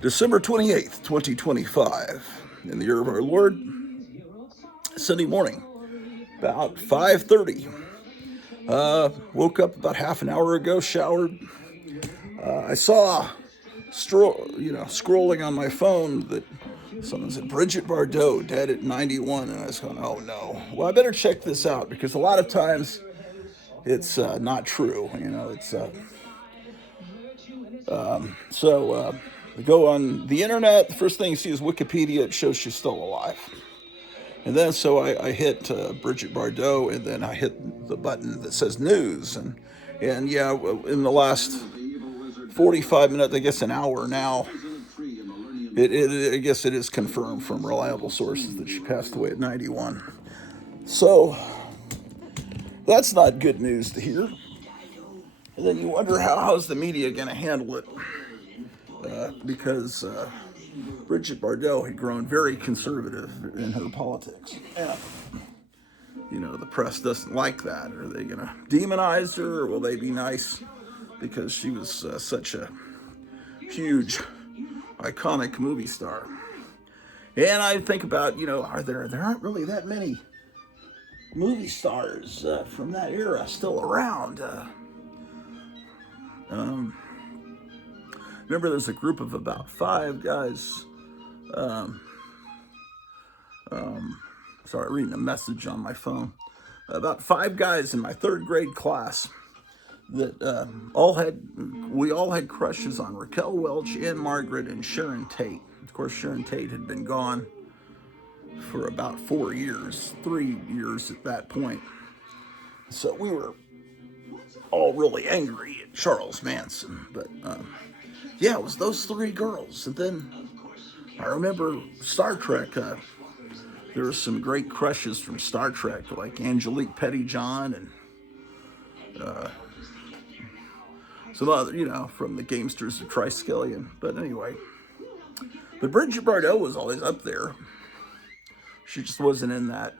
December 28th, 2025, in the year of our Lord, Sunday morning, about 5:30. Woke up about half an hour ago, showered. I saw, scrolling on my phone that someone said Bridget Bardot dead at 91, and I was going, oh no. Well, I better check this out because a lot of times it's not true. I go on the internet. The first thing you see is Wikipedia. It shows she's still alive. And then I hit Bridget Bardot, and then I hit the button that says news. And yeah, in the last 45 minutes, I guess an hour now, I guess it is confirmed from reliable sources that she passed away at 91. So that's not good news to hear. And then you wonder how's the media going to handle it, because Bridget Bardot had grown very conservative in her politics. And, the press doesn't like that. Are they going to demonize her, or will they be nice because she was such a huge, iconic movie star? And I think about, there aren't really that many movie stars from that era still around. Remember, there's a group of about 5 guys. Sorry, reading a message on my phone. About 5 guys in my 3rd grade class that we all had crushes on Raquel Welch, Ann Margaret, and Sharon Tate. Of course, Sharon Tate had been gone for about 4 years, 3 years at that point. So we were all really angry at Charles Manson. But yeah, it was those 3 girls. And then I remember Star Trek. There were some great crushes from Star Trek, like Angelique Pettyjohn and some other, from the Gamesters of Triskelion. But anyway, Bridget Bardot was always up there. She just wasn't in that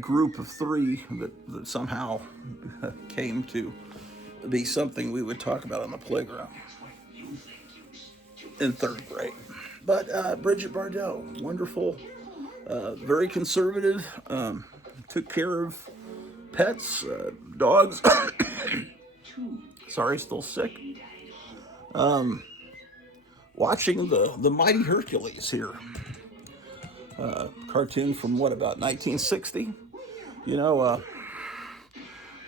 group of 3 that somehow came to be something we would talk about on the playground in 3rd grade. But Bridget Bardot, wonderful, very conservative, took care of pets, dogs. Sorry, still sick. Watching the Mighty Hercules here. Cartoon from about 1960.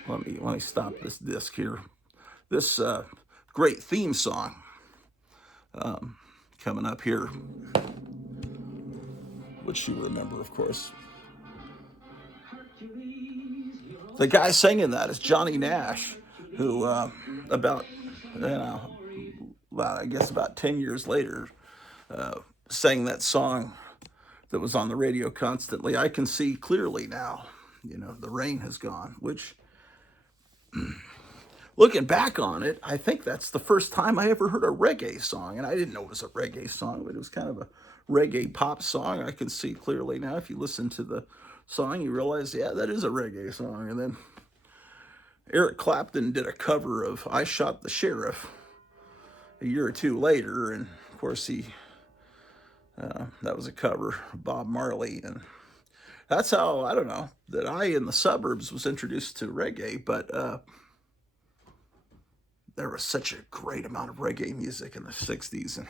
Let me stop this disc here. This great theme song coming up here, which you remember, of course. The guy singing that is Johnny Nash, who about 10 years later sang that song that was on the radio constantly. I can see clearly now, the rain has gone, which, looking back on it, I think that's the first time I ever heard a reggae song. And I didn't know it was a reggae song, but it was kind of a reggae pop song. I can see clearly now. If you listen to the song, you realize, yeah, that is a reggae song. And then Eric Clapton did a cover of I Shot the Sheriff a year or 2 later. And of course, that was a cover of Bob Marley. And that's how, I don't know, that I in the suburbs was introduced to reggae. But there was such a great amount of reggae music in the 60s.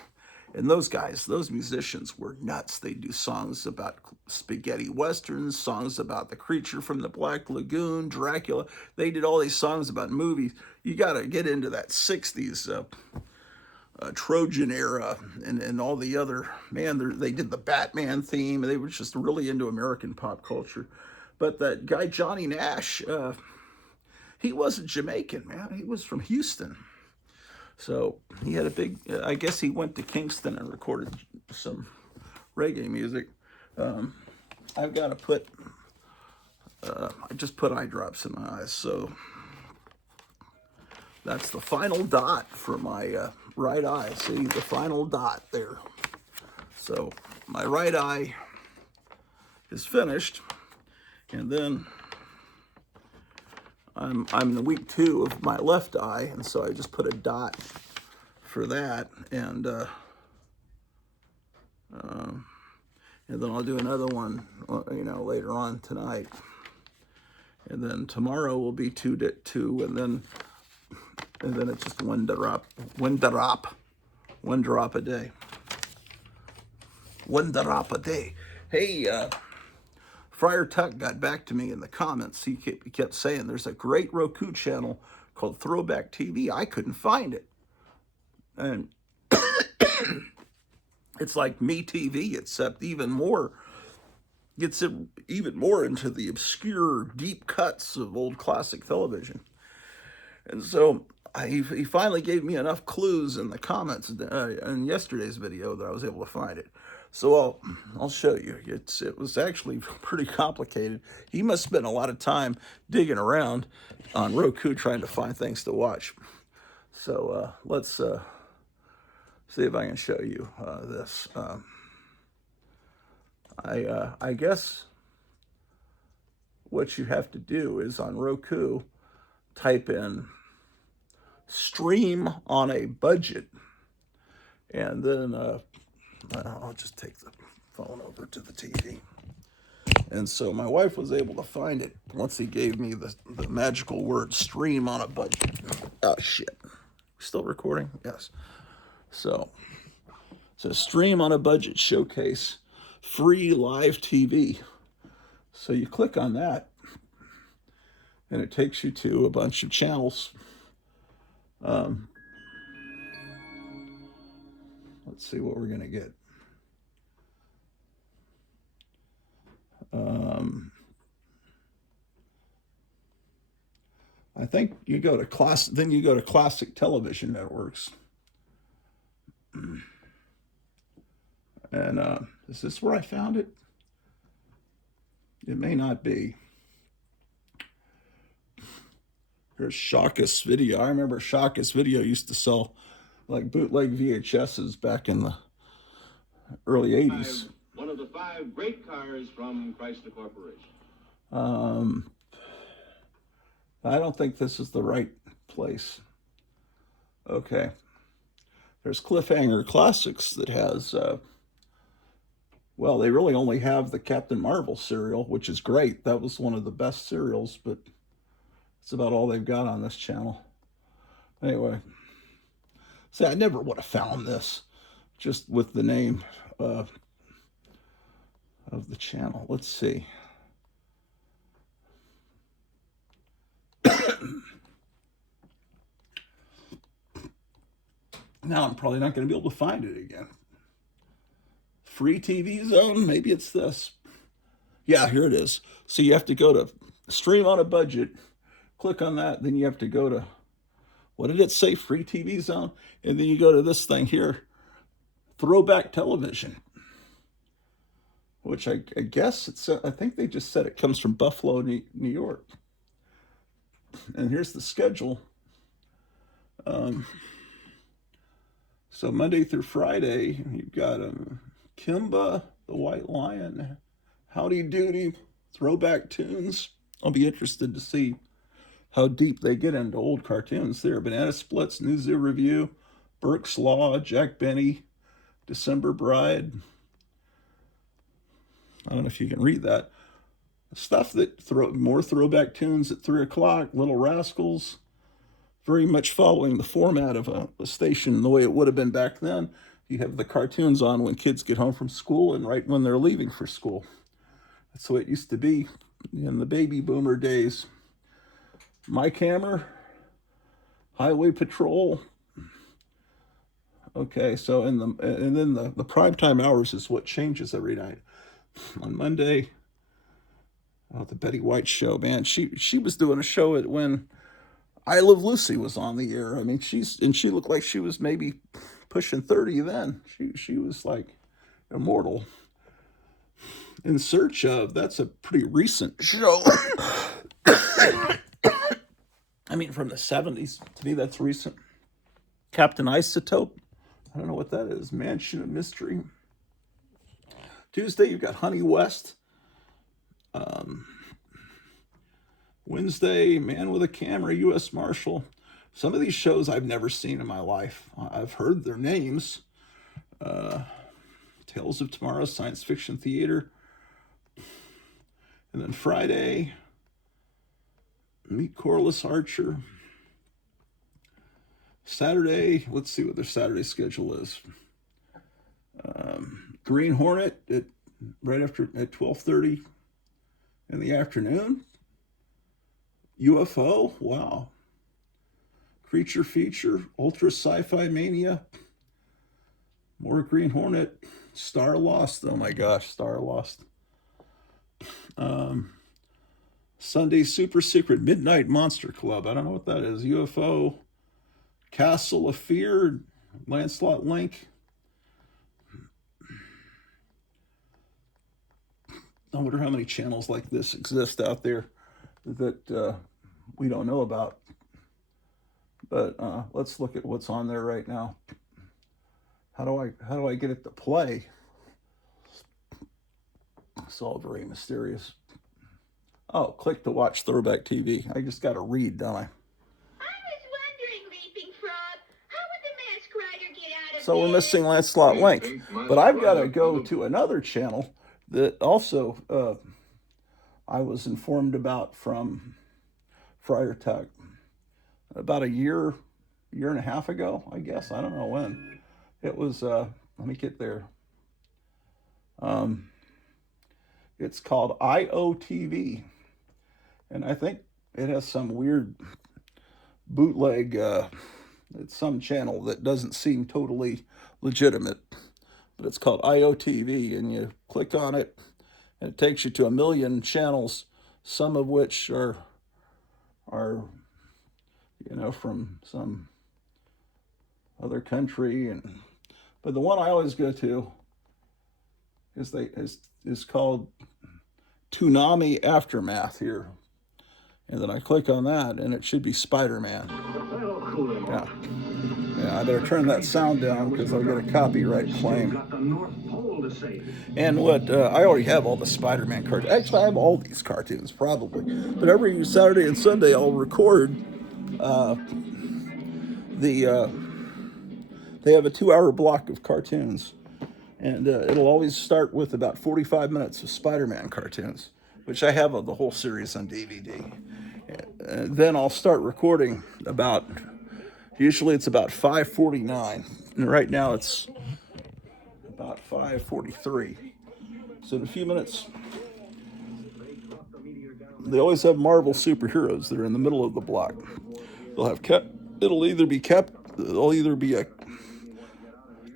And those guys, those musicians were nuts. They do songs about spaghetti westerns, songs about the creature from the Black Lagoon, Dracula. They did all these songs about movies. You got to get into that 60s Trojan era and all the other, they did the Batman theme. They were just really into American pop culture. But that guy, Johnny Nash, he wasn't Jamaican, man. He was from Houston. So he had I guess he went to Kingston and recorded some reggae music. I've got to I just put eye drops in my eyes. So that's the final dot for my right eye. See, the final dot there. So my right eye is finished. And then I'm in week 2 of my left eye, and so I just put a dot for that. And And then I'll do another one, later on tonight. And then tomorrow will be two, and then it's just one drop a day. One drop a day. Hey, Friar Tuck got back to me in the comments. He kept saying there's a great Roku channel called Throwback TV. I couldn't find it. And it's like Me TV, except gets even more into the obscure, deep cuts of old classic television. And so he finally gave me enough clues in the comments in yesterday's video that I was able to find it. So I'll show you. It was actually pretty complicated. He must spend a lot of time digging around on Roku trying to find things to watch. So let's see if I can show you this. I guess what you have to do is on Roku, type in stream on a budget, and then I'll just take the phone over to the TV. And so my wife was able to find it once he gave me the magical word stream on a budget. Oh shit. Still recording? Yes. So stream on a budget showcase free live TV. So you click on that and it takes you to a bunch of channels. Let's see what we're going to get. I think you go to classic television networks. And is this where I found it? It may not be. Here's Shawkus Video. I remember Shawkus Video used to sell like bootleg VHSs back in the early 80s. One of the 5 great cars from Chrysler Corporation. I don't think this is the right place. Okay. There's Cliffhanger Classics that has, well, they really only have the Captain Marvel serial, which is great. That was one of the best serials, but it's about all they've got on this channel. Anyway, see, I never would have found this just with the name of the channel. Let's see. Now I'm probably not going to be able to find it again. Free TV zone? Maybe it's this. Yeah, here it is. So you have to go to stream on a budget, click on that, then you have to go to, what did it say? Free TV zone? And then you go to this thing here, Throwback Television, which I guess I think they just said it comes from Buffalo, New York. And here's the schedule. So Monday through Friday, you've got Kimba, the White Lion, Howdy Doody, Throwback Tunes. I'll be interested to see how deep they get into old cartoons there. Banana Splits, New Zoo Review, Burke's Law, Jack Benny, December Bride. I don't know if you can read that. Stuff that more throwback tunes at 3 o'clock, Little Rascals, very much following the format of a station the way it would have been back then. You have the cartoons on when kids get home from school and right when they're leaving for school. That's the way it used to be in the baby boomer days. Mike Hammer, Highway Patrol. Okay, so and then the primetime hours is what changes every night. On Monday, the Betty White show, man, she was doing a show when I Love Lucy was on the air. I mean, she looked like she was maybe pushing 30 then. She was like immortal. In Search Of, that's a pretty recent show. I mean, from the 70s. To me, that's recent. Captain Isotope. I don't know what that is. Mansion of Mystery. Tuesday, you've got Honey West. Wednesday, Man with a Camera, U.S. Marshal. Some of these shows I've never seen in my life. I've heard their names. Tales of Tomorrow, Science Fiction Theater. And then Friday, Meet Corliss Archer. Saturday, let's see what their Saturday schedule is. Green Hornet right after at 12:30 in the afternoon. UFO, wow. Creature Feature, Ultra Sci-Fi Mania. More Green Hornet. Star Lost, oh my gosh, Star Lost. Sunday Super Secret Midnight Monster Club. I don't know what that is. UFO. Castle of Fear. Lancelot Link. I wonder how many channels like this exist out there that we don't know about. But let's look at what's on there right now. How do I get it to play? It's all very mysterious. Oh, click to watch Throwback TV. I just got to read, don't I? I was wondering, Leaping Frog, how would the Masked Rider get out of So we're this? missing Lancelot Link. But I've got to go to another channel that also I was informed about from Friar Tuck about a year and a half ago, I guess. I don't know when. It was, let me get there. It's called IOTV. And I think it has some weird bootleg, it's some channel that doesn't seem totally legitimate. But it's called IOTV, and you click on it, and it takes you to 1 million channels, some of which are from some other country, but the one I always go to is called Toonami Aftermath here, and then I click on that, and it should be Spider-Man. Yeah, I better turn that sound down because I'll get a copyright claim. And what I already have all the Spider-Man cartoons. Actually, I have all these cartoons probably, but every Saturday and Sunday I'll record they have a 2-hour block of cartoons, and it'll always start with about 45 minutes of Spider-Man cartoons, which I have of the whole series on DVD. And then I'll start recording usually it's about 5:49, and right now it's about 5:43. So in a few minutes, they always have Marvel superheroes that are in the middle of the block. It'll either be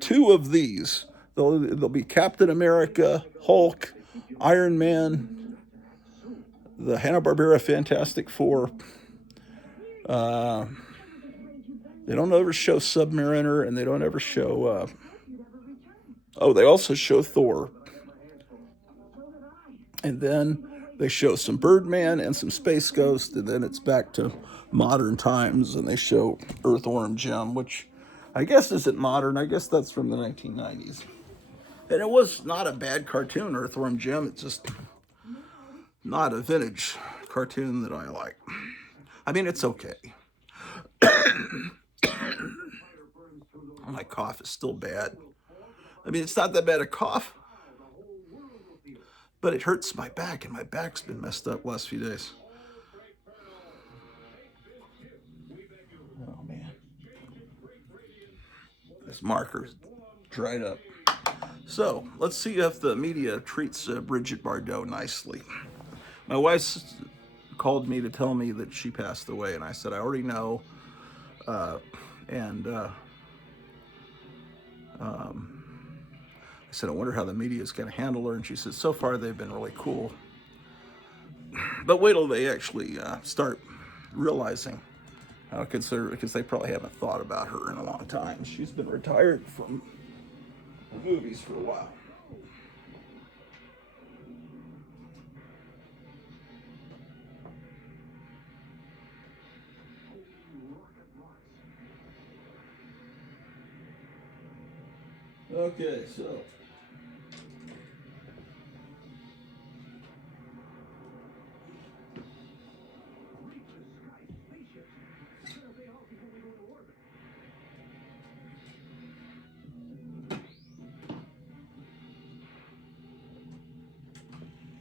2 of these. There'll be Captain America, Hulk, Iron Man, the Hanna-Barbera Fantastic Four. They don't ever show Submariner, and they don't ever show. They also show Thor, and then they show some Birdman and some Space Ghost, and then it's back to modern times, and they show Earthworm Jim, which I guess isn't modern. I guess that's from the 1990s. And it was not a bad cartoon, Earthworm Jim. It's just not a vintage cartoon that I like. I mean, it's okay. My cough is still bad. I mean, it's not that bad a cough, but it hurts my back, and my back's been messed up last few days. Oh, man. This marker's dried up. So, let's see if the media treats Bridget Bardot nicely. My wife called me to tell me that she passed away, and I said, I already know. I said, I wonder how the media is going to handle her. And she said, so far they've been really cool. But wait till they actually start realizing how considerate, because they probably haven't thought about her in a long time. She's been retired from movies for a while. Okay, so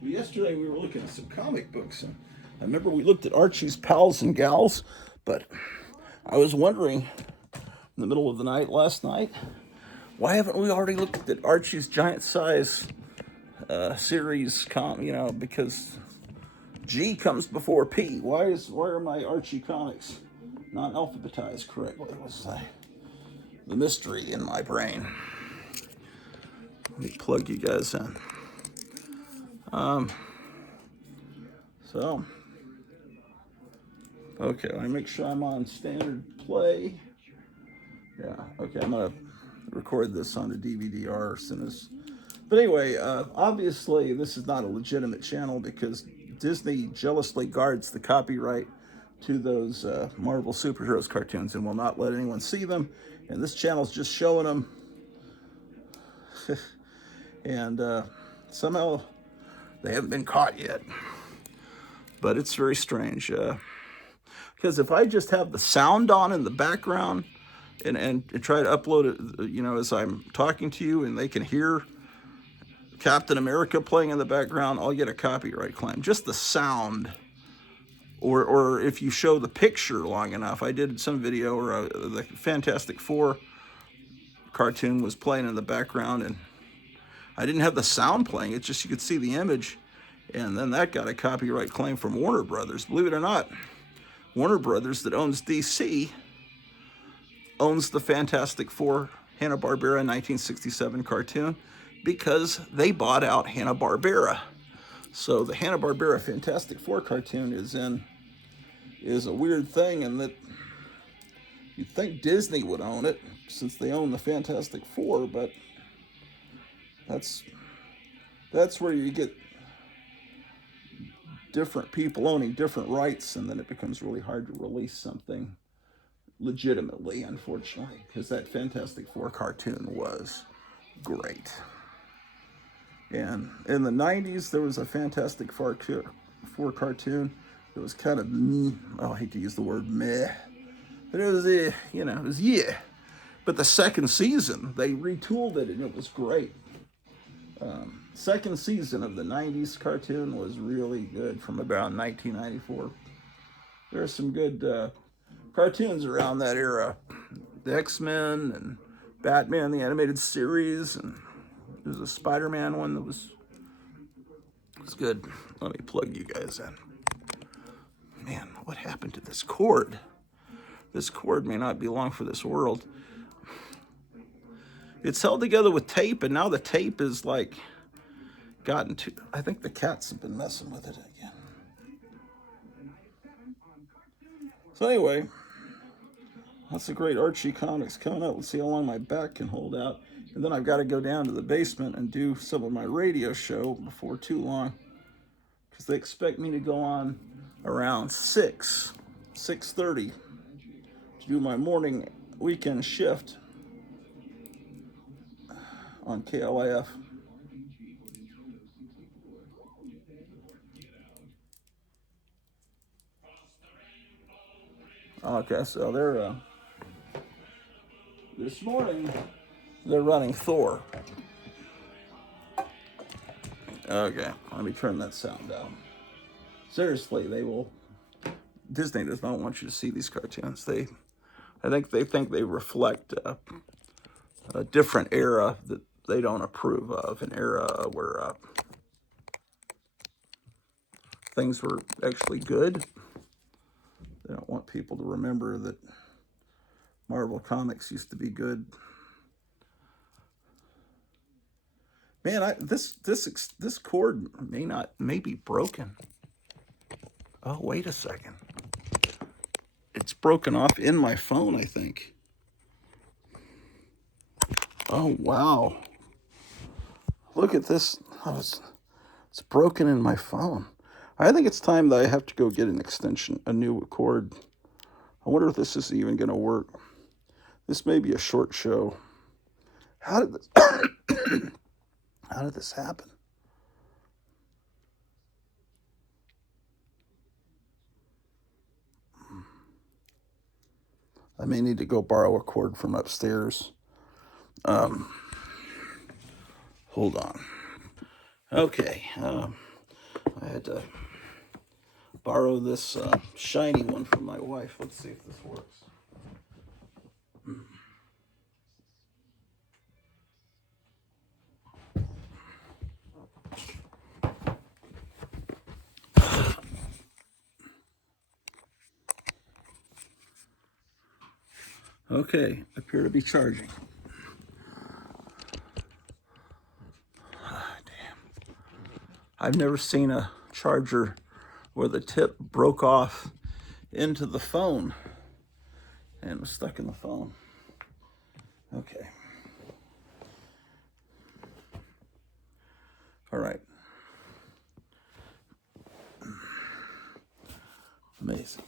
Yesterday we were looking at some comic books, and I remember we looked at Archie's Pals and Gals, but I was wondering in the middle of the night last night, why haven't we already looked at Archie's Giant Size series? Because G comes before P. Why are my Archie comics not alphabetized correctly? It was the mystery in my brain. Let me plug you guys in. Okay, let me make sure I'm on standard play. Yeah, okay, I'm gonna record this on a DVD-R as soon as. But anyway, obviously this is not a legitimate channel because Disney jealously guards the copyright to those Marvel superheroes cartoons and will not let anyone see them. And this channel's just showing them. And somehow they haven't been caught yet. But it's very strange. Because if I just have the sound on in the background and try to upload it, as I'm talking to you and they can hear Captain America playing in the background, I'll get a copyright claim. Just the sound. Or if you show the picture long enough. I did some video where the Fantastic Four cartoon was playing in the background and I didn't have the sound playing. It's just you could see the image. And then that got a copyright claim from Warner Brothers. Believe it or not, Warner Brothers, that owns DC, owns the Fantastic Four Hanna-Barbera 1967 cartoon because they bought out Hanna-Barbera. So the Hanna-Barbera Fantastic Four cartoon is a weird thing, and that you'd think Disney would own it since they own the Fantastic Four, but that's where you get different people owning different rights, and then it becomes really hard to release something legitimately, unfortunately, because that Fantastic Four cartoon was great. And in the 90s, there was a Fantastic Four cartoon that was kind of, I hate to use the word meh, but it was, it was yeah. But the second season, they retooled it, and it was great. Second season of the 90s cartoon was really good from about 1994. There are some good cartoons around that era. The X-Men and Batman, the animated series, and there's a Spider-Man one that was good. Let me plug you guys in. Man, what happened to this cord? This cord may not belong for this world. It's held together with tape, and now the tape is like gotten to. I think the cats have been messing with it again. So anyway, lots of great Archie comics coming up. Let's see how long my back can hold out. And then I've got to go down to the basement and do some of my radio show before too long, because they expect me to go on around 6:30 to do my morning weekend shift on KLIF. Okay, so they're this morning they're running Thor. Okay, let me turn that sound down. Seriously, Disney does not want you to see these cartoons. I think they reflect a different era that they don't approve of, an era where things were actually good. They don't want people to remember that Marvel Comics used to be good. Man, this cord may be broken. Oh, wait a second. It's broken off in my phone, I think. Oh, wow. Look at this. Oh, it's broken in my phone. I think it's time that I have to go get an extension, a new cord. I wonder if this is even going to work. This may be a short show. How did this happen? I may need to go borrow a cord from upstairs. Hold on. Okay. I had to borrow this shiny one from my wife. Let's see if this works. Okay, appear to be charging. Damn. I've never seen a charger where the tip broke off into the phone and was stuck in the phone. Okay. All right. Amazing.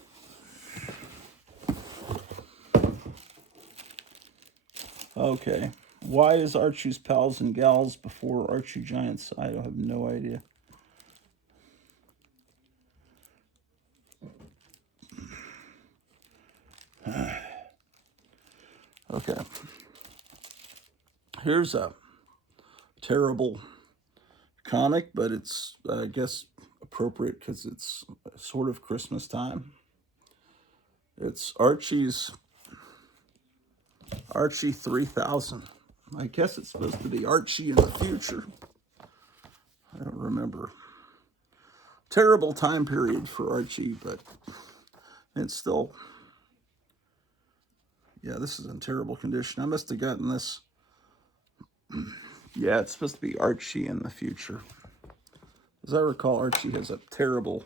Okay. Why is Archie's Pals and Gals before Archie Giants? I have no idea. Okay. Here's a terrible comic, but it's, I guess, appropriate because it's sort of Christmas time. It's Archie 3000. I guess it's supposed to be Archie in the future. I don't remember. Terrible time period for Archie, but it's still, yeah, this is in terrible condition. I must have gotten this. Yeah, it's supposed to be Archie in the future. As I recall, Archie has a terrible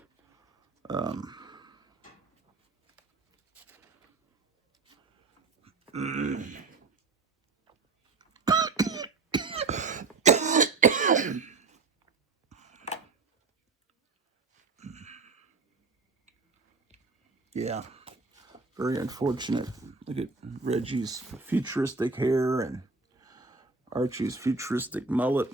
yeah, very unfortunate. Look at Reggie's futuristic hair and Archie's futuristic mullet.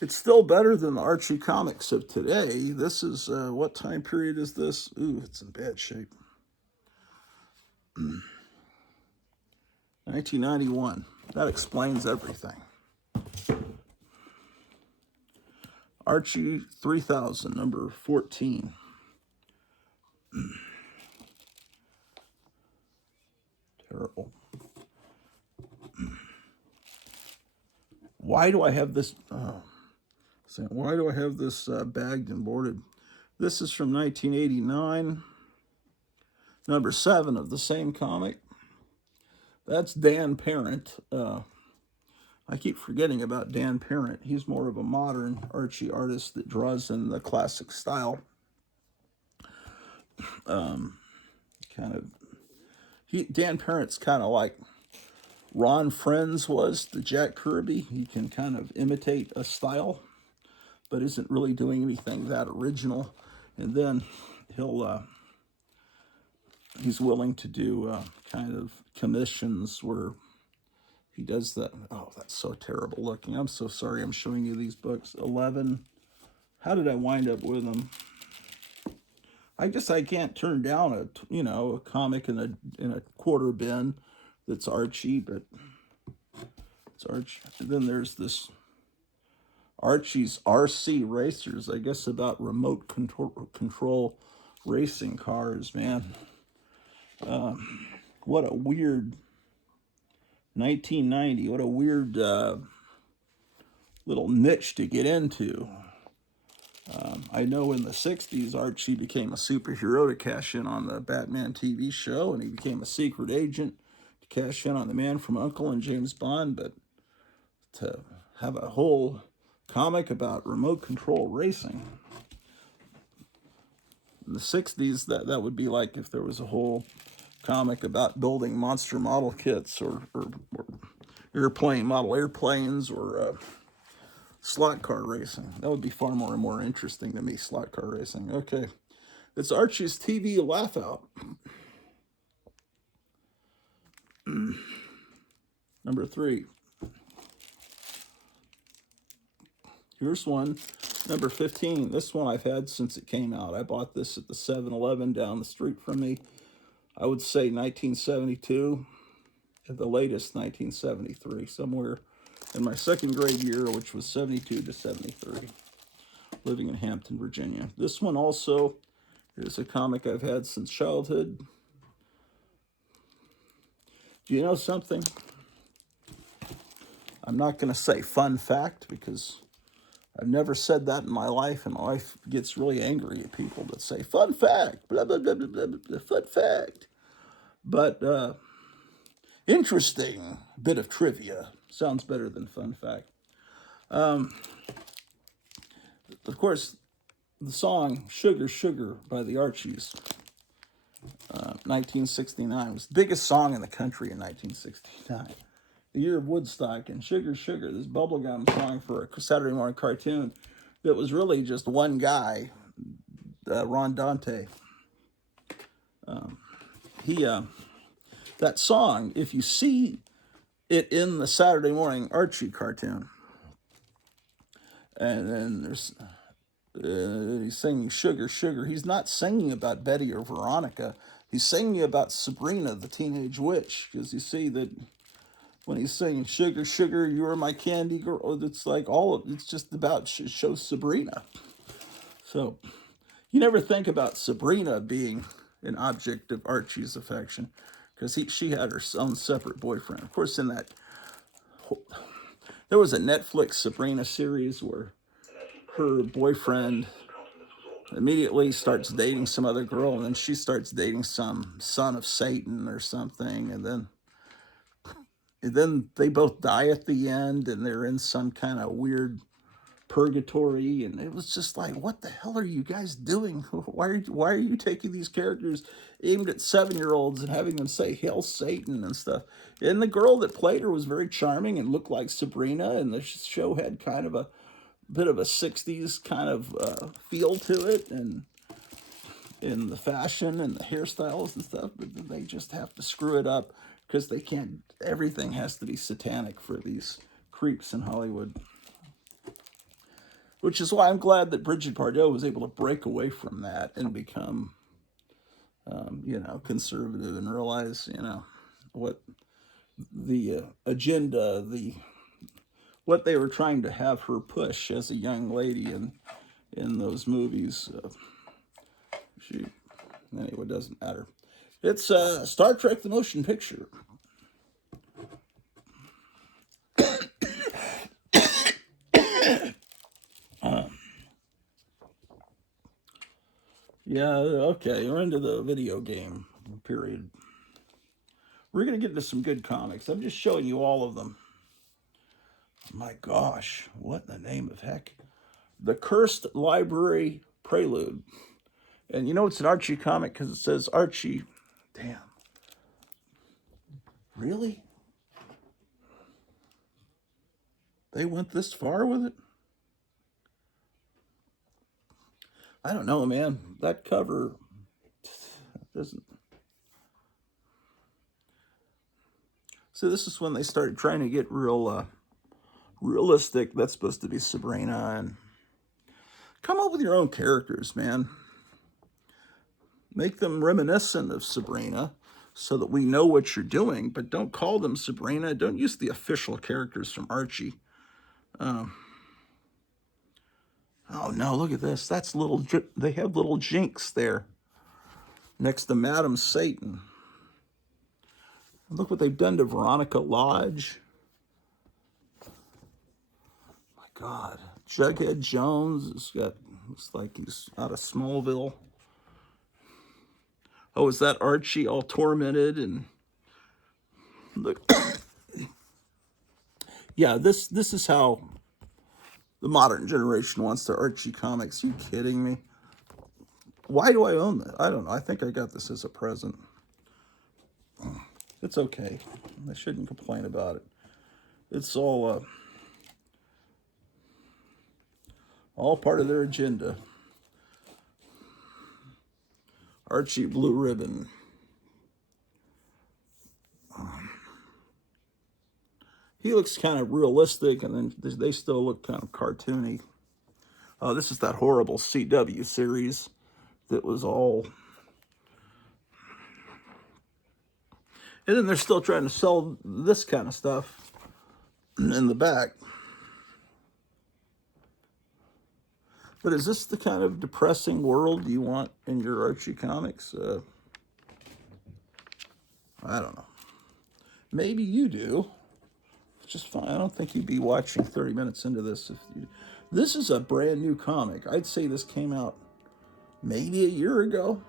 It's still better than the Archie comics of today. This is, what time period is this? Ooh, it's in bad shape. 1991. That explains everything. Archie 3000, number 14. Terrible. Why do I have this? Why do I have this bagged and boarded? This is from 1989, number 7 of the same comic. That's Dan Parent. I keep forgetting about Dan Parent. He's more of a modern Archie artist that draws in the classic style. Dan Parent's kind of like Ron Friends was to Jack Kirby. He can kind of imitate a style, but isn't really doing anything that original. And then he's willing to do kind of commissions where he does that. Oh, that's so terrible looking. I'm so sorry I'm showing you these books. 11. How did I wind up with them? I guess I can't turn down a comic in a quarter bin that's Archie, but it's Archie. And then there's this Archie's RC Racers, I guess about remote control racing cars, man. What a weird 1990. What a weird little niche to get into. I know in the 60s, Archie became a superhero to cash in on the Batman TV show, and he became a secret agent to cash in on The Man from U.N.C.L.E. and James Bond, but to have a whole comic about remote control racing. In the 60s, that would be like if there was a whole comic about building monster model kits or model airplanes or slot car racing. That would be far more interesting to me, slot car racing. Okay. It's Archie's TV laugh out. Number 3. Here's one, number 15. This one I've had since it came out. I bought this at the 7-Eleven down the street from me. I would say 1972, at the latest 1973, somewhere in my second grade year, which was 72 to 73. living in Hampton, Virginia. This one also is a comic I've had since childhood. Do you know something? I'm not going to say fun fact because I've never said that in my life, and my wife gets really angry at people that say fun fact, blah, blah, blah, blah, blah, blah, fun fact. But interesting bit of trivia. Sounds better than fun fact. Of course, the song Sugar, Sugar by the Archies, 1969, was the biggest song in the country in 1969. The year of Woodstock, and Sugar, Sugar, this bubblegum song for a Saturday morning cartoon that was really just one guy, Ron Dante. That song, if you see it in the Saturday morning Archie cartoon, and then there's he's singing Sugar, Sugar. He's not singing about Betty or Veronica. He's singing about Sabrina, the teenage witch, because you see that when he's singing Sugar, Sugar, you are my candy girl, it's like it's just about show Sabrina. So you never think about Sabrina being an object of Archie's affection, because she had her own separate boyfriend. Of course, there was a Netflix Sabrina series where her boyfriend immediately starts dating some other girl, and then she starts dating some son of Satan or something, and then they both die at the end, and they're in some kind of weird purgatory, and it was just like, what the hell are you guys doing? Why are you taking these characters aimed at 7-year-olds and having them say Hail Satan and stuff? And the girl that played her was very charming and looked like Sabrina, and the show had kind of a bit of a 60s kind of feel to it, and in the fashion and the hairstyles and stuff, but they just have to screw it up because they can't, everything has to be satanic for these creeps in Hollywood. Which is why I'm glad that Bridget Bardot was able to break away from that and become, conservative and realize, what the agenda, what they were trying to have her push as a young lady in those movies. Anyway, it doesn't matter. It's Star Trek: The Motion Picture. Yeah, okay, we're into the video game period. We're going to get into some good comics. I'm just showing you all of them. My gosh, what in the name of heck? The Cursed Library Prelude. And you know it's an Archie comic because it says Archie. Damn. Really? They went this far with it? I don't know, man. That cover doesn't. So this is when they started trying to get real realistic. That's supposed to be Sabrina, and come up with your own characters, man. Make them reminiscent of Sabrina so that we know what you're doing, but don't call them Sabrina. Don't use the official characters from Archie. Oh no, look at this. That's they have little Jinx there next to Madam Satan. Look what they've done to Veronica Lodge. My God. Jughead Jones looks like he's out of Smallville. Oh, is that Archie all tormented? And look. Yeah, this is how the modern generation wants their Archie comics. Are you kidding me? Why do I own that? I don't know. I think I got this as a present. It's okay. I shouldn't complain about it. It's all part of their agenda. Archie Blue Ribbon. He looks kind of realistic, and then they still look kind of cartoony. This is that horrible CW series that was all... And then they're still trying to sell this kind of stuff in the back. But is this the kind of depressing world you want in your Archie comics? I don't know. Maybe you do. It's just fine. I don't think you'd be watching 30 minutes into this if you. This is a brand new comic. I'd say this came out maybe a year ago.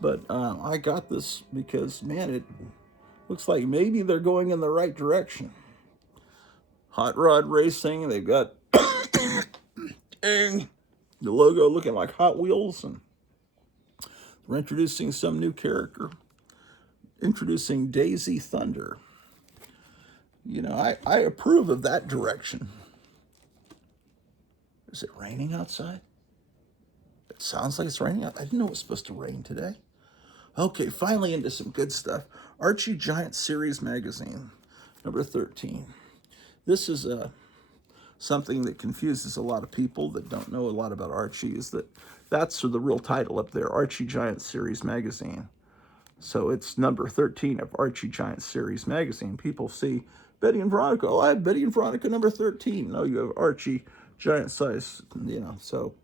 But I got this because, man, it looks like maybe they're going in the right direction. Hot rod racing. They've got the logo looking like Hot Wheels, and we're introducing some new character. Introducing Daisy Thunder. You know, I approve of that direction. Is it raining outside? It sounds like it's raining out. I didn't know it was supposed to rain today. Okay, finally into some good stuff. Archie Giant Series Magazine, number 13. This is something that confuses a lot of people that don't know a lot about Archie, is that's the real title up there, Archie Giant Series Magazine. So it's number 13 of Archie Giant Series Magazine. People see Betty and Veronica. Oh, I have Betty and Veronica number 13. No, you have Archie Giant Size, you know. So,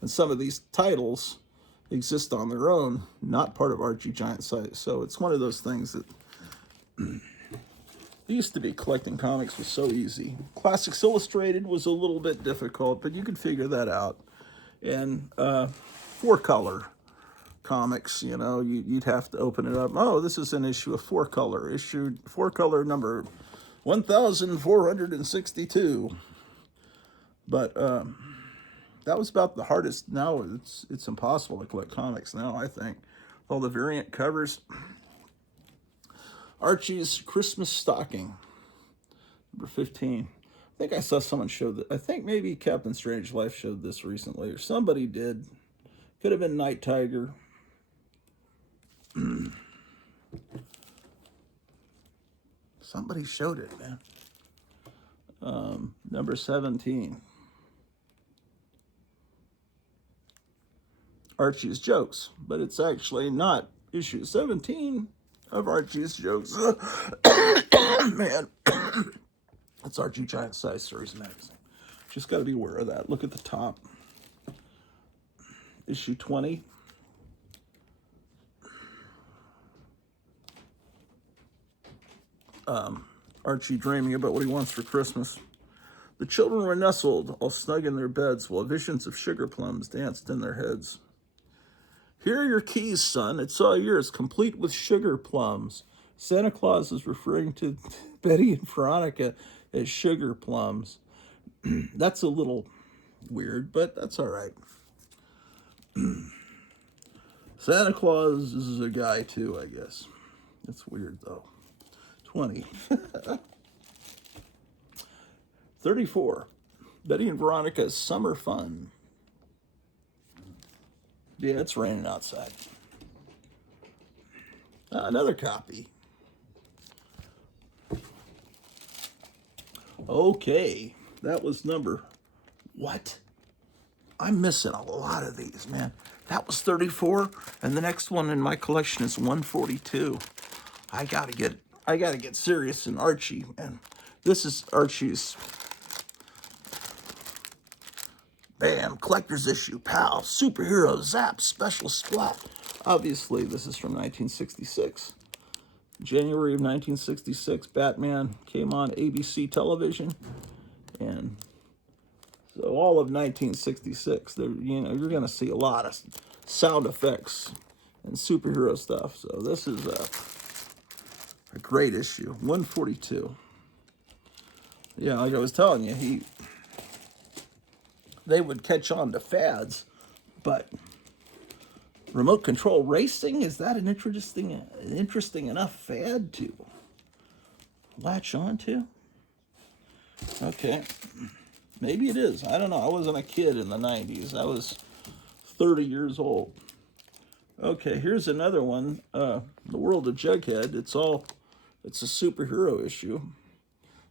and some of these titles exist on their own, not part of Archie Giant Size. So it's one of those things that it used to be collecting comics was so easy. Classics Illustrated was a little bit difficult, but you could figure that out. And 4-color comics, you know, you'd have to open it up. Oh, this is an issue of 4-color, issued 4-color number 1462. But that was about the hardest. Now it's impossible to collect comics now, I think. All the variant covers. Archie's Christmas Stocking, number 15. I think I saw someone show that. I think maybe Captain Strangelove showed this recently, or somebody did. Could have been Night Tiger. Somebody showed it, man. Number 17. Archie's Jokes, but it's actually not issue 17 of Archie's Jokes. Man, it's Archie Giant Size Series Magazine. Just got to be aware of that. Look at the top. Issue 20. Archie dreaming about what he wants for Christmas. The children were nestled, all snug in their beds, while visions of sugar plums danced in their heads. Here are your keys, son. It's all yours, complete with sugar plums. Santa Claus is referring to Betty and Veronica as sugar plums. That's a little weird, but that's all right. Santa Claus is a guy, too, I guess. That's weird, though. 20. 34. Betty and Veronica's Summer Fun. Yeah, it's raining outside. Another copy. Okay, that was number... What? I'm missing a lot of these, man. That was 34, and the next one in my collection is 142. I gotta get serious in Archie, and this is Archie's Bam, collector's issue, pal, superhero, zap, special splat. Obviously, this is from 1966. January of 1966, Batman came on ABC television, and so all of 1966, you're going to see a lot of sound effects and superhero stuff. So this is a great issue, 142. Yeah, like I was telling you, they would catch on to fads, but remote control racing, is that an interesting enough fad to latch on to? Okay, maybe it is. I don't know. I wasn't a kid in the 90s. I was 30 years old. Okay, here's another one. The World of Jughead. It's a superhero issue.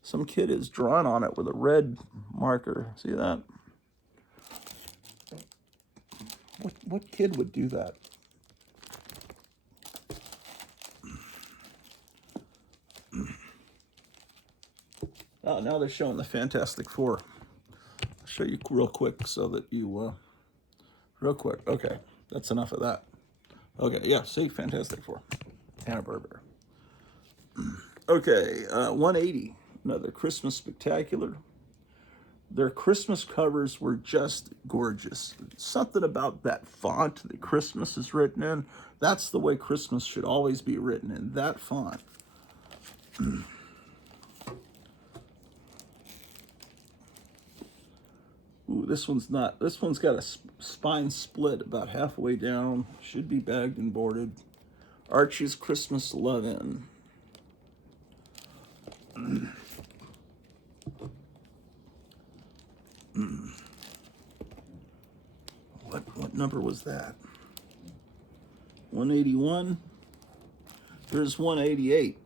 Some kid is drawn on it with a red marker. See that? What kid would do that? Oh, now they're showing the Fantastic Four. show you real quick so that you, real quick. Okay, that's enough of that. Okay, yeah, see, Fantastic Four, Hanna-Barbera. Okay, 180, another Christmas spectacular. Their Christmas covers were just gorgeous. Something about that font that Christmas is written in, that's the way Christmas should always be written, in that font. Ooh, this one's got a spine split about halfway down. Should be bagged and boarded. Archie's Christmas Love-In. What number was that? 181. Here's 188.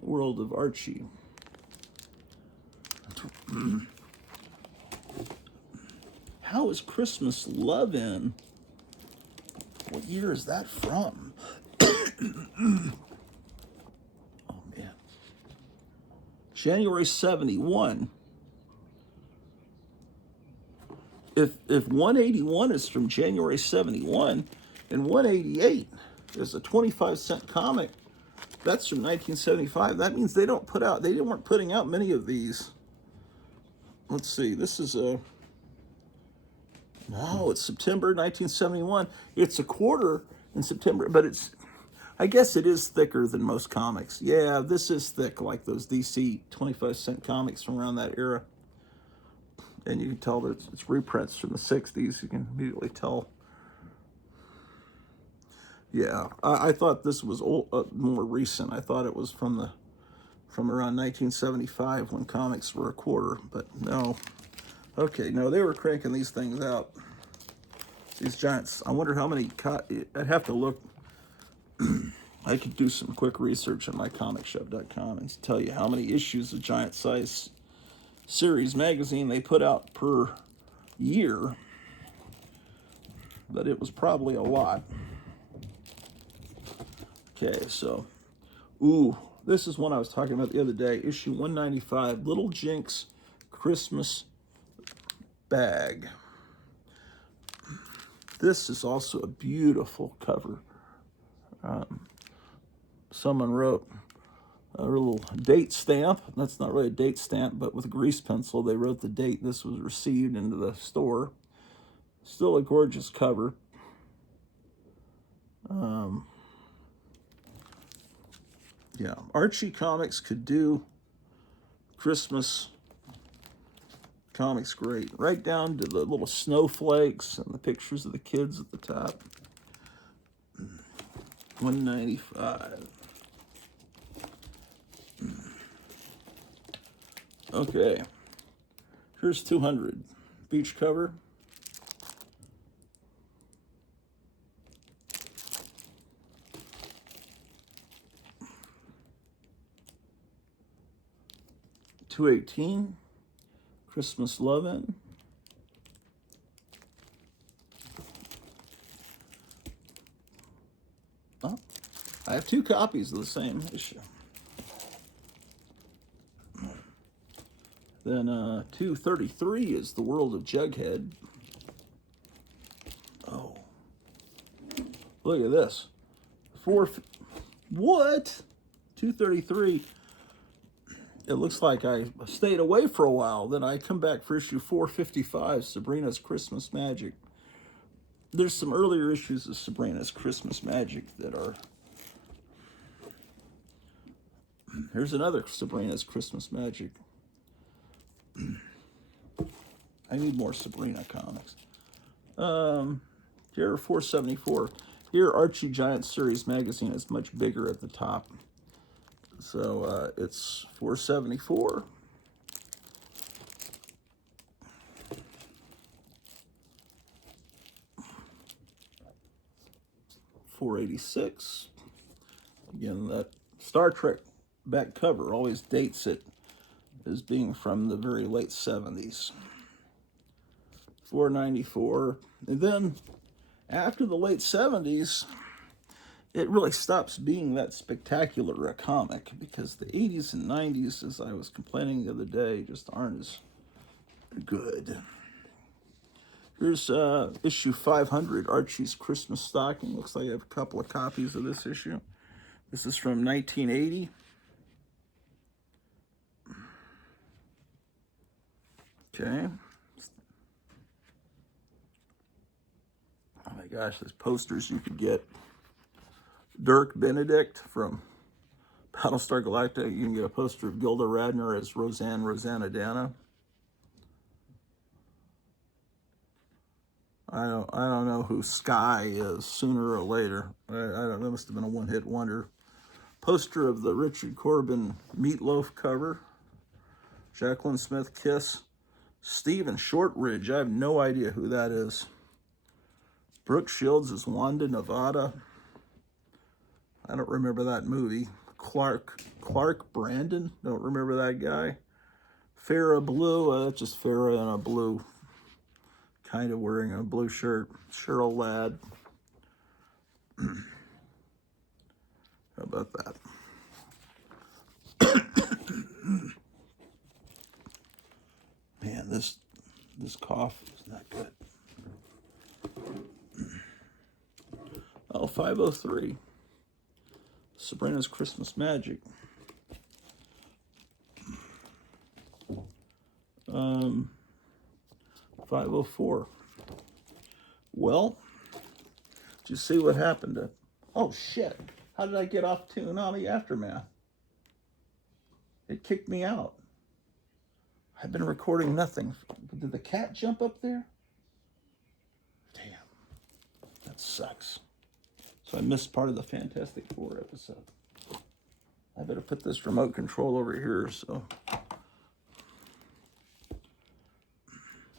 World of Archie. How is Christmas Love-In? What year is that from? Oh man. January 71. If 181 is from January 71 and 188 is a 25-cent comic, that's from 1975. That means they weren't putting out many of these. Let's see, this is no, it's September 1971. It's a quarter in September, but I guess it is thicker than most comics. Yeah, this is thick, like those DC 25-cent comics from around that era. And you can tell that it's reprints from the 60s. You can immediately tell. Yeah, I thought this was more recent. I thought it was from around 1975 when comics were a quarter, but no. Okay, no, they were cranking these things out. These giants. I wonder how many. I'd have to look. I could do some quick research on mycomicshop.com and tell you how many issues of Giant Size Series magazine they put out per year, but it was probably a lot. Okay, so, this is one I was talking about the other day, issue 195, Little Jinx Christmas Bag. This is also a beautiful cover. Someone wrote a little date stamp. That's not really a date stamp, but with a grease pencil, they wrote the date this was received into the store. Still a gorgeous cover. Yeah, Archie Comics could do Christmas comics great. Right down to the little snowflakes and the pictures of the kids at the top. 195. Okay, here's 200. Beach cover. $218. Christmas Love-In. Oh, I have 2 copies of the same issue. Then 233 is The World of Jughead. Oh, look at this. What? 233. It looks like I stayed away for a while. Then I come back for issue 455, Sabrina's Christmas Magic. There's some earlier issues of Sabrina's Christmas Magic that are... Here's another Sabrina's Christmas Magic. I need more Sabrina comics. Here, 474. Here, Archie Giant Series magazine is much bigger at the top. So it's 474. $486. Again, that Star Trek back cover always dates it as being from the very late 70s. $494. And then after the late 70s, it really stops being that spectacular a comic because the 80s and 90s, as I was complaining the other day, just aren't as good. Here's issue 500, Archie's Christmas Stocking. Looks like I have a couple of copies of this issue. This is from 1980. Okay. Oh my gosh, there's posters you could get. Dirk Benedict from Battlestar Galactica. You can get a poster of Gilda Radner as Rosanna Dana. I don't know who Sky is. Sooner or later, I don't know. It must have been a one-hit wonder. Poster of the Richard Corbin Meatloaf cover. Jacqueline Smith Kiss. Stephen Shortridge. I have no idea who that is. Brooke Shields is Wanda Nevada. I don't remember that movie. Clark Brandon. Don't remember that guy. Farrah Blue. That's just Farrah in a blue, kind of wearing a blue shirt. Cheryl Ladd. How about that? Man, this cough is not good. Oh, 503. Sabrina's Christmas Magic. 504. Well, did you see what happened to... Oh, shit. How did I get off Toonami Aftermath? It kicked me out. I've been recording nothing. Did the cat jump up there? Damn. That sucks. So I missed part of the Fantastic Four episode. I better put this remote control over here, so...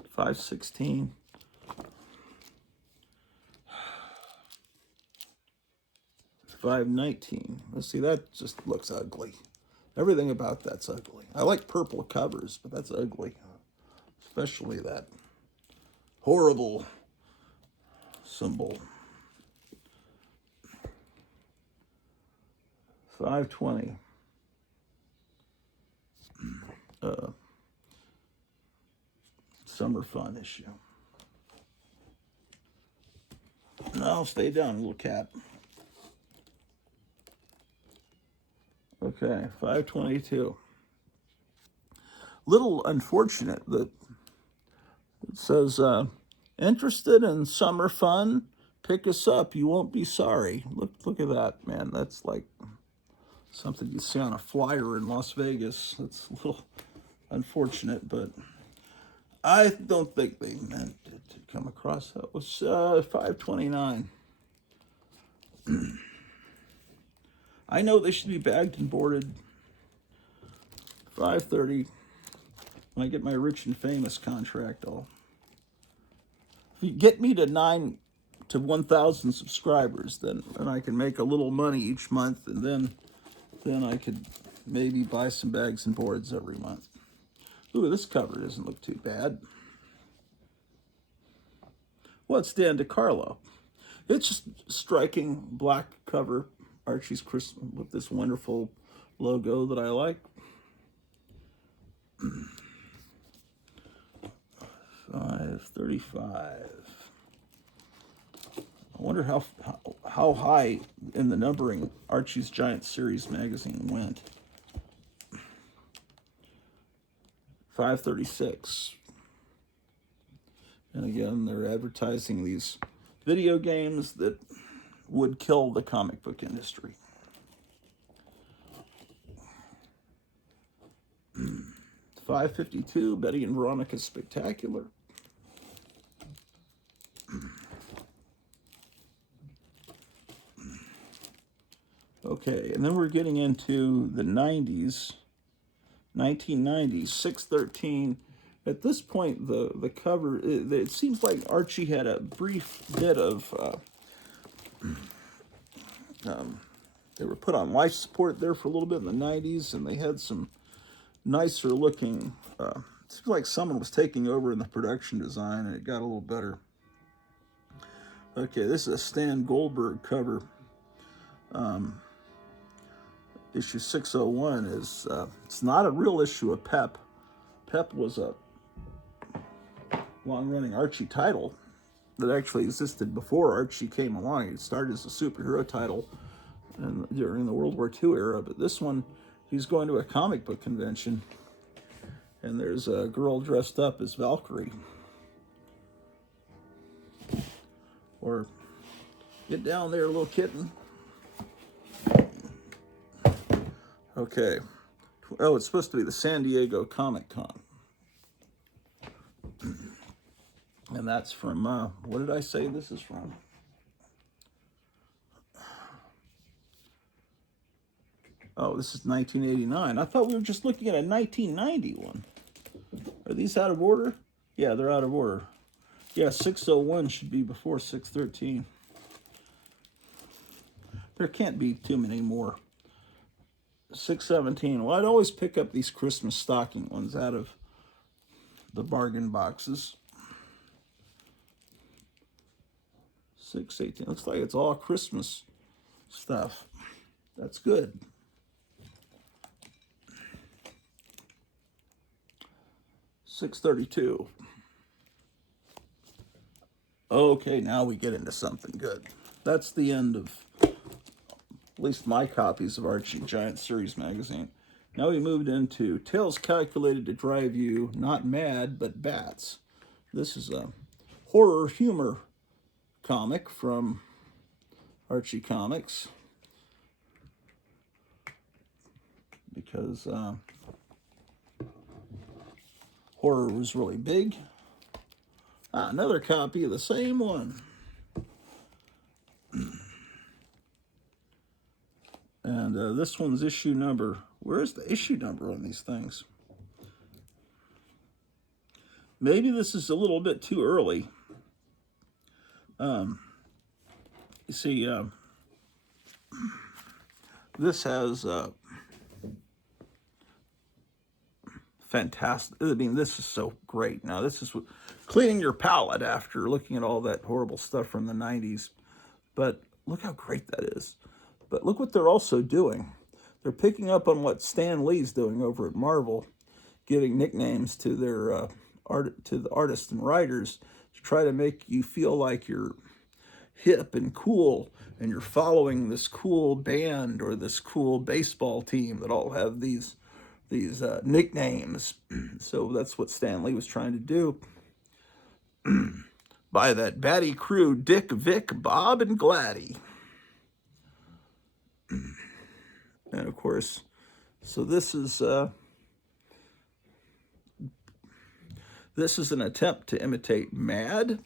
516. $5.19. Let's see, that just looks ugly. Everything about that's ugly. I like purple covers, but that's ugly. Especially that horrible symbol. $5.20. Summer Fun issue. No, stay down, little cat. Okay, $5.22. Little unfortunate that it says, interested in summer fun? Pick us up. You won't be sorry. Look at that, man. That's like something you see on a flyer in Las Vegas. It's a little unfortunate, but I don't think they meant it to come across. That was $5.29. I know they should be bagged and boarded. $5.30. When I get my Rich and Famous contract, if you get me to 1,000 subscribers, then I can make a little money each month, and then I could maybe buy some bags and boards every month. Ooh, this cover doesn't look too bad. What's Dan DiCarlo? It's just striking black cover, Archie's Christmas, with this wonderful logo that I like. $5.35. I wonder how high in the numbering Archie's Giant Series magazine went. $5.36. And again, they're advertising these video games that would kill the comic book industry. $5.52. Betty and Veronica Spectacular. Okay, and then we're getting into the 90s, 1990s, 613. At this point, the cover, it seems like Archie had a brief bit of, they were put on life support there for a little bit in the 90s, and they had some nicer looking, it seems like someone was taking over in the production design, and it got a little better. Okay, this is a Stan Goldberg cover. Issue 601 it's not a real issue of Pep. Pep was a long-running Archie title that actually existed before Archie came along. It started as a superhero title during the World War II era, but this one, he's going to a comic book convention, and there's a girl dressed up as Valkyrie. Or, get down there, little kitten. Okay. Oh, it's supposed to be the San Diego Comic Con. And that's from, what did I say this is from? Oh, this is 1989. I thought we were just looking at a 1990 one. Are these out of order? Yeah, they're out of order. Yeah, 601 should be before 613. There can't be too many more. 617. Well, I'd always pick up these Christmas stocking ones out of the bargain boxes. 618. Looks like it's all Christmas stuff. That's good. 632. Okay, now we get into something good. That's the end of at least my copies of Archie Giant Series magazine. Now we moved into Tales Calculated to Drive You Not Mad, but Bats. This is a horror humor comic from Archie Comics. Because horror was really big. Another copy of the same one. And this one's issue number. Where's the issue number on these things? Maybe this is a little bit too early. You see, this has fantastic. I mean, this is so great. Now, this is cleaning your palate after looking at all that horrible stuff from the 90s. But look how great that is. But look what they're also doing. They're picking up on what Stan Lee's doing over at Marvel, giving nicknames to their to the artists and writers to try to make you feel like you're hip and cool and you're following this cool band or this cool baseball team that all have these nicknames. So that's what Stan Lee was trying to do. By that batty crew, Dick, Vic, Bob, and Gladdy. And of course, so this is an attempt to imitate Mad,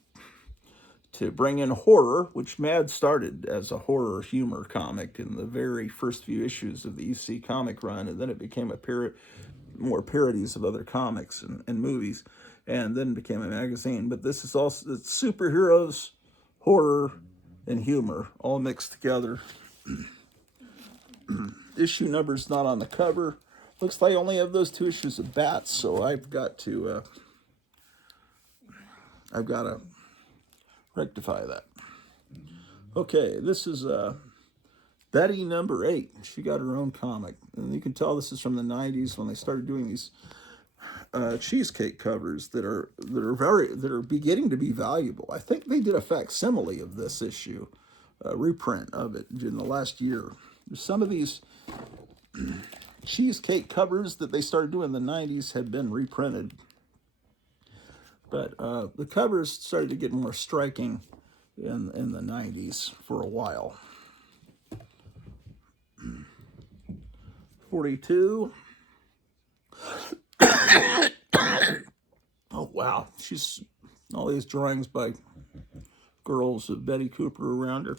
to bring in horror, which Mad started as a horror humor comic in the very first few issues of the EC comic run, and then it became more parodies of other comics and movies, and then became a magazine. But this is also superheroes, horror, and humor all mixed together. Issue number's not on the cover. Looks like I only have those 2 issues of Bats, so I've got to rectify that. Okay, this is Betty number 8. She got her own comic, and you can tell this is from the 90s when they started doing these cheesecake covers that are beginning to be valuable. I think they did a facsimile of this issue, reprint of it in the last year. Some of these cheesecake covers that they started doing in the 90s had been reprinted. But the covers started to get more striking in the 90s for a while. 42. Oh, wow. She's all these drawings by girls of Betty Cooper around her.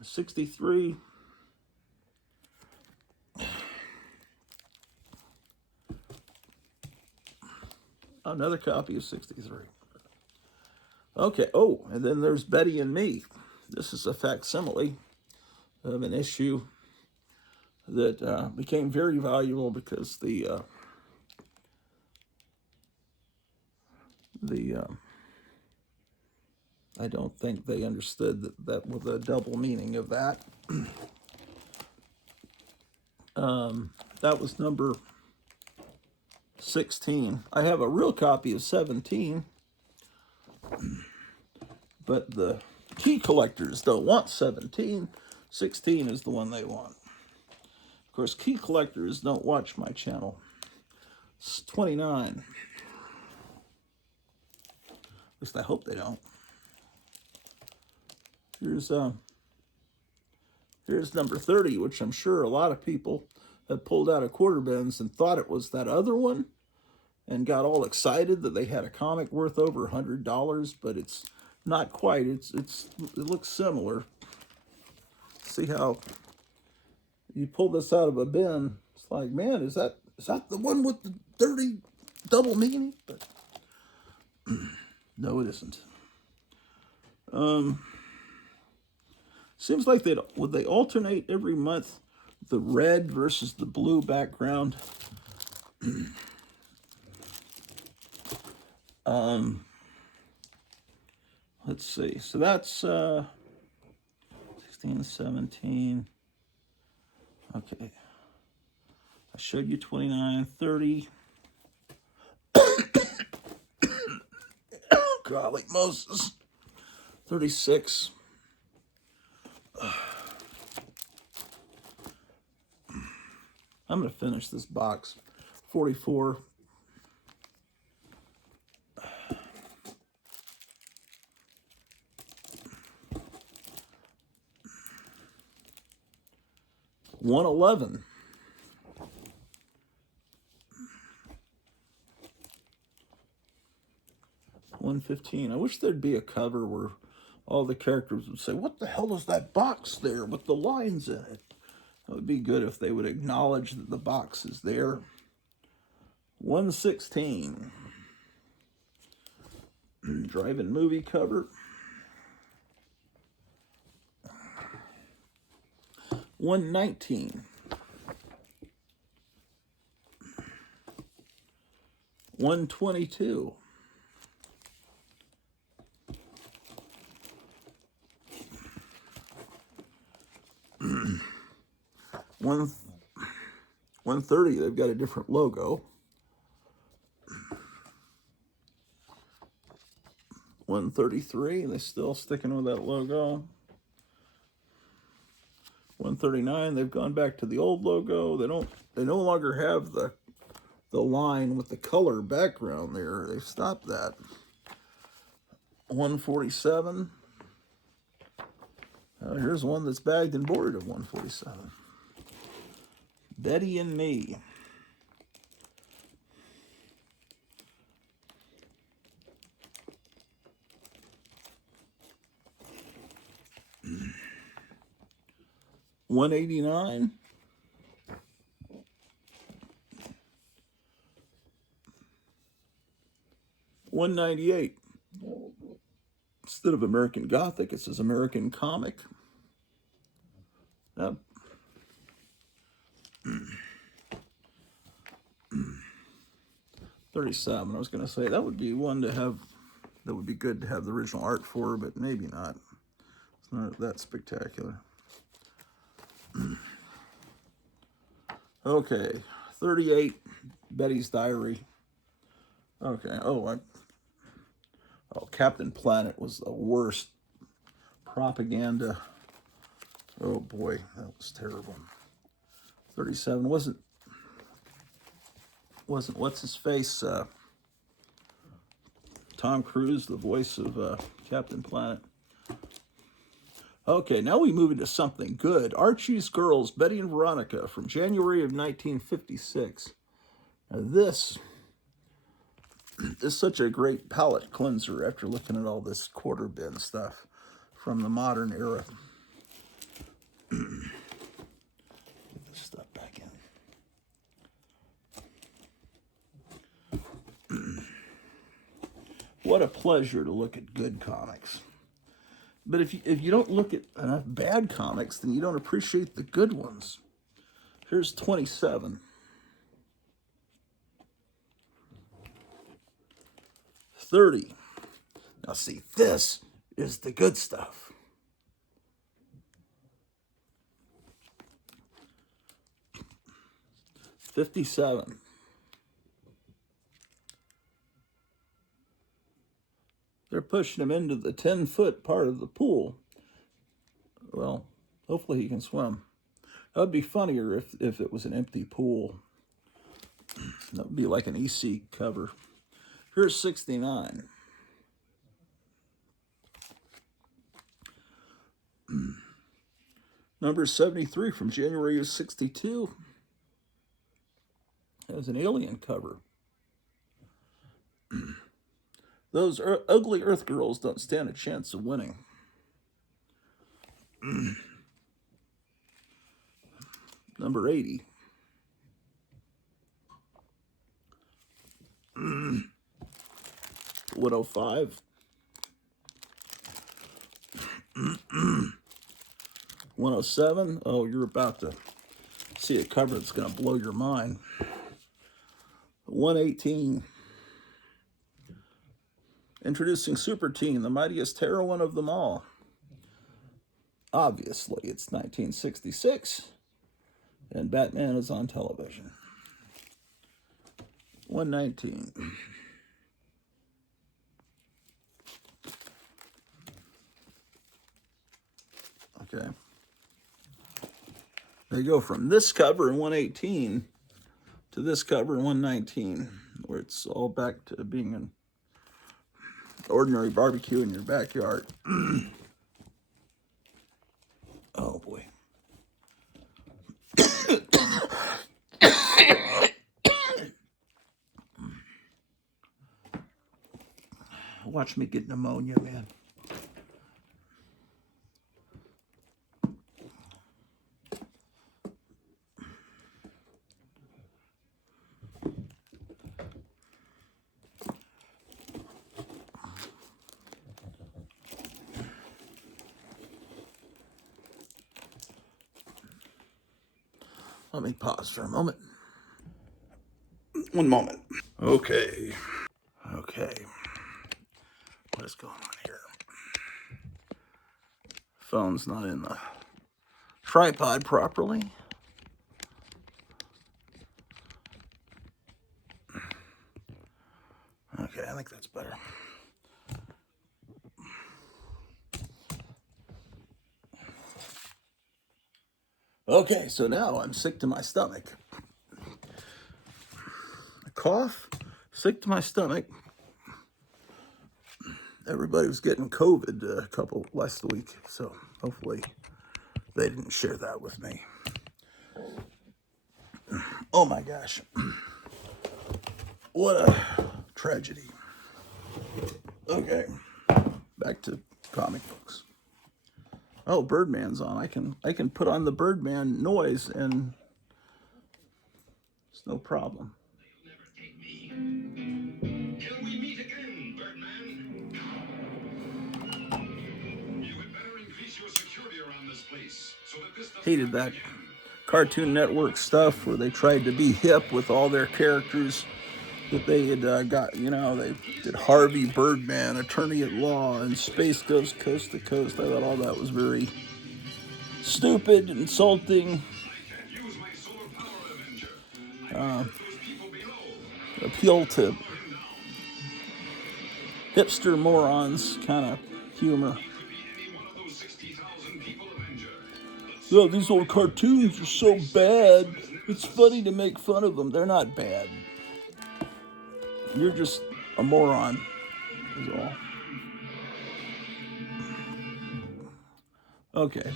63. Another copy of 63. Okay, oh, and then there's Betty and Me. This is a facsimile of an issue that became very valuable because I don't think they understood that was a double meaning of that. That was number 16. I have a real copy of 17, but the key collectors don't want 17. 16 is the one they want. Of course, key collectors don't watch my channel. It's 29. At least I hope they don't. Here's number 30, which I'm sure a lot of people have pulled out of quarter bins and thought it was that other one and got all excited that they had a comic worth over $100, but it's not quite. It looks similar. See how you pull this out of a bin? It's like, man, is that the one with the dirty double meaning? But no, it isn't. Seems like they alternate every month, the red versus the blue background. Let's see. So that's 16, 17. Okay. I showed you 29, 30. Golly Moses. 36. I'm going to finish this box. 44. $111. $115. I wish there'd be a cover where all the characters would say, "What the hell is that box there with the lines in it?" It would be good if they would acknowledge that the box is there. 116. Drive-in movie cover. 119. 122. 130. They've got a different logo. 133. They're still sticking with that logo. 139. They've gone back to the old logo. They no longer have the line with the color background there. They've stopped that. 147. Here's one that's bagged and boarded at 147. Betty and Me. $189. $198. Instead of American Gothic, it says American Comic. Yep. $37. I was going to say that would be one to have. That would be good to have the original art for, but maybe not. It's not that spectacular. Okay, 38. Betty's Diary. Okay. Oh, Captain Planet was the worst propaganda. Oh boy, that was terrible. 37 wasn't what's his face? Tom Cruise, the voice of Captain Planet. Okay, now we move into something good. Archie's Girls, Betty and Veronica, from January of 1956. Now this is such a great palate cleanser after looking at all this quarter bin stuff from the modern era. Get this stuff back in. What a pleasure to look at good comics. But if you don't look at enough bad comics, then you don't appreciate the good ones. Here's 27. 30. Now see, this is the good stuff. 57. pushing him into the 10-foot part of the pool. Well, hopefully he can swim. That would be funnier if it was an empty pool. That would be like an EC cover. Here's 69. Number 73 from January of 62. That was an Alien cover. Those ugly Earth girls don't stand a chance of winning. Number 80. 105. 107. Oh, you're about to see a cover that's going to blow your mind. 118. Introducing Super Teen, the mightiest heroine of them all. Obviously, it's 1966, and Batman is on television. 119. Okay. They go from this cover in 118 to this cover in 119, where it's all back to being an ordinary barbecue in your backyard. Oh boy. Watch me get pneumonia, man. Let me pause for a moment. One moment. Okay. What is going on here? Phone's not in the tripod properly. Okay, I think that's better. Okay, so now I'm sick to my stomach. A cough, sick to my stomach. Everybody was getting COVID a couple last week, so hopefully they didn't share that with me. Oh my gosh. What a tragedy. Okay, back to comic books. Oh, Birdman's on. I can put on the Birdman noise and it's no problem. They'll never take me. Till we meet again, Birdman. You had better increase your security around this place so that this doesn't Hated that Cartoon Network stuff where they tried to be hip with all their characters that they had got, they did Harvey Birdman, Attorney at Law, and Space Ghost Coast to Coast. I thought all that was very stupid, insulting, appeal to hipster morons kind of humor. Oh, these old cartoons are so bad. It's funny to make fun of them. They're not bad. You're just a moron, is all. Okay,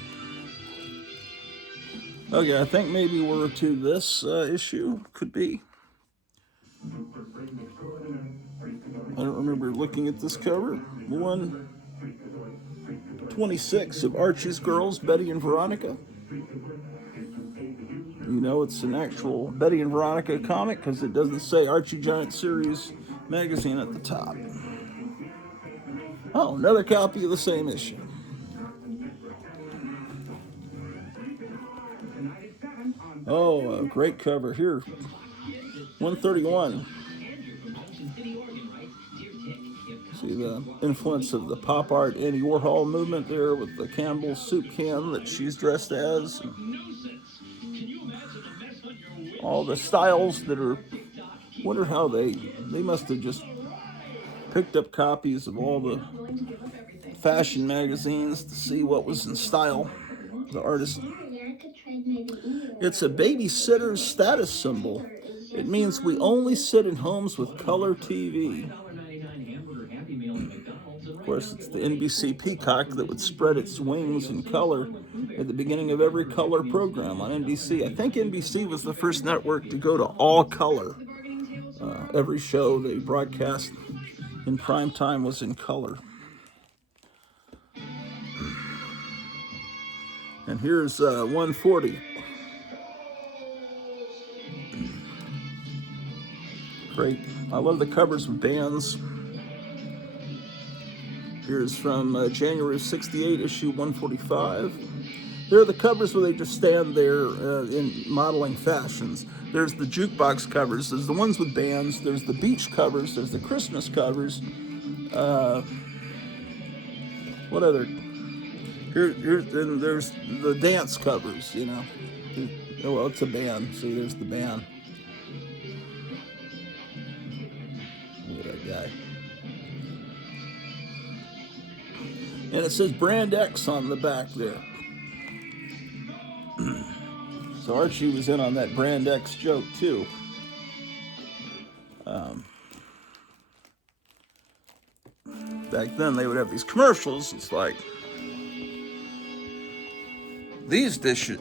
I think maybe we're to this issue. Could be. I don't remember looking at this cover. 126 of Archie's Girls, Betty and Veronica. It's an actual Betty and Veronica comic because it doesn't say Archie Giant Series magazine at the top. Oh, another copy of the same issue. Oh, a great cover here. 131. See the influence of the pop art Andy Warhol movement there with the Campbell's soup can that she's dressed as. All the styles that are, wonder how they must have just picked up copies of all the fashion magazines to see what was in style. The artist. It's a babysitter's status symbol. It means we only sit in homes with color TV. Of course, it's the NBC peacock that would spread its wings in color at the beginning of every color program on NBC. I think NBC was the first network to go to all color. Every show they broadcast in prime time was in color. And here's 140. Great. I love the covers of bands. Here's from January of 68, issue 145. There are the covers where they just stand there in modeling fashions. There's the jukebox covers. There's the ones with bands. There's the beach covers. There's the Christmas covers. What other? Then there's the dance covers, you know. Well, it's a band. See, there's the band. Look at that guy. And it says Brand X on the back there. So Archie was in on that Brand X joke too. Back then they would have these commercials. It's like these dishes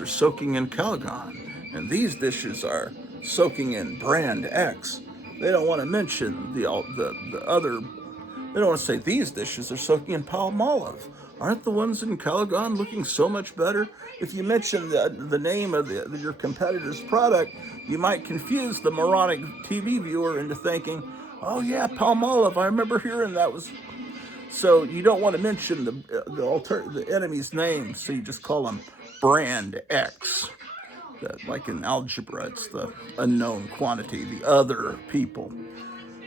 are soaking in Calgon, and these dishes are soaking in Brand X. They don't want to mention the other. They don't want to say these dishes are soaking in Palmolive. Aren't the ones in Calgon looking so much better? If you mention the name of your competitor's product, you might confuse the moronic TV viewer into thinking, oh yeah, Palmolive, I remember hearing that was... So you don't want to mention the enemy's name, so you just call them Brand X. Like in algebra, it's the unknown quantity, the other people.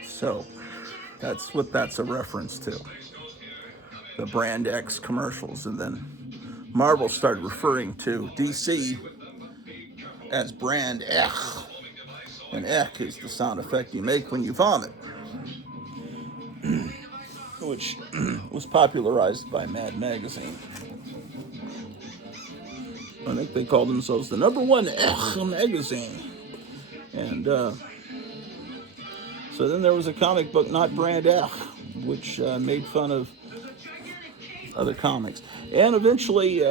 So that's what that's a reference to. The Brand X commercials. And then Marvel started referring to DC as Brand X. And X is the sound effect you make when you vomit, which was popularized by Mad Magazine. I think they called themselves the #1 X magazine. And so then there was a comic book, Not Brand X, which made fun of other comics. And eventually,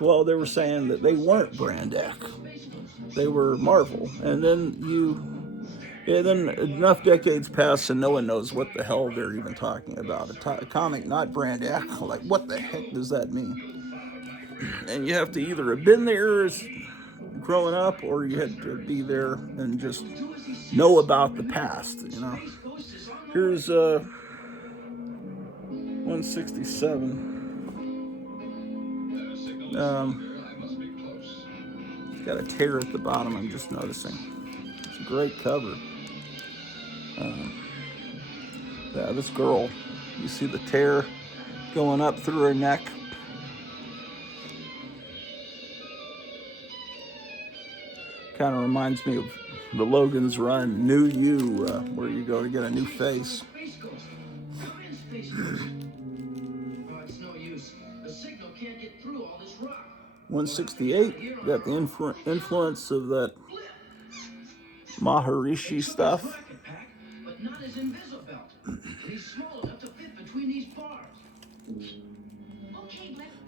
well, they were saying that they weren't Brand X. They were Marvel. And then then enough decades pass and no one knows what the hell they're even talking about. A comic, Not Brand X, like what the heck does that mean? And you have to either have been there as growing up, or you had to be there and just know about the past, you know. Here's 167. It's got a tear at the bottom, I'm just noticing. It's a great cover. Yeah, this girl, you see the tear going up through her neck. Kind of reminds me of the Logan's Run, New You, where you go to get a new face. 168, got the influence of that Maharishi stuff.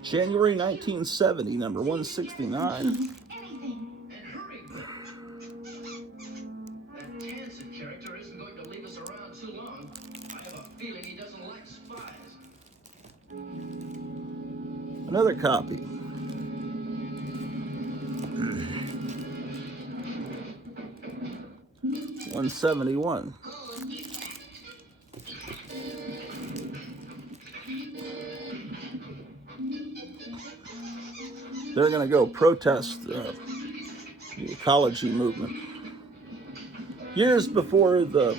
January 1970, number 169. Another copy. $171. They're going to go protest the ecology movement. Years before the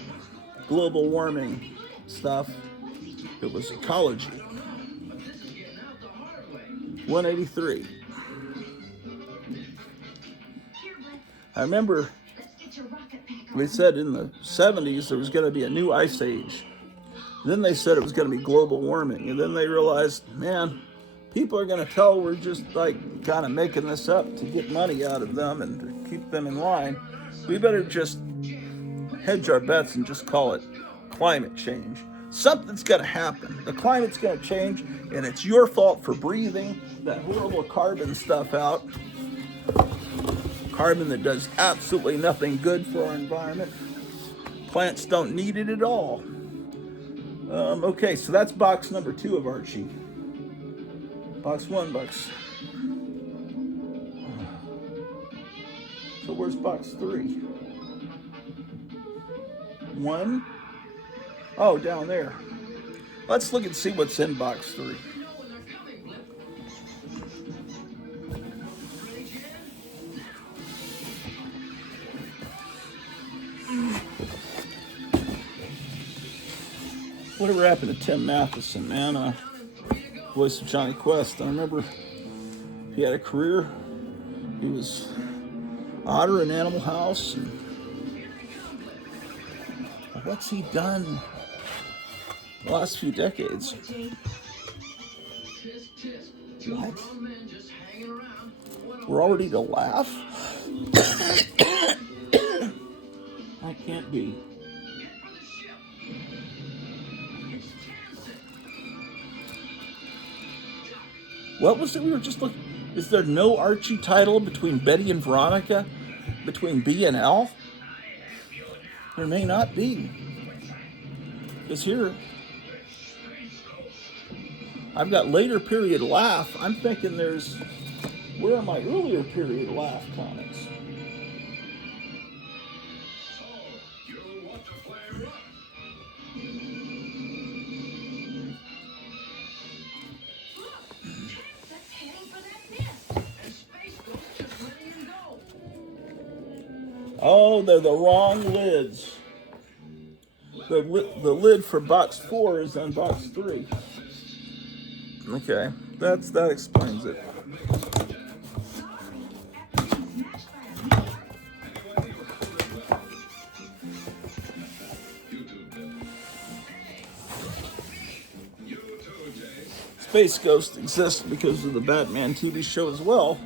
global warming stuff, it was ecology. 183. I remember They said in the 70s there was going to be a new ice age. Then they said it was going to be global warming. And then they realized, man, people are going to tell we're just like kind of making this up to get money out of them and to keep them in line. We better just hedge our bets and just call it climate change. Something's going to happen. The climate's going to change, and it's your fault for breathing that horrible carbon stuff out. Carbon that does absolutely nothing good for our environment. Plants don't need it at all. Okay, so that's box number 2 of Archie. Box 1, box. So where's box 3? 1. Oh, down there. Let's look and see what's in box 3. Whatever happened to Tim Matheson, man? Voice of Johnny Quest. I remember he had a career. He was Otter in Animal House. And what's he done the last few decades? What? We're already to laugh? That can't be. What was it we were just looking? Is there no Archie title between Betty and Veronica? Between B and L? There may not be. Because here, I've got later period laugh. I'm thinking there's, where are my earlier period laugh comics? Oh, they're the wrong lids. The lid for box 4 is on box 3. Okay, that explains it. Space Ghost exists because of the Batman TV show as well.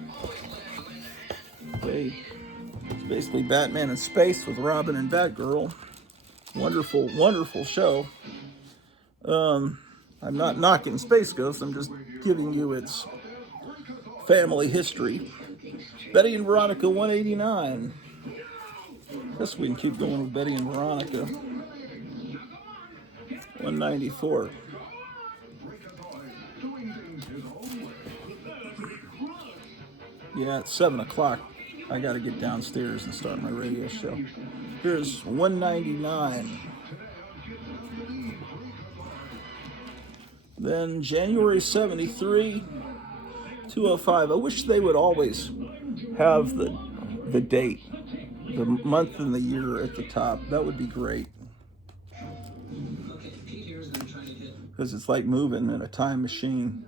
It's basically Batman in space with Robin and Batgirl. Wonderful, wonderful show. I'm not knocking Space Ghost, I'm just giving you its family history. Betty and Veronica 189. Guess we can keep going with Betty and Veronica. 194. Yeah, it's 7 o'clock. I gotta get downstairs and start my radio show. Here's 199. Then January 73, 205. I wish they would always have the date, the month and the year at the top. That would be great. Because it's like moving in a time machine.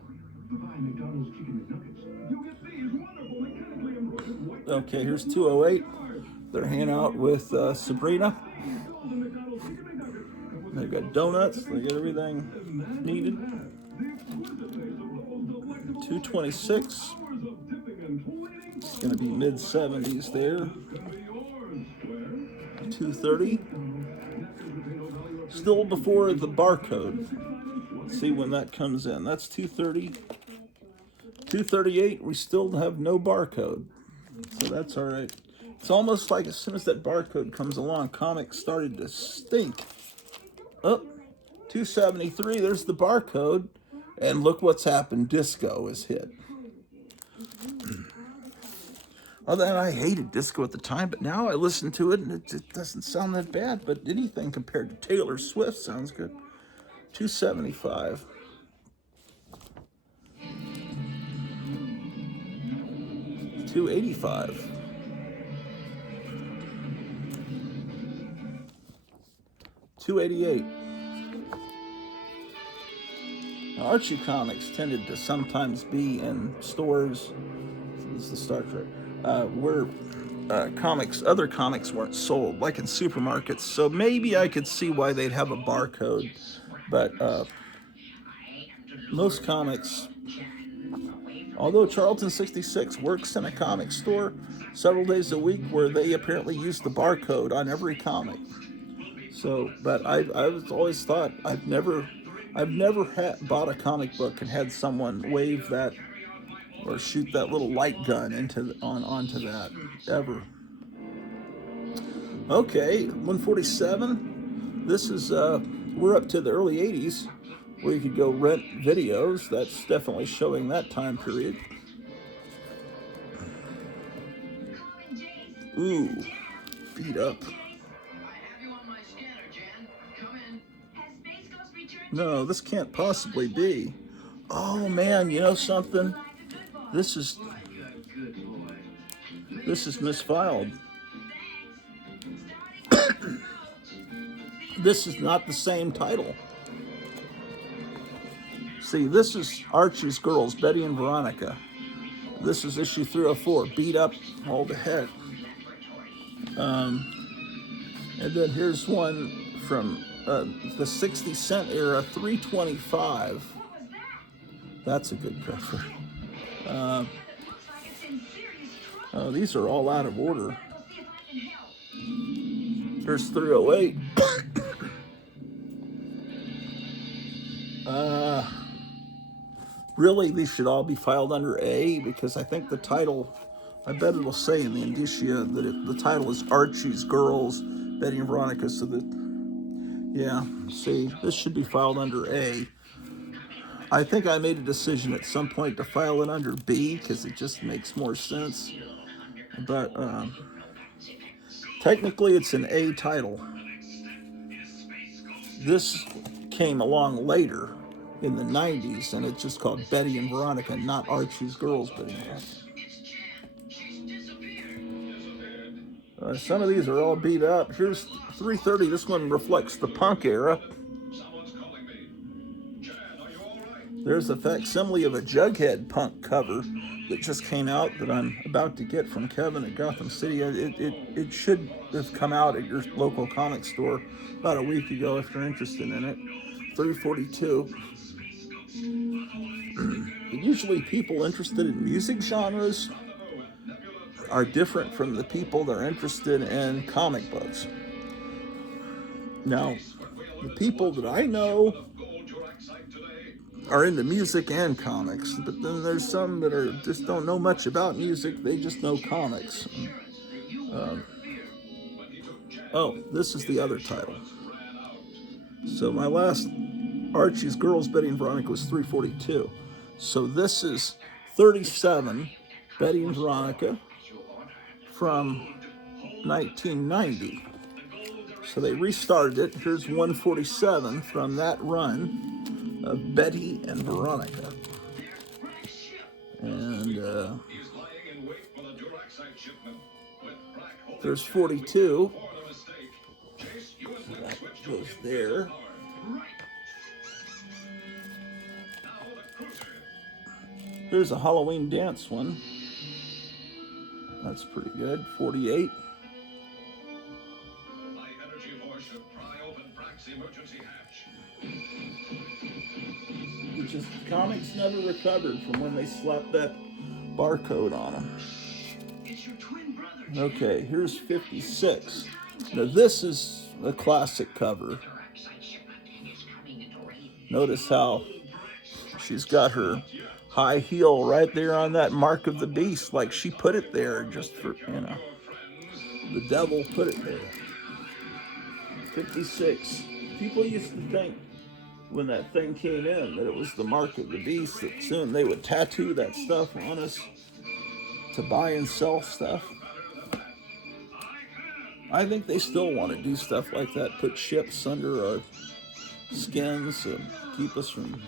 Okay, here's 208. They're hanging out with Sabrina. They've got donuts. They got everything needed. 226. It's going to be mid-70s there. 230. Still before the barcode. Let's see when that comes in. That's 230. 238. We still have no barcode. So that's all right. It's almost like as soon as that barcode comes along, comics started to stink. Oh, 273, there's the barcode. And look what's happened. Disco is hit. Other than I hated disco at the time, but now I listen to it and it doesn't sound that bad. But anything compared to Taylor Swift sounds good. 275. $285. $288. Archie comics tended to sometimes be in stores. This is the Star Trek. Where other comics weren't sold, like in supermarkets. So maybe I could see why they'd have a barcode, but most comics, although Charlton 66 works in a comic store several days a week where they apparently use the barcode on every comic. So, but I've always thought I've never bought a comic book and had someone wave that or shoot that little light gun onto that ever. Okay, 147. This is we're up to the early 80s where you could go rent videos. That's definitely showing that time period. Ooh, beat up. No, this can't possibly be. Oh man, you know something? This is misfiled. This is not the same title. See, this is Archie's Girls, Betty and Veronica. This is issue 304, beat up all the head. And then here's one from the 60-cent era, 325. That's a good cover. Oh, these are all out of order. Here's 308. Really, these should all be filed under A because I think the title, I bet it'll say in the indicia that the title is Archie's Girls, Betty and Veronica. So that, yeah, see, this should be filed under A. I think I made a decision at some point to file it under B because it just makes more sense. But technically, it's an A title. This came along later in the 90s, and it's just called Betty and Veronica, not Archie's Girls, Betty and Veronica. Some of these are all beat up. Here's 330. This one reflects the punk era. There's a facsimile of a Jughead punk cover that just came out that I'm about to get from Kevin at Gotham City. It should have come out at your local comic store about a week ago if you're interested in it. 342. Usually people interested in music genres are different from the people that are interested in comic books. Now, the people that I know are into music and comics, but then there's some that are just don't know much about music, they just know comics. Oh, this is the other title. So my last Archie's Girls, Betty and Veronica was 342. So this is 37, Betty and Veronica, from 1990. So they restarted it. Here's 147 from that run of Betty and Veronica. And there's 42. That goes there. Here's a Halloween dance one. That's pretty good. 48. Which is comics never recovered from when they slapped that barcode on them. Okay, here's 56. Now this is a classic cover. Notice how she's got her high heel right there on that mark of the beast, like she put it there just for, the devil put it there. 56. People used to think when that thing came in that it was the mark of the beast, that soon they would tattoo that stuff on us to buy and sell stuff. I think they still want to do stuff like that, put chips under our skins to keep us from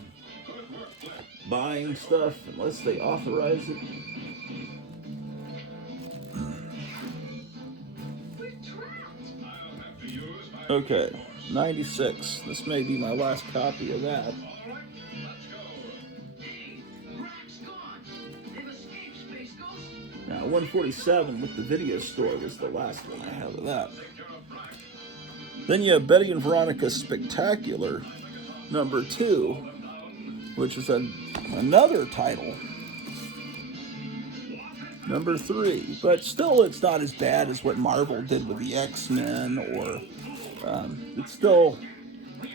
buying stuff unless they authorize it. Okay, 96. This may be my last copy of that. Now, 147 with the video store was the last one I have of that. Then you have Betty and Veronica Spectacular, number 2, which is another title. Number 3, but still it's not as bad as what Marvel did with the X-Men, or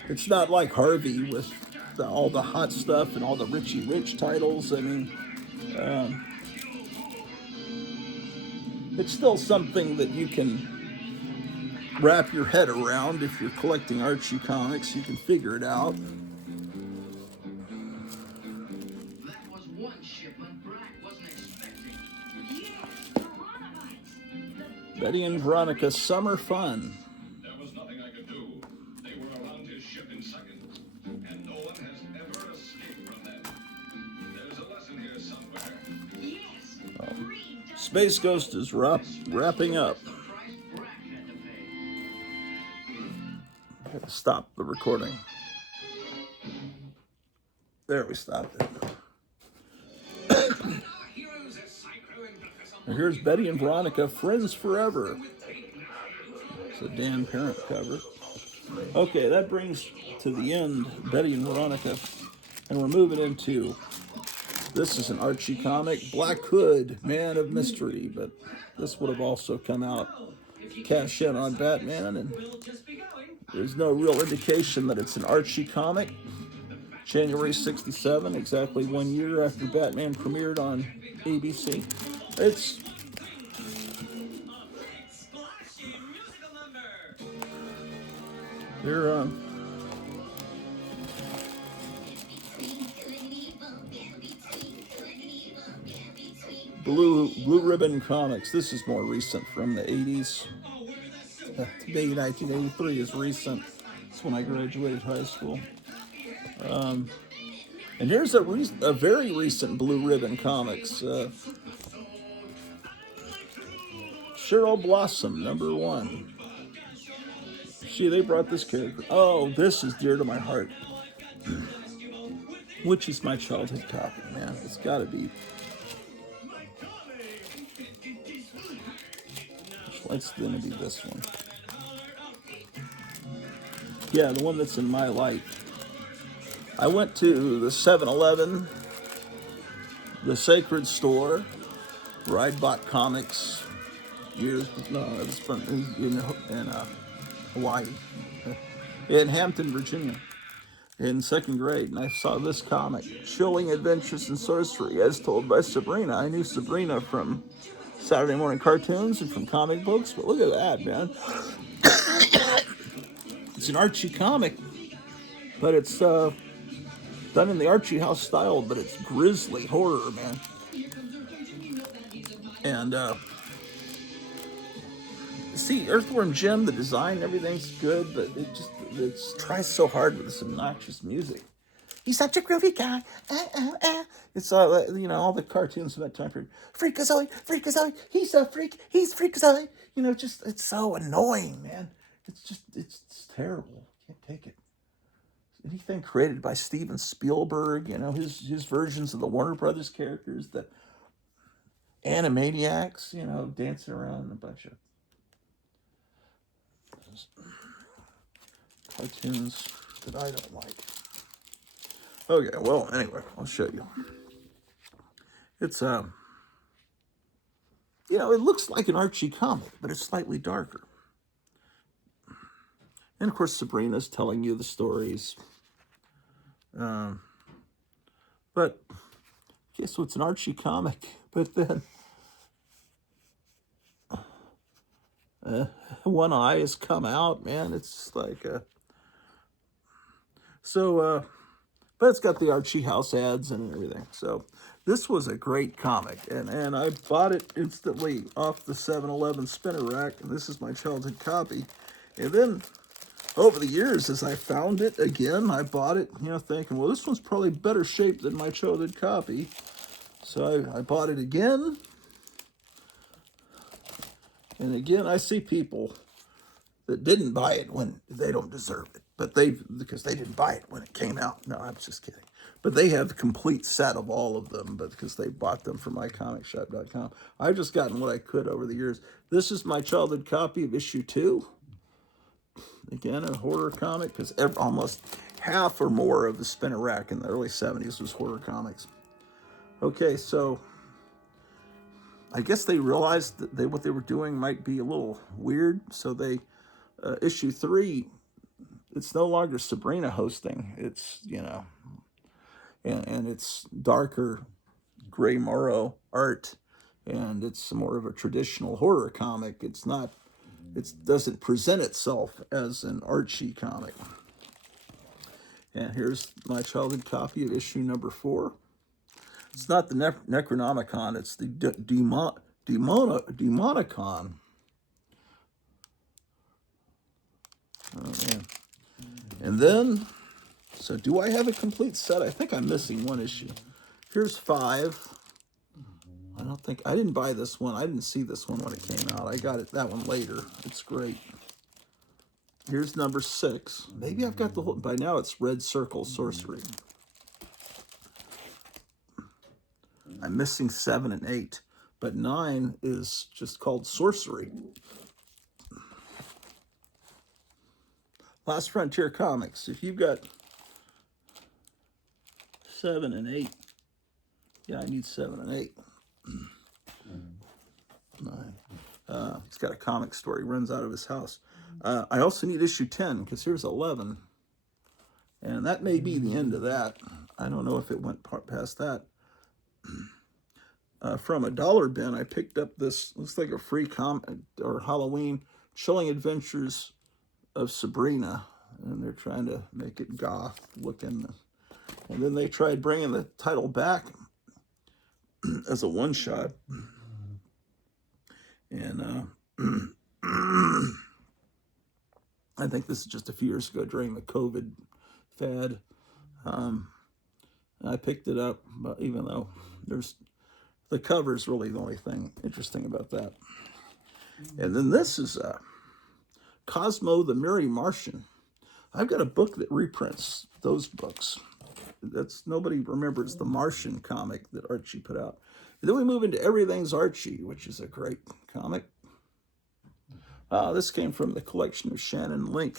it's not like Harvey with all the hot stuff and all the Richie Rich titles. I mean, it's still something that you can wrap your head around. If you're collecting Archie comics, you can figure it out. That was one shipment Brack wasn't expecting. Betty and Veronica Summer Fun. There was nothing I could do. They were around his ship in seconds, and no one has ever escaped from them. There's a lesson here somewhere. Yes. Space Ghost is wrapping up. The price Brack had to pay. I gotta stop the recording. There, we stopped it. And here's Betty and Veronica, Friends Forever. It's a Dan Parent cover. Okay, that brings to the end Betty and Veronica, and we're moving into, this is an Archie comic, Black Hood, Man of Mystery, but this would have also come out, cash in on Batman, and there's no real indication that it's an Archie comic. January 67, exactly 1 year after Batman premiered on ABC. It's they're Blue Ribbon Comics. This is more recent, from the 80s. To me, 1983 is recent. That's when I graduated high school. And here's a very recent Blue Ribbon Comics. Cheryl Blossom, number 1. See, they brought this character. Oh, this is dear to my heart. Which is my childhood copy, man. It's got to be. It's going to be this one. Yeah, the one that's in my life. I went to the 7-Eleven, the Sacred Store, where I bought comics years. No, it was from in Hawaii, in Hampton, Virginia, in 2nd grade, and I saw this comic, Chilling Adventures in Sorcery, as told by Sabrina. I knew Sabrina from Saturday morning cartoons and from comic books, but look at that, man. It's an Archie comic, but it's done in the Archie House style, but it's grisly horror, man. And see, Earthworm Jim, the design, everything's good, but it tries so hard with this obnoxious music. He's such a groovy guy. It's all all the cartoons of that time period. Freakazoid, he's a freak, he's Freakazoid. It's so annoying, man. It's terrible. Can't take it. Anything created by Steven Spielberg, his versions of the Warner Brothers characters, the Animaniacs, dancing around in a bunch of cartoons that I don't like. Okay, well, anyway, I'll show you. It's it looks like an Archie comic, but it's slightly darker. And of course, Sabrina's telling you the stories. But okay, so it's an Archie comic, but then one eye has come out, man. It's like but it's got the Archie House ads and everything. So this was a great comic, and I bought it instantly off the 7-Eleven spinner rack, and this is my childhood copy. And then over the years, as I found it again, I bought it, thinking, well, this one's probably better shape than my childhood copy. So I bought it again. And again, I see people that didn't buy it when they don't deserve it. But because they didn't buy it when it came out. No, I'm just kidding. But they have the complete set of all of them, but because they bought them from mycomicshop.com. I've just gotten what I could over the years. This is my childhood copy of issue 2. Again, a horror comic, because almost half or more of the spinner rack in the early 70s was horror comics. Okay, so I guess they realized that what they were doing might be a little weird, so they, issue 3, it's no longer Sabrina hosting. It's, and it's darker Gray Morrow art, and it's more of a traditional horror comic. It doesn't present itself as an Archie comic. And here's my childhood copy of issue number 4. It's not the Necronomicon, it's the Demonicon. Oh, man. And then, so do I have a complete set? I think I'm missing one issue. Here's 5. I didn't buy this one. I didn't see this one when it came out. I got that one later. It's great. Here's number 6. Maybe I've got the whole, by now it's Red Circle Sorcery. I'm missing 7 and 8, but 9 is just called Sorcery. Last Frontier Comics. If you've got 7 and 8, yeah, I need 7 and 8. 9. He's got a comic store. He runs out of his house. I also need issue 10, because here's 11. And that may be the end of that. I don't know if it went past that. From a dollar bin, I picked up this, looks like a free comic or Halloween, Chilling Adventures of Sabrina. And they're trying to make it goth looking. And then they tried bringing the title back as a one-shot. And I think this is just a few years ago during the COVID fad. I picked it up, but even though the cover is really the only thing interesting about that. And then this is Cosmo the Merry Martian. I've got a book that reprints those books. Nobody remembers the Martian comic that Archie put out. And then we move into Everything's Archie, which is a great comic. This came from the collection of Shannon Link,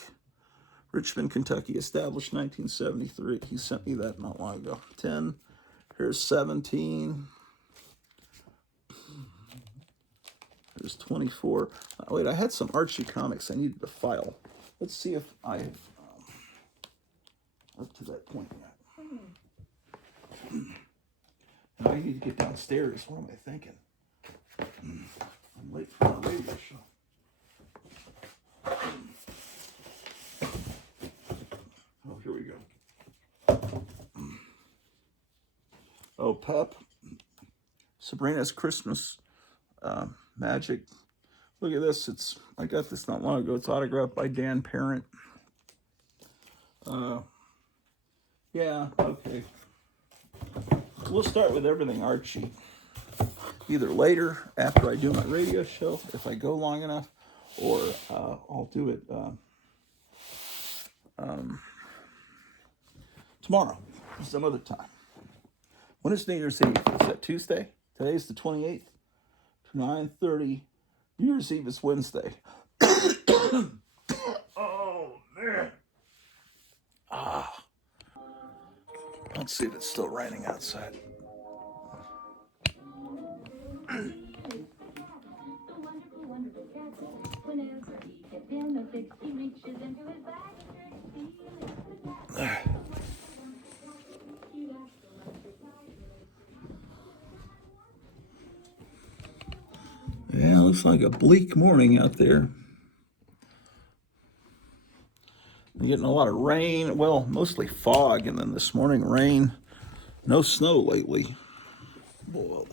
Richmond, Kentucky, established 1973. He sent me that not long ago. 10. Here's 17. There's 24. Wait, I had some Archie comics I needed to file. Let's see if I have up to that point yet. Now I need to get downstairs. What am I thinking? I'm late for the radio show. Oh, here we go. Oh, Pup. Sabrina's Christmas Magic. Look at this. I got this not long ago. It's autographed by Dan Parent. Yeah, okay. We'll start with Everything Archie. Either later, after I do my radio show, if I go long enough, or I'll do it tomorrow, some other time. When is New Year's Eve? Is that Tuesday? Today's the 28th. 9:30. New Year's Eve is Wednesday. Oh, man. Let's see if it's still raining outside. Yeah, looks like a bleak morning out there. We're getting a lot of rain, well, mostly fog, and then this morning rain. No snow lately. Whoa.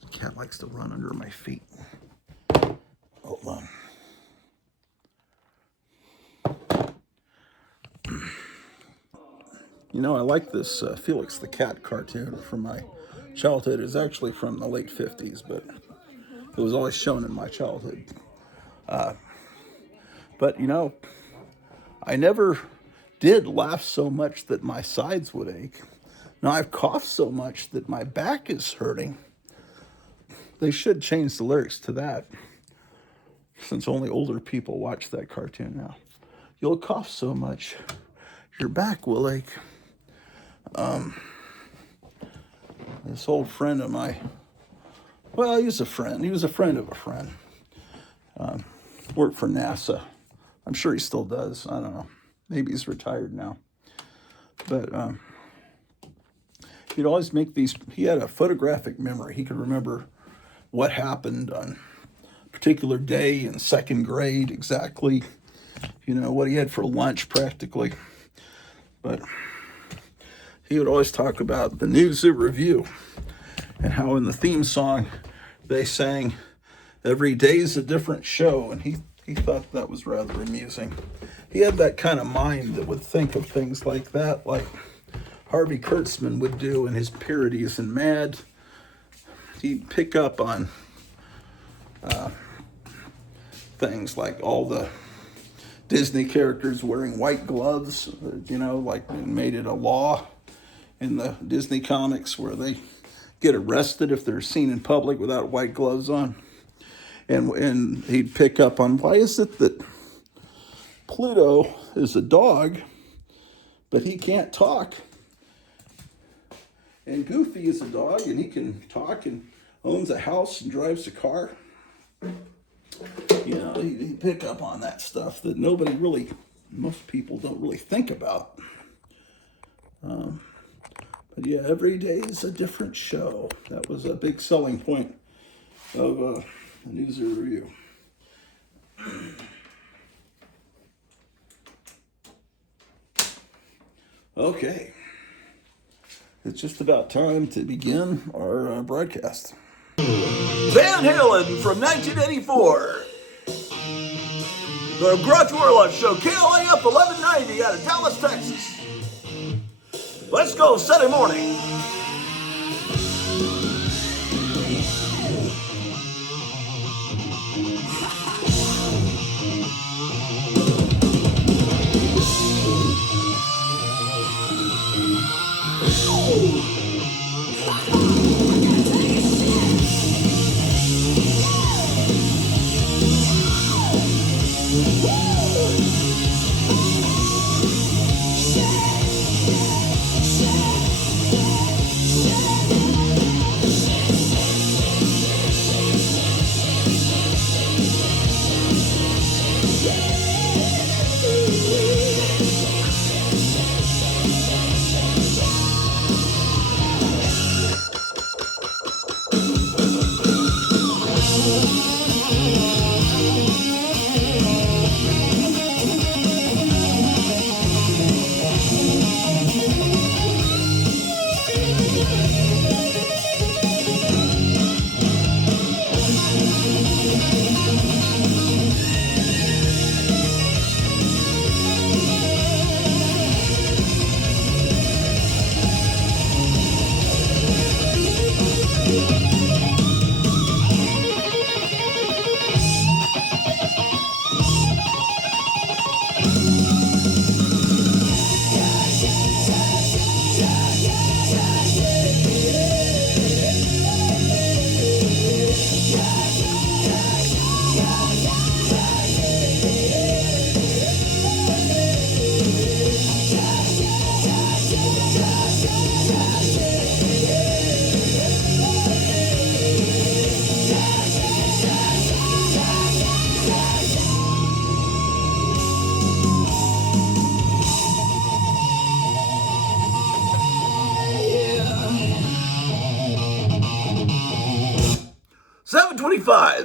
The cat likes to run under my feet. Hold on. You know, I like this Felix the Cat cartoon from my childhood. It's actually from the late 50s, but it was always shown in my childhood. But, you know, I never did laugh so much that my sides would ache. Now I've coughed so much that my back is hurting. They should change the lyrics to that, since only older people watch that cartoon now. You'll cough so much, your back will ache. This old friend of mine, well, he was a friend. He was a friend of a friend. Worked for NASA. I'm sure he still does. I don't know. Maybe he's retired now. But he'd always make these. He had a photographic memory. He could remember what happened on a particular day in second grade exactly. You know, what he had for lunch practically. But he would always talk about the News at Review and how in the theme song they sang, "Every day's a different show," and he thought that was rather amusing. He had that kind of mind that would think of things like that, like Harvey Kurtzman would do in his parodies in Mad. He'd pick up on things like all the Disney characters wearing white gloves, you know, like made it a law in the Disney comics where they get arrested if they're seen in public without white gloves on. And he'd pick up on, why is it that Pluto is a dog, but he can't talk? And Goofy is a dog, and he can talk and owns a house and drives a car. You know, he'd pick up on that stuff that most people don't really think about. But yeah, every day is a different show. That was a big selling point of the News and Review. Okay. It's just about time to begin our broadcast. Van Halen from 1984. The Grottu Orloff Show, KLAF 1190 out of Dallas, Texas. Let's go Sunday morning.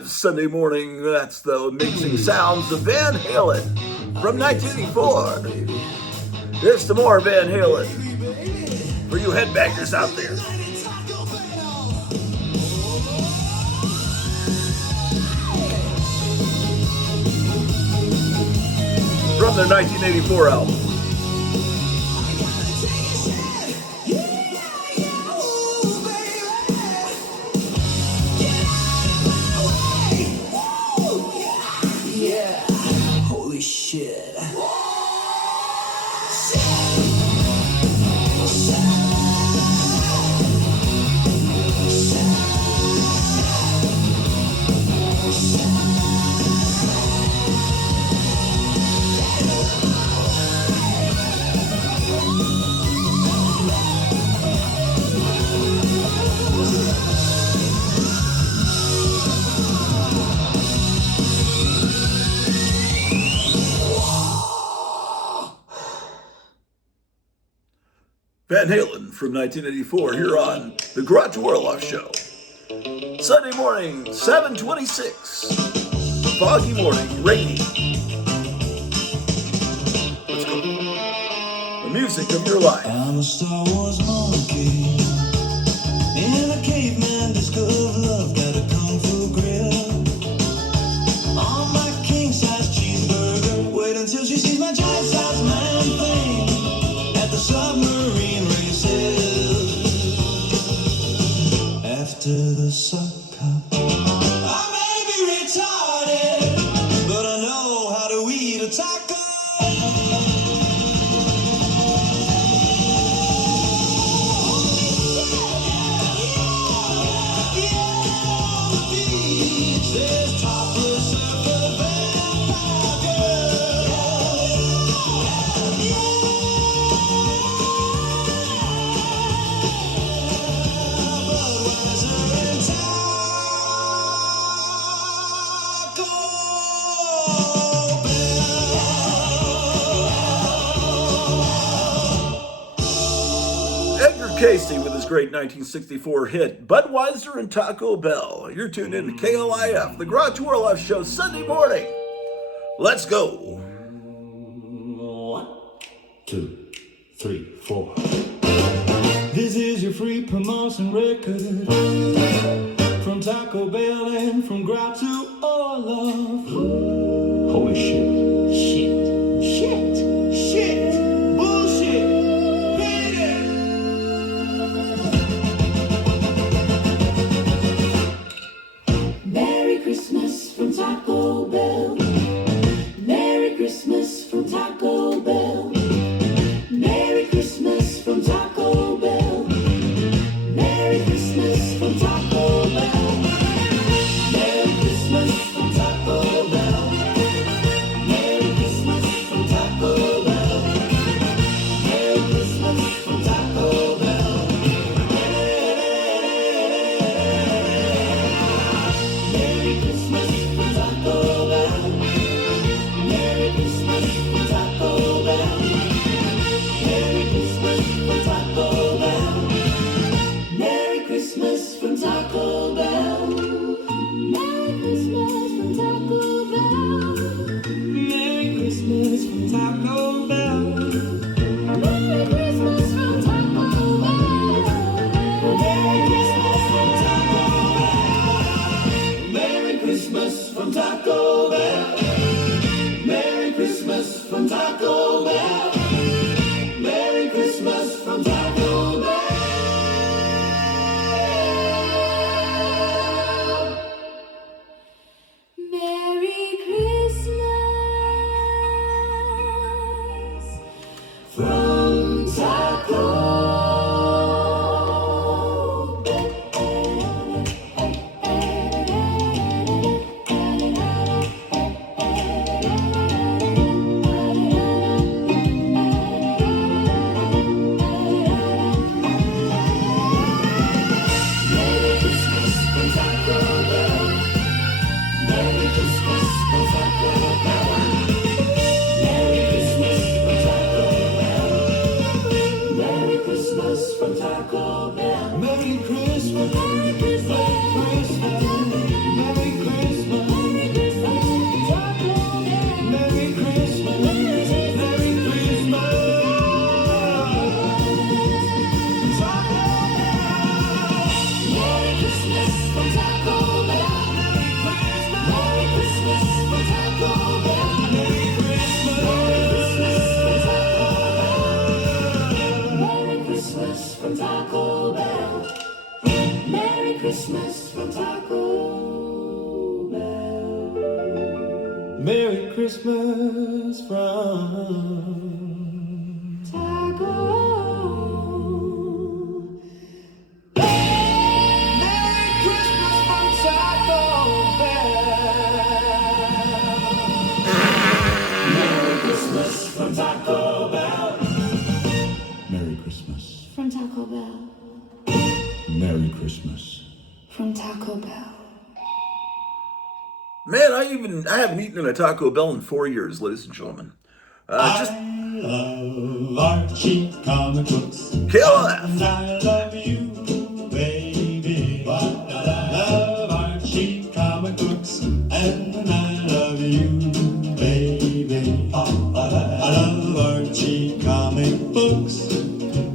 Sunday morning. That's the amazing sounds of Van Halen from 1984. Here's some more Van Halen for you headbangers out there. From their 1984 album. Shit. Van Halen from 1984 here on the Grottu Orloff Show. Sunday morning, 7:26. Foggy morning, rainy. Let's go. The music of your life. I'm a Star Wars monkey in a caveman disco of love. Got a kung fu grill on my king-size cheeseburger. Wait until she sees my giant-sized man thing at the submarine races. After the suck cup, I may be retarded, but I know how to eat a taco. Casey with his great 1964 hit, Budweiser and Taco Bell. You're tuned in to KLIF, the Grottu Orloff Show, Sunday morning. Let's go. 1, 2, 3, 4. This is your free promotion record from Taco Bell and from Grottu Orloff. Holy shit. Shit. Bullshit. Beat it. Merry Christmas from Taco Bell. Merry Christmas from Taco Bell. Merry Christmas from Taco Bell. Merry Christmas from Taco Bell. Merry Christmas from Taco Bell. Merry Christmas from Taco Bell. Merry Christmas from Taco Bell. Merry Christmas from Taco Bell. Merry Christmas from Taco Bell. Merry Christmas from Taco Bell. Merry Christmas from Taco Bell. Merry Christmas from Taco Bell. Merry Christmas from Taco Bell. Merry Christmas from Taco Bell. Merry Christmas from Taco Bell. Merry Christmas from Taco Bell. Merry Christmas from Taco Bell. Merry Christmas from Taco Merry Christmas from Taco Bell. Merry Christmas from Taco Bell. Merry Christmas from Taco Bell. Merry Christmas from Taco Bell. Merry Christmas. Merry Christmas. Merry Christmas. Merry Christmas from Taco Bell. Merry Christmas. Merry Christmas. Merry Christmas from Taco Bell. Merry Christmas from Taco Bell. Merry Christmas from Taco Bell. Merry Christmas from Taco Bell. Merry Christmas from Taco Merry Christmas from Taco Bell. Merry Christmas from Taco Bell. Merry Christmas. From Taco Bell. Merry Christmas. From Taco Bell. Man, I haven't eaten at a Taco Bell in 4 years, ladies and gentlemen. Just love Archie comic books. KLF. And I love you, baby. I love Archie comic books. And I love you, baby. I love Archie comic books.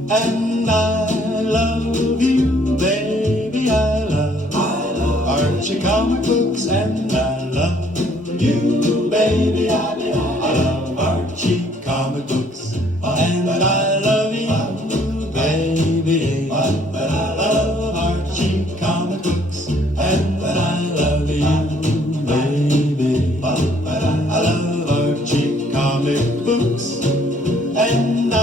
And I love you, baby. I love Archie comic books. And I love you, baby. I love Archie comic books. And I love you, baby. I love Archie comic books. And I love you, baby. I love Archie comic books. And I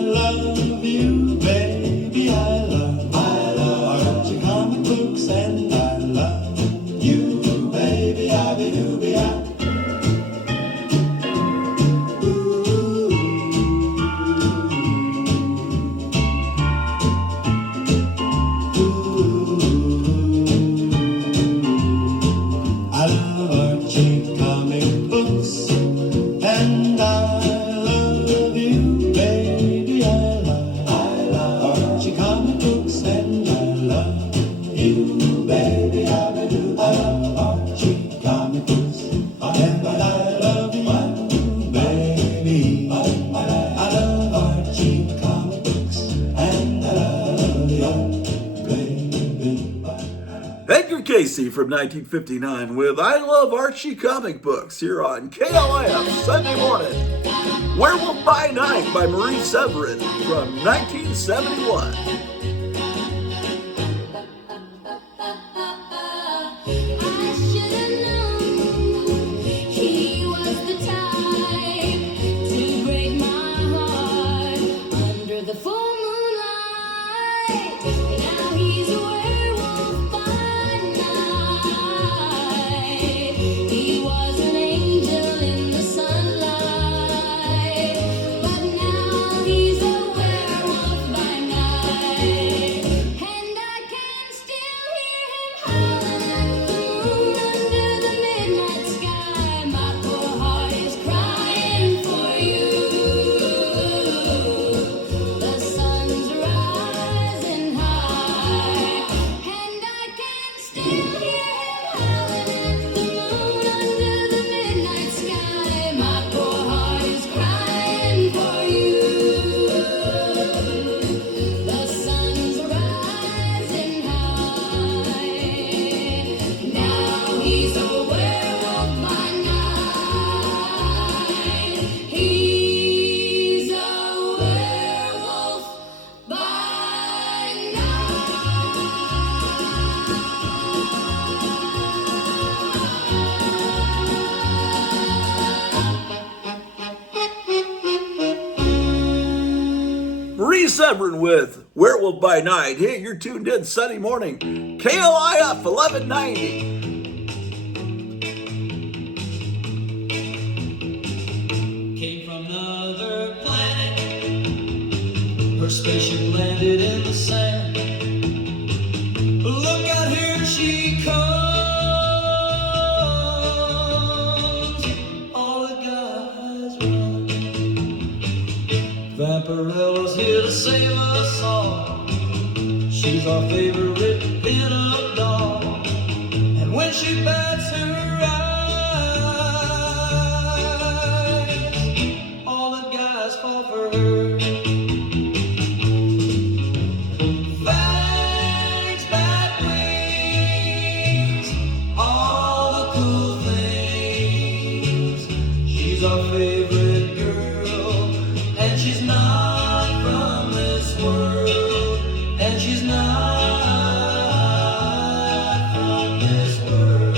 love you, baby. I love Archie comic books. And I love you, baby. I do, be I. I love Archie comic books, and I love you, baby. I love Archie comic books, and I love you, baby. I love Archie comic books, and I love you, baby. I love Archie comic books, and I love you, baby. Edgar Casey from 1959 with I Love Archie comic books here on KLIF Sunday morning. Werewolf by Night by Marie Severin from 1971. I should've known he was the type to break my heart under the full moonlight. Now he's a werewolf by night. He was an angel in the sunlight, but now he's a werewolf by night. And I can still hear him howling at the moon under the midnight sky. My poor heart is crying for you. The sun's rising high, and I can still hear him howling at the moon under the midnight sky. My poor heart is crying for you. The sun's rising high. Now he's a werewolf by night. He's a werewolf by Marie Severin with Werewolf by Night. Hey, you're tuned in Sunday morning. KLIF 1190. Came from another planet. Her spaceship landed in the sand. Look out, here she comes. All the guys run. Vampirella's here to save us all. She's our favorite pin-up doll. And when she bats her eyes, all the guys fall for her. Fangs, bat wings, all the cool things. She's our favorite girl, and she's not from this world, and she's not from this world.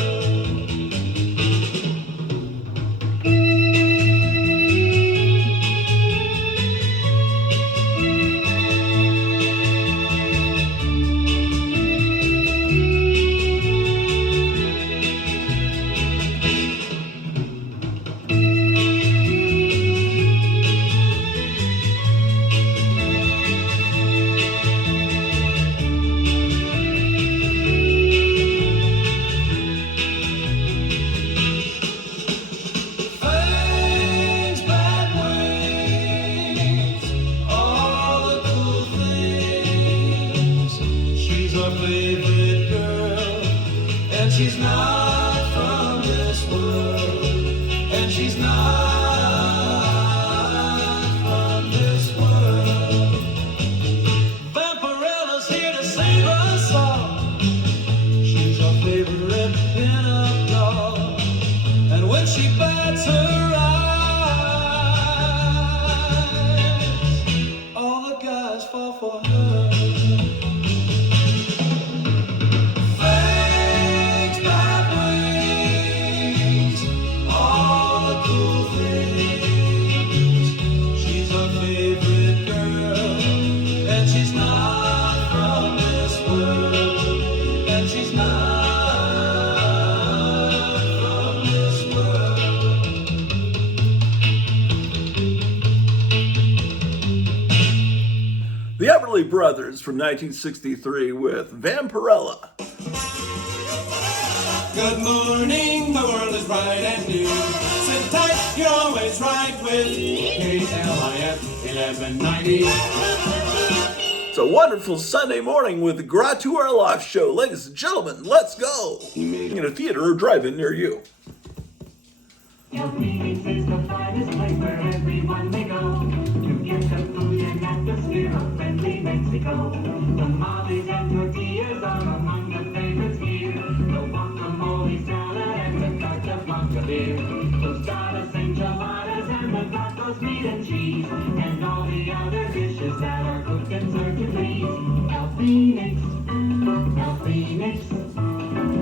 and she's not from this world, and she's not from this world. Vampirella's here to save us all. She's our favorite pin-up doll, and when she bats her eyes, all the guys fall for her. Thanks, bad wings, all the cool things. She's our favorite girl, and she's not from this world, and she's not from this world. The Everly Brothers from 1963 with Vampirella. Good morning, the world is bright and new. Sit tight, you're always right with KLIF 1190. It's a wonderful Sunday morning with the Grottu Orloff Show. Ladies and gentlemen, let's go. In a theater or drive-in near you. El Phoenix is the finest place where everyone may go to get the food and atmosphere of friendly Mexico. Tamales and tortillas are among the favorites here. The guacamole salad and the carta blanca beer. Tostadas, enchiladas, and the tacos, meat and cheese. And all the other dishes that are cooked and served to please. El Phoenix, El Phoenix.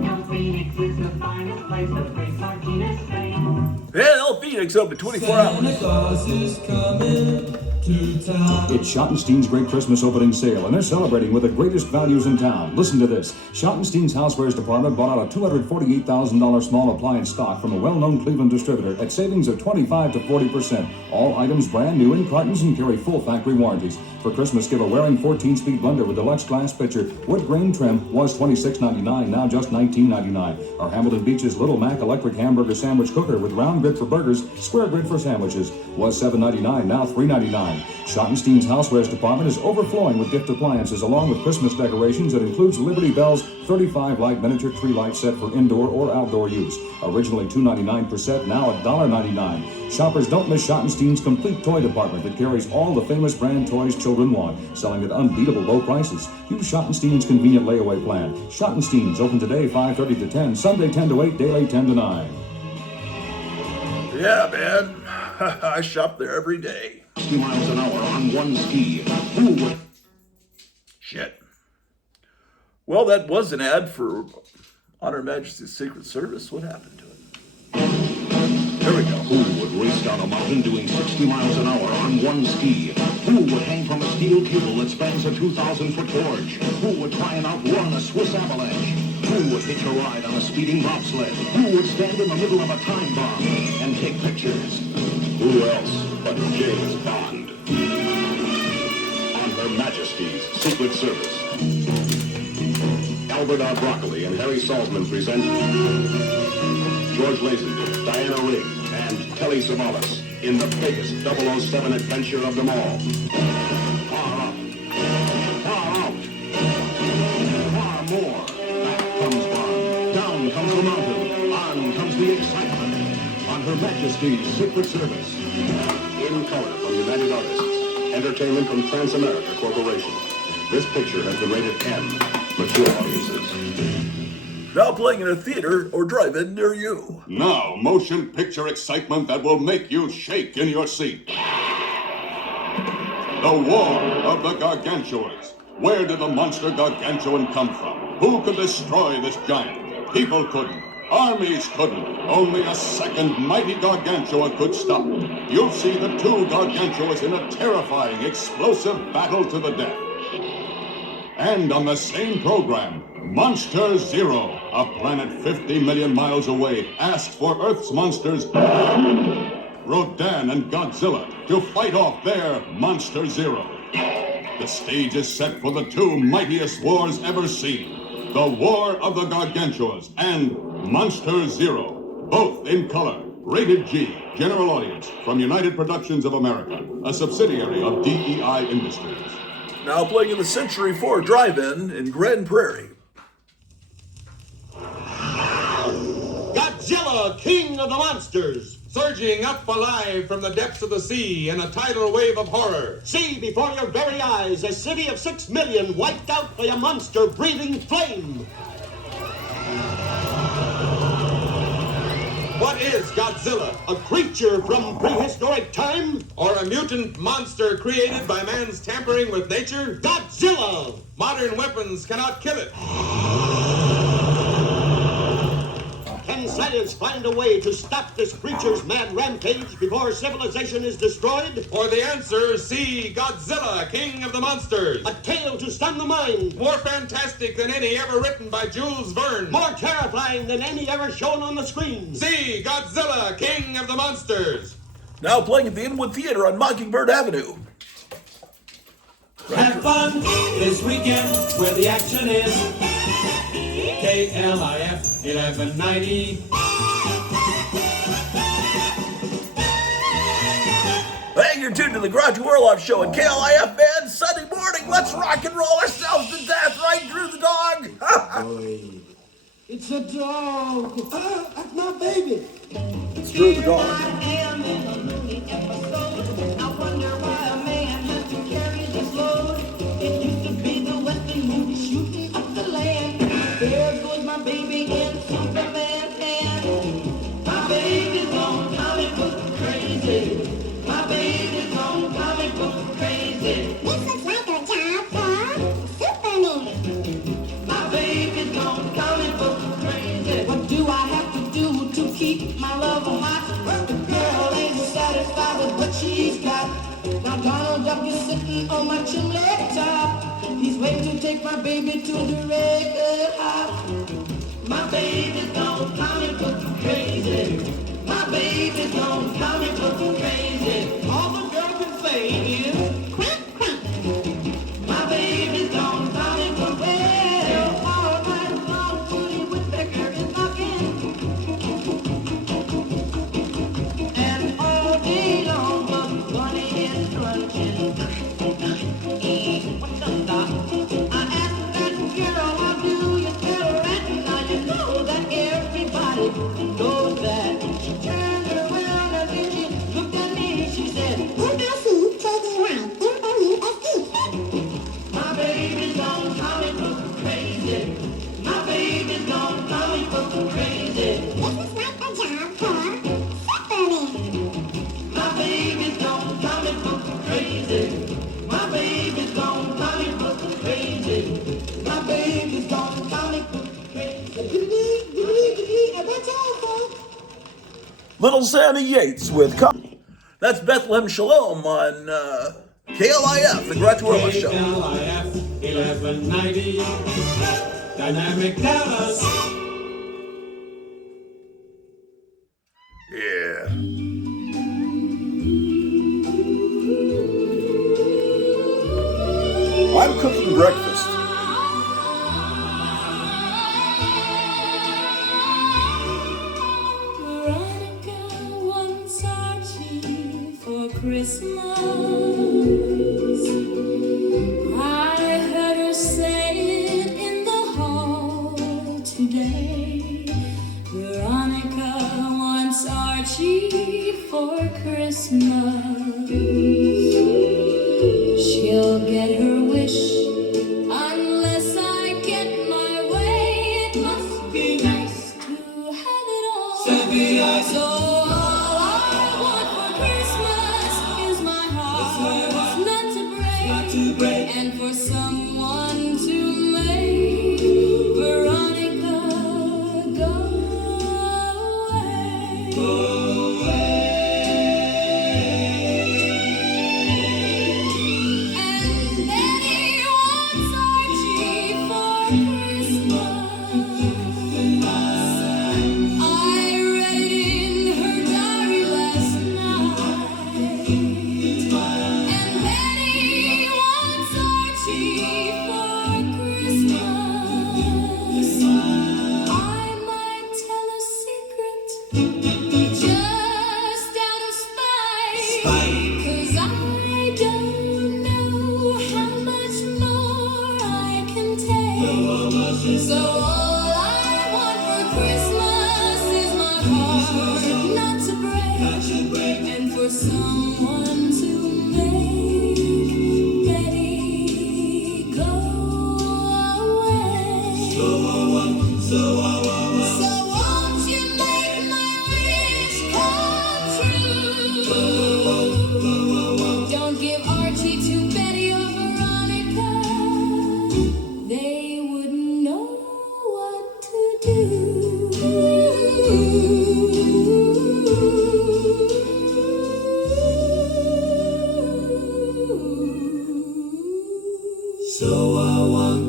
El Phoenix is the finest place, the great Martinez Spain. Yeah, El Phoenix open 24 hours. Santa Claus is coming to town. It's Schottenstein's Great Christmas Opening Sale, and they're celebrating with the greatest values in town. Listen to this. Schottenstein's Housewares Department bought out a $248,000 small appliance stock from a well-known Cleveland distributor at savings of 25 to 40%. All items brand new in cartons and carry full factory warranties. For Christmas, give a Waring 14-speed blender with deluxe glass pitcher. Wood grain trim was $26.99, now just $19.99. Our Hamilton Beach's Little Mac electric hamburger sandwich cooker with round grid for burgers, square grid for sandwiches was $7.99, now $3.99. Schottenstein's Housewares Department is overflowing with gift appliances along with Christmas decorations that includes Liberty Bell's 35 light miniature tree light set for indoor or outdoor use. Originally $2.99 per set, now $1.99. Shoppers don't miss Schottenstein's complete toy department that carries all the famous brand toys children want, selling at unbeatable low prices. Use Schottenstein's convenient layaway plan. Schottenstein's open today 5:30 to 10, Sunday 10 to 8, daily 10 to 9. Yeah, man. I shop there every day. 60 miles an hour on one ski. Who would? Shit. Well, that was an ad for On Her Majesty's Secret Service. What happened to it? There we go. Who would race down a mountain doing 60 miles an hour on one ski? Who would hang from a steel cable that spans a 2,000-foot gorge? Who would try and outrun a Swiss avalanche? Who would hitch a ride on a speeding bobsled? Who would stand in the middle of a time bomb and take pictures? Who else but James Bond? On Her Majesty's Secret Service. Albert R. Broccoli and Harry Salzman present George Lazenby, Diana Rigg, and Telly Savalas in the biggest 007 adventure of them all. Far up, far out, far more. Back comes Bond, down comes the mountain, on comes the excitement. On Her Majesty's Secret Service. In color from United Artists. Entertainment from Transamerica Corporation. This picture has been rated M. Mature audiences. Now playing in a theater or drive-in near you. Now, motion picture excitement that will make you shake in your seat. The War of the Gargantuas. Where did the monster gargantuan come from? Who could destroy this giant? People couldn't. Armies couldn't. Only a second mighty gargantua could stop it. You'll see the two gargantuas in a terrifying, explosive battle to the death. And on the same program, Monster Zero, a planet 50 million miles away, asked for Earth's monsters, Rodan and Godzilla, to fight off their Monster Zero. The stage is set for the two mightiest wars ever seen. The War of the Gargantuas and Monster Zero, both in color. Rated G, general audience, from United Productions of America, a subsidiary of DEI Industries. Now playing in the Century 4 drive-in in Grand Prairie. Godzilla, king of the monsters. Surging up alive from the depths of the sea in a tidal wave of horror. See before your very eyes a city of 6 million wiped out by a monster breathing flame. What is Godzilla? A creature from prehistoric time? Or a mutant monster created by man's tampering with nature? Godzilla! Modern weapons cannot kill it. Can science find a way to stop this creature's mad rampage before civilization is destroyed? For the answer, see Godzilla, King of the Monsters. A tale to stun the mind. More fantastic than any ever written by Jules Verne. More terrifying than any ever shown on the screen. See Godzilla, King of the Monsters. Now playing at the Inwood Theater on Mockingbird Avenue. Have fun this weekend where the action is. KLIF 1190. Hey, you're tuned to the Grottu Orloff Show at KLIF, man. Sunday morning, let's rock and roll ourselves to death right through the dog. It's a dog. That's my baby. It's Drew the dog. I am in a movie episode. I wonder why a man had to carry this load. It used to be the Western movie shooting up the land. There goes my baby in Superman's hand. My baby's gone comic book crazy. My baby's gone comic book crazy. This looks like a job for Superman. My baby's gone comic book crazy. What do I have to do to keep my love hot? The girl ain't satisfied with what she's got. Now Donald Duck is sitting on my chimney top. He's waiting to take my baby to the red hot. My baby's gone comic book crazy. My baby's gone comic book crazy. All the girl can say is quack, quack. My baby's gone comic book crazy. Well, all night long, Judy Whittaker is knocking. And all day long, Bugs Bunny is crunching. What's up, Doc? I asked that girl, how do you spell rat? Now you know that everybody knows that. She turned around and then she looked at me. She said, M-I-C-K-E-Y-M-O-U-S-E. My baby's gone comic book crazy. My baby's gone comic book crazy. This is like a job for Superman. My baby's gone comic book crazy. My baby's gone comic book crazy. My baby's gone comic book crazy. And that's all, folks. Little Sammy Yates with... That's Bethlehem Shalom on KLIF, the Grottu Orloff Show. KLIF 1190. Dynamic Dallas. Yeah. I'm cooking breakfast. Veronica wants Archie for Christmas. I heard her say it in the hall today. Veronica wants Archie for Christmas. She'll get her wish unless I get my way. It must be nice to have it all. So all I want for Christmas is my heart not to break, and for someone to make Veronica go away. And Betty wants Archie for Christmas. I read it in her diary last night. And Betty wants Archie for Christmas. I might tell a secret just out of spite. 'Cause I don't know how much more I can take. So all I want for Christmas is my heart. heart not to break, and for someone to make Betty go away. So won't you make my wish come true? Don't give Archie to Betty or Veronica. They wouldn't know what to do. So I won.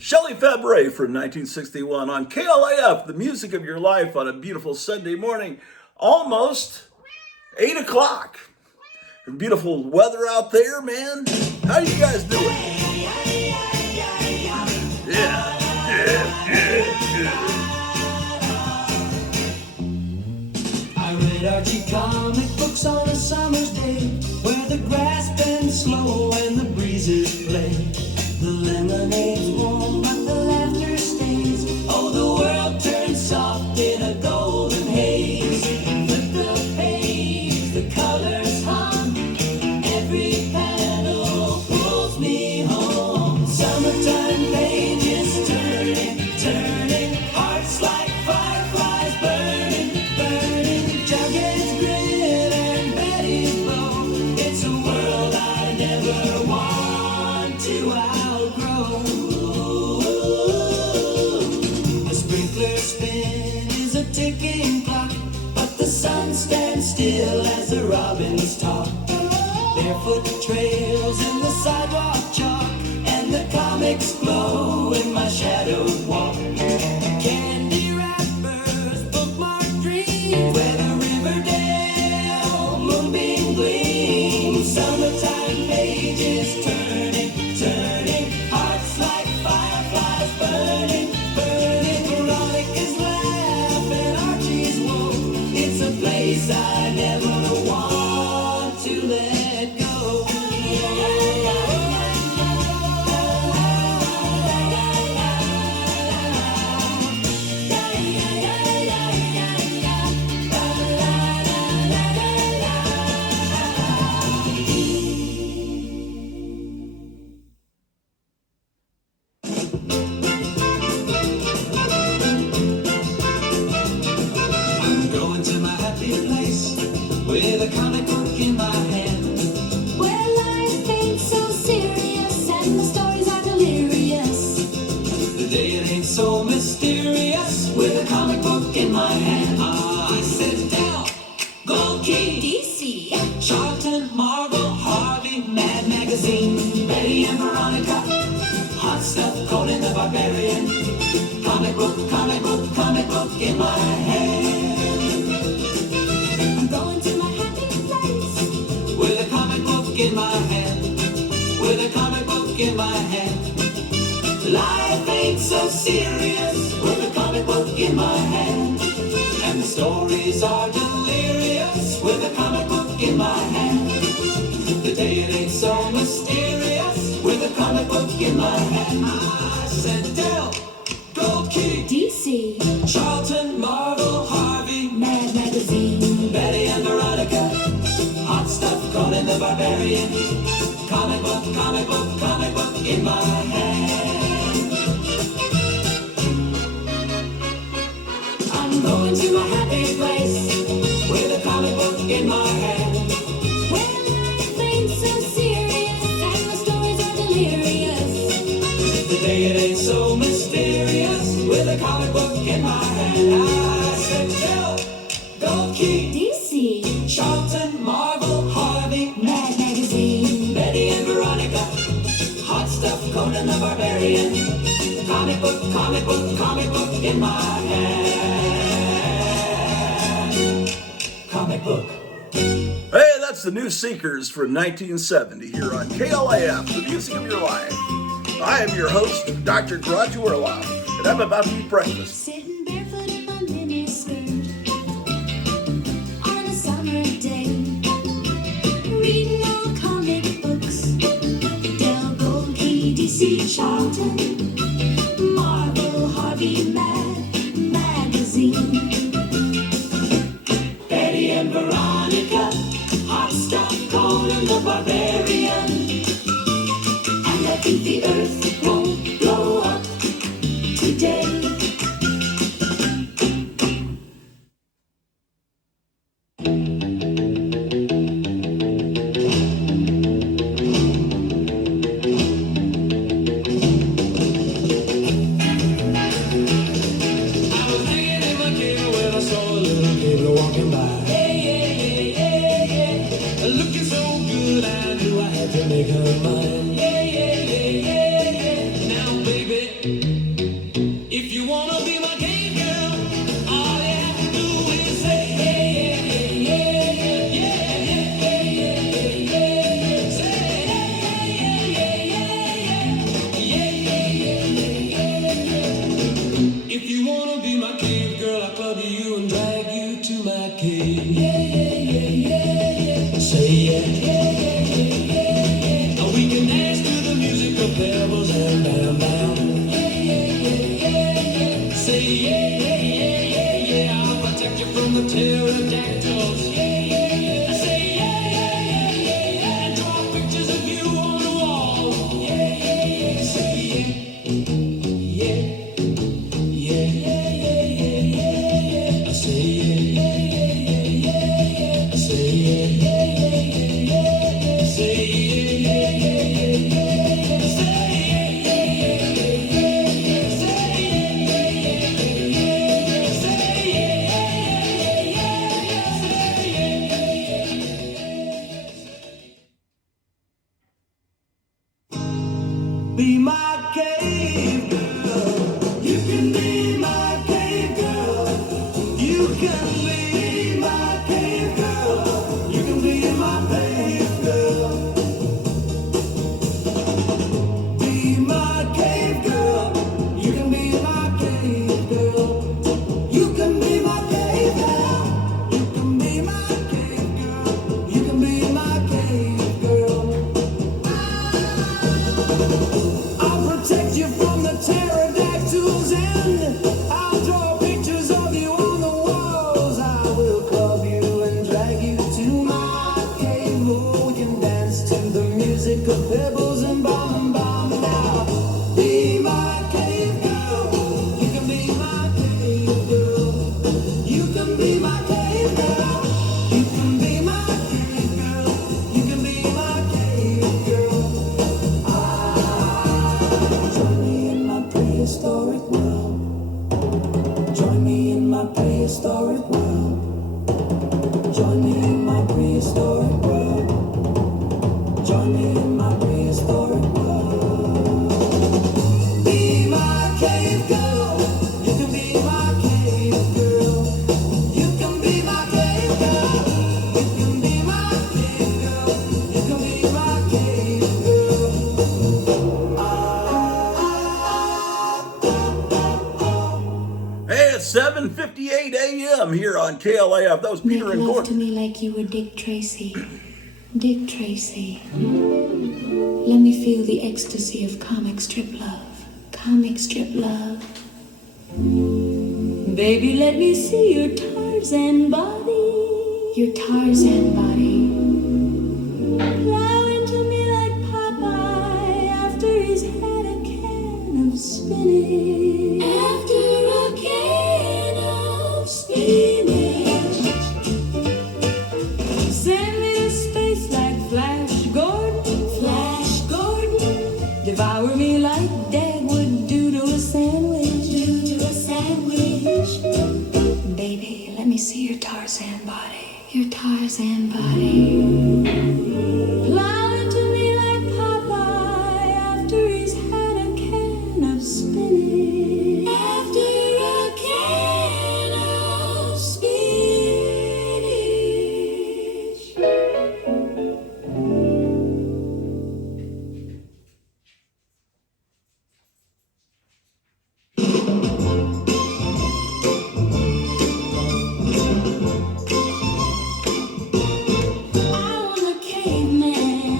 Shelley Fabre from 1961 on KLAF, the music of your life on a beautiful Sunday morning, almost 8 o'clock. Beautiful weather out there, man. How you guys doing? Yeah. I read Archie comic books on a summer's day, where the grass bends slow and the breezes play. The lemonade's warm, but the laughter stays. Oh, the world turns soft in a golden haze. Flip the page, the colors hum. Every panel pulls me home. Summertime pages turning, hearts like fireflies burning. Junkets grin and Betty's blow. It's a world I never want to outgrow. The sprinkler spin is a ticking clock, but the sun stands still as the robins talk. Barefoot trails in the sidewalk chalk, and the comics glow in my shadowed walk. Candy wrappers, bookmark dreams, where the Riverdale moonbeam gleams. Summertime pages turning, hearts like fireflies burning. Veronica's laugh and Archie's woe. It's a place I never want to let go. I'm going to my happy place with a comic book in my hand. Where life ain't so serious and the stories are delirious. The day it ain't so mysterious with a comic book in my hand. I sit down, Gold Key, DC, Charlton, Marvel, Harvey, Mad Magazine, Betty and Veronica, Hot Stuff, Conan the Barbarian. Comic book in my hand. I'm going to my happy place. With a comic book in my hand. With a comic book in my hand. Life ain't so serious with a comic book in my hand. And the stories are delirious with a comic book in my hand. The day it ain't so mysterious with a comic book in my hand. I said Dell, Gold Key, DC, Charlton, Marvel, Harvey, Mad Magazine, Betty and Veronica, Hot Stuff, Conan the Barbarian. Comic book in my hand. I'm going to my happy place. With a comic book in my hand. Where life ain't so serious and the stories are delirious. The day it ain't so mysterious with a comic book in my hand. I said Dell, Gold Key, DC, Charlton, Marvel, Harvey, Mad Magazine, Betty and Veronica, Hot Stuff, Conan the Barbarian. Comic book in my hand. Comic book. Hey, that's the New Seekers from 1970 here on KLAF, the music of your life. I am your host, Dr. Grottu Orloff, and I'm about to eat breakfast. sitting barefoot in my mini skirt on a summer day, reading all comic books. Del Gold Key, DC, Charlton, Marvel, Harvey, Mad make her mine. Yeah, yeah, yeah, yeah, yeah. Now, baby, if you wanna be my cave girl, all you have to do is say, yeah, yeah, yeah, yeah, yeah, yeah, yeah, yeah, yeah, yeah. Say, yeah, yeah, yeah, yeah, yeah, yeah, yeah. If you wanna be my cave girl, I'll club you and drag you to my cave. Yeah, yeah, yeah, yeah, yeah. Say yeah, yeah, yeah, yeah, yeah, yeah. We can dance to the music of pebbles and bam bam. Yeah, yeah, yeah, yeah, yeah. Say yeah, yeah, yeah, yeah, yeah. I'll protect you from the pterodactyls. Yeah, yeah, yeah. I say yeah, yeah, yeah, yeah, yeah. And draw pictures of you on the wall. Yeah, yeah, yeah. Say yeah, yeah, yeah, yeah, yeah, yeah, yeah. I say yeah, yeah, yeah, yeah, yeah. I say yeah, yeah, yeah, yeah, yeah. Say yeah, yeah, yeah, yeah, yeah. Say yeah, yeah, yeah, yeah, yeah. Say yeah, yeah, yeah, yeah, yeah. Say yeah, yeah, yeah, yeah, yeah. Be my cave girl. You can be my cave girl. You can be my cave girl. You can be my cave girl. Be my cave girl. You can be my cave girl. You can be my cave girl. You can be my cave girl. You can be my cave girl. I'll protect you from the pterodactyls and I'll draw pictures of you on the walls. I will club you and drag you to my cave. Oh, we can dance to the music of pebbles and bomb bomb now. Be my cave girl. You can be my cave girl. You can be my cave girl. You can be my cave girl. You can be my cave girl. Join me in my prehistoric world. Join me in my prehistoric world. Join me in my prehistoric world. Join me in my prehistoric world. Be my cave girl. You can be my cave girl. You can be my cave girl. You can be my cave girl. You can be my cave girl. Hey, it's 7:58 a.m. here on KLAF. That was Make Peter and love to Gordon. me like you were Dick Tracy. Dick Tracy. Let me feel the ecstasy of comic strip love. Comic strip love. Baby, let me see your Tarzan body. Your Tarzan body. Plow into me like Popeye after he's had a can of spinach. After a can of spinach. Send me to space like Flash Gordon. Flash Gordon. Devour me like Dad would do to a sandwich. Do to a sandwich. Baby, let me see your Tarzan body. Your Tarzan body. Plow into me like Popeye after he's had a can of spinach. After a can of spinach. I was a caveman.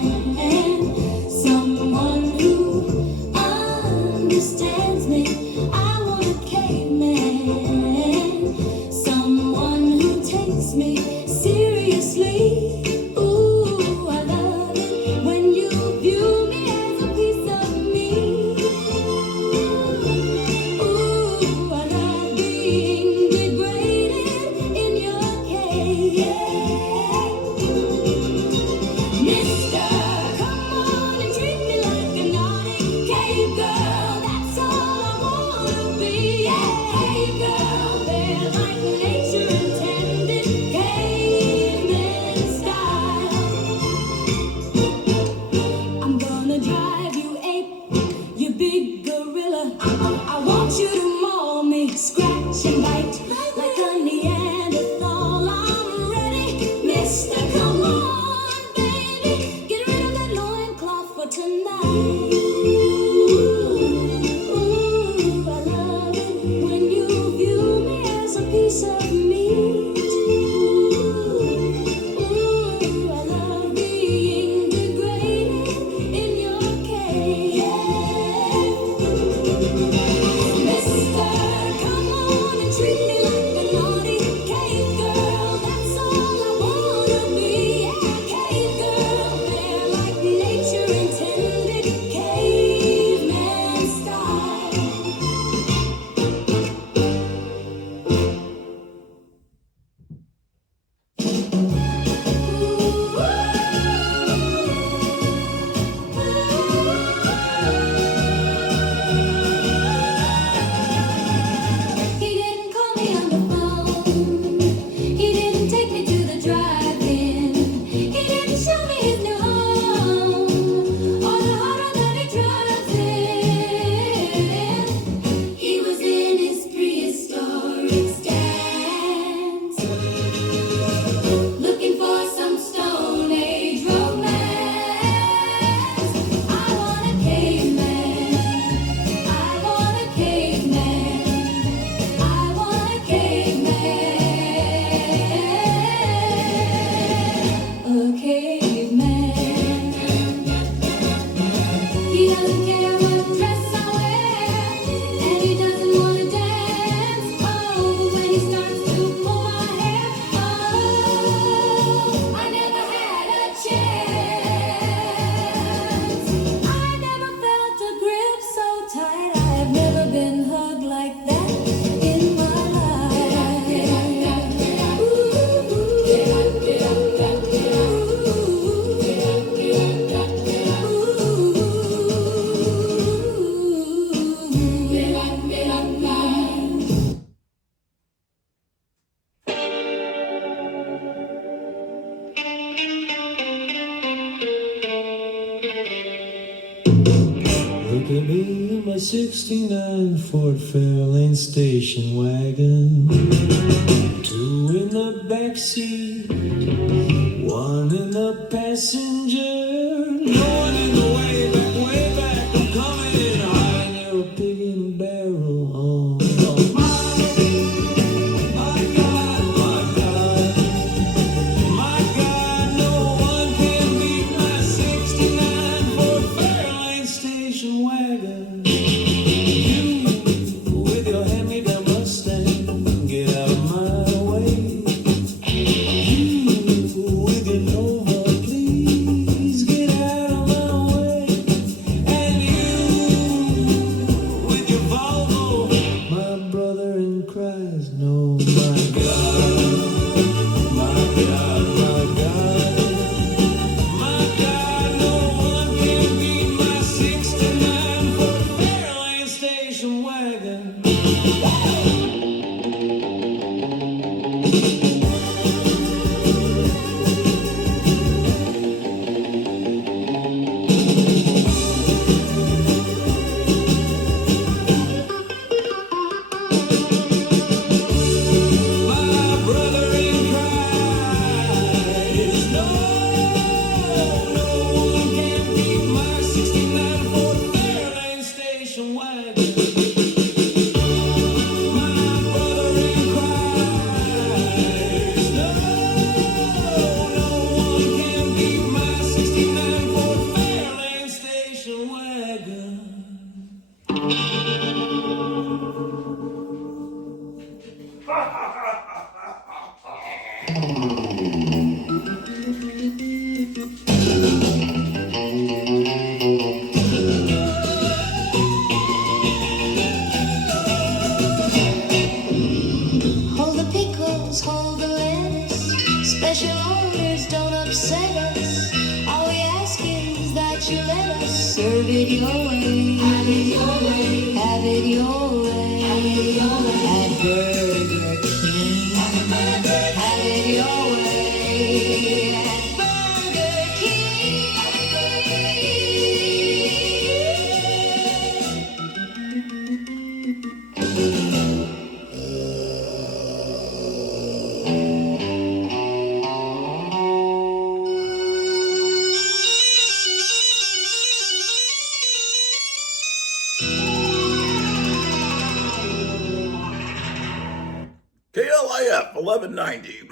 I want you to maul me, scratch and bite like a Neanderthal. I'm ready, mister. Come on, baby. Get rid of that loincloth for tonight. Ooh, I love it when you view me as a piece of meat. Ooh, I love being degraded in your cage. Mister, come on and treat me like a naughty cave girl. That's all I wanna be. Yeah, cave girl, fair like nature intended, caveman style. He didn't call me on the phone. He didn't take me to the drive-in. He didn't show me his new home or the horror that he drives in. He was in his prehistoric stance, looking for some Stone Age romance. I want a caveman. I want a caveman. I want a caveman. A caveman. He doesn't care what dress I wear, and he doesn't want to dance. Oh, when he starts to pull my hair, oh, I never had a chance. I never felt a grip so tight. I've never been hugged like that in my life. Look at me in my 69 Ford Fairlane station wagon. Two in the back seat, one in the passenger. No one in the way back. I'm coming in high and you're a pig in a barrel. Oh, oh. My God, my God, no one can beat my 69 Ford Fairlane station wagon. You, with your hand-me-down Mustang, get out of my way. You, with your Nova, please get out of my way. And you, with your Volvo, my brother in Christ, no, my God, my God, my God. My God, no one can beat my 69 Ford Fairlane station wagon. My brother in Christ, no one can beat my 69 Ford Fairlane station wagon. My brother in Christ, no one can beat my 69 Ford Fairlane station wagon. Hold the pickles, hold the lettuce. Special orders don't upset us. All we ask is that you let us serve it your way. Have it your way. Have it your way. Have it your way. At Burger King. Have it your way. At Burger King. 1190.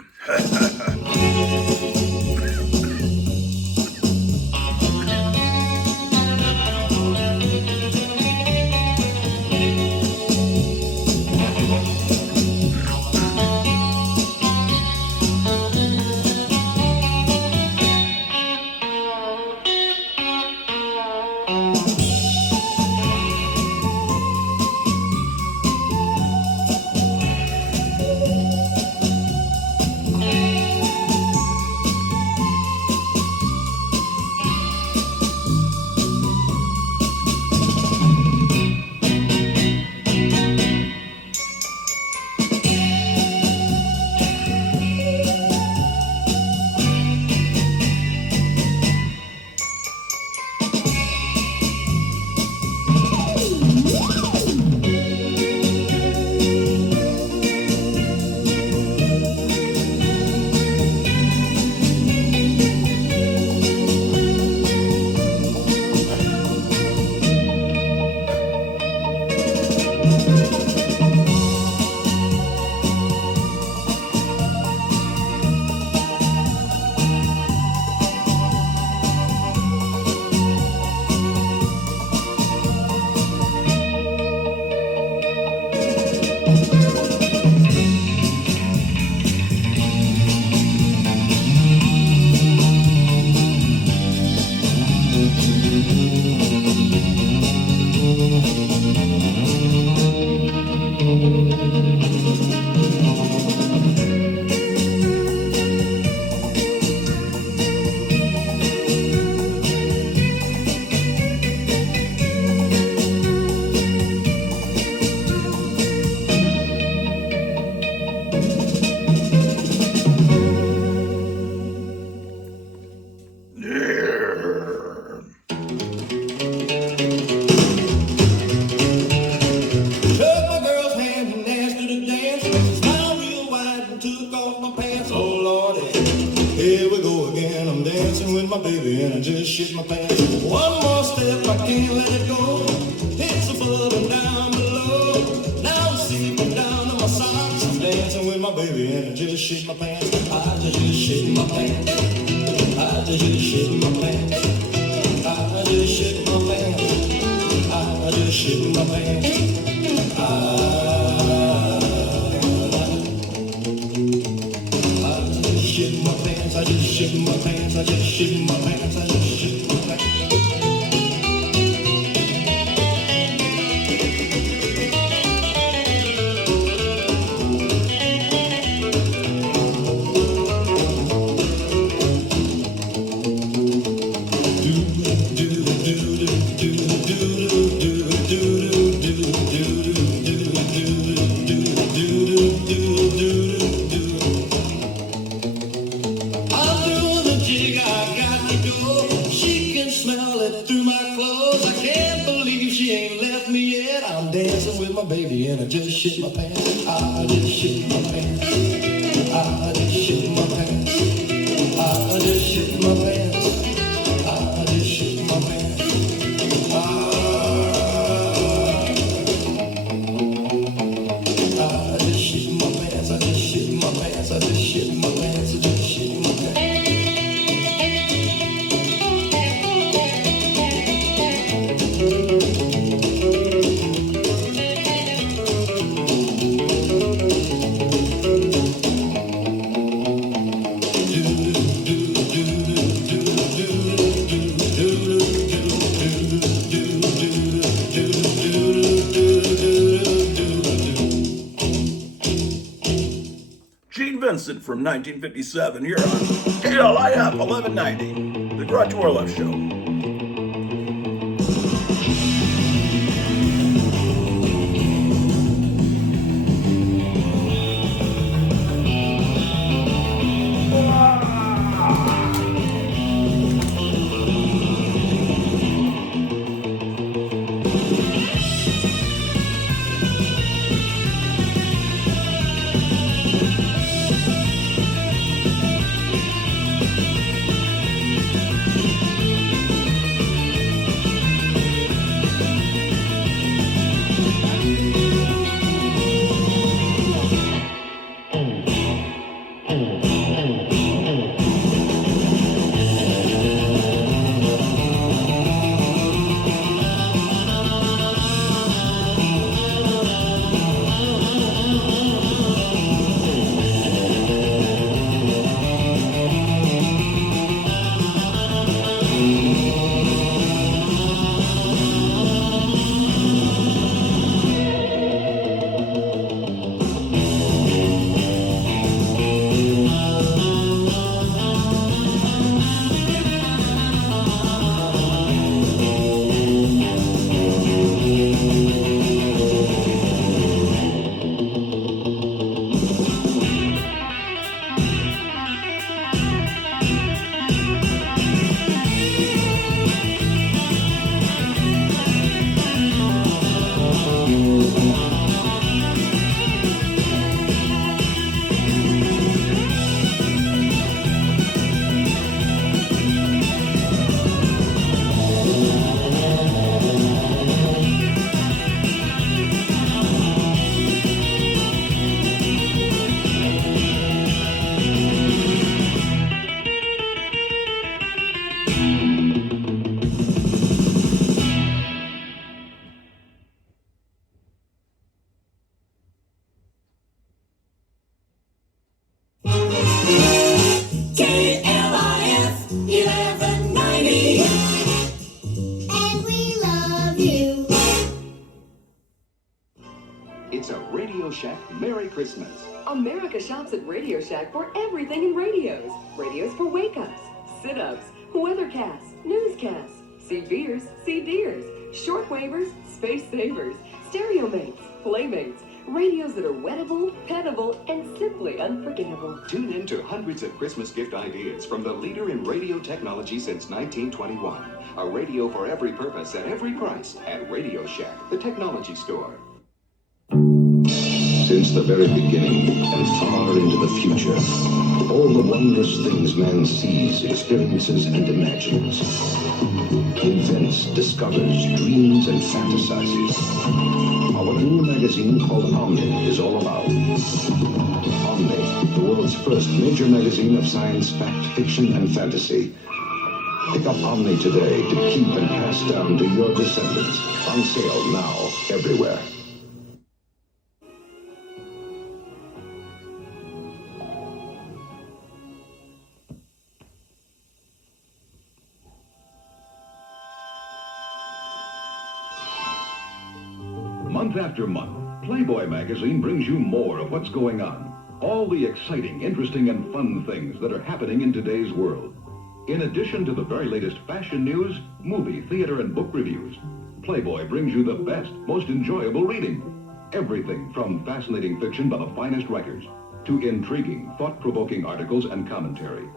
Took my girl's hand and asked her to dance. She smiled real wide and took off my pants. Oh Lordy, here we go again. I'm dancing with my baby and I just shit my pants. One more step, I can't let it go. It's above and down below. Now I'm seeping down to my socks. I'm dancing with my baby and I just shit my pants. I just shit my pants. I just shit my pants. I just shit my pants. I just shit my pants. I just shit my pants. I just shit my pants. I just shit my pants. I just shit my pants. Baby, and I just shit my pants. I just shit my pants. I just shit my pants. I just shit my pants. I just shit my pants. I just shit my pants. I just shit my pants. I just shit my pants. I just shit my pants. Vincent from 1957 here on KLIF 1190, The Grottu Orloff Show. It's a Radio Shack Merry Christmas. America shops at Radio Shack for everything in radios. Radios for wake-ups, sit-ups, weathercasts, newscasts, see-beers, see-deers, shortwavers, space savers, stereo mates, playmates, radios that are wettable, petable, and simply unforgettable. Tune in to hundreds of Christmas gift ideas from the leader in radio technology since 1921. A radio for every purpose at every price at Radio Shack, the technology store. Since the very beginning and far into the future, all the wondrous things man sees, experiences, and imagines, invents, discovers, dreams, and fantasizes. Our new magazine called Omni is all about. Omni, the world's first major magazine of science, fact, fiction, and fantasy. Pick up Omni today to keep and pass down to your descendants. On sale now, everywhere. Month after month, Playboy magazine brings you more of what's going on. All the exciting, interesting, and fun things that are happening in today's world. In addition to the very latest fashion news, movie, theater, and book reviews, Playboy brings you the best, most enjoyable reading. Everything from fascinating fiction by the finest writers to intriguing, thought-provoking articles and commentary.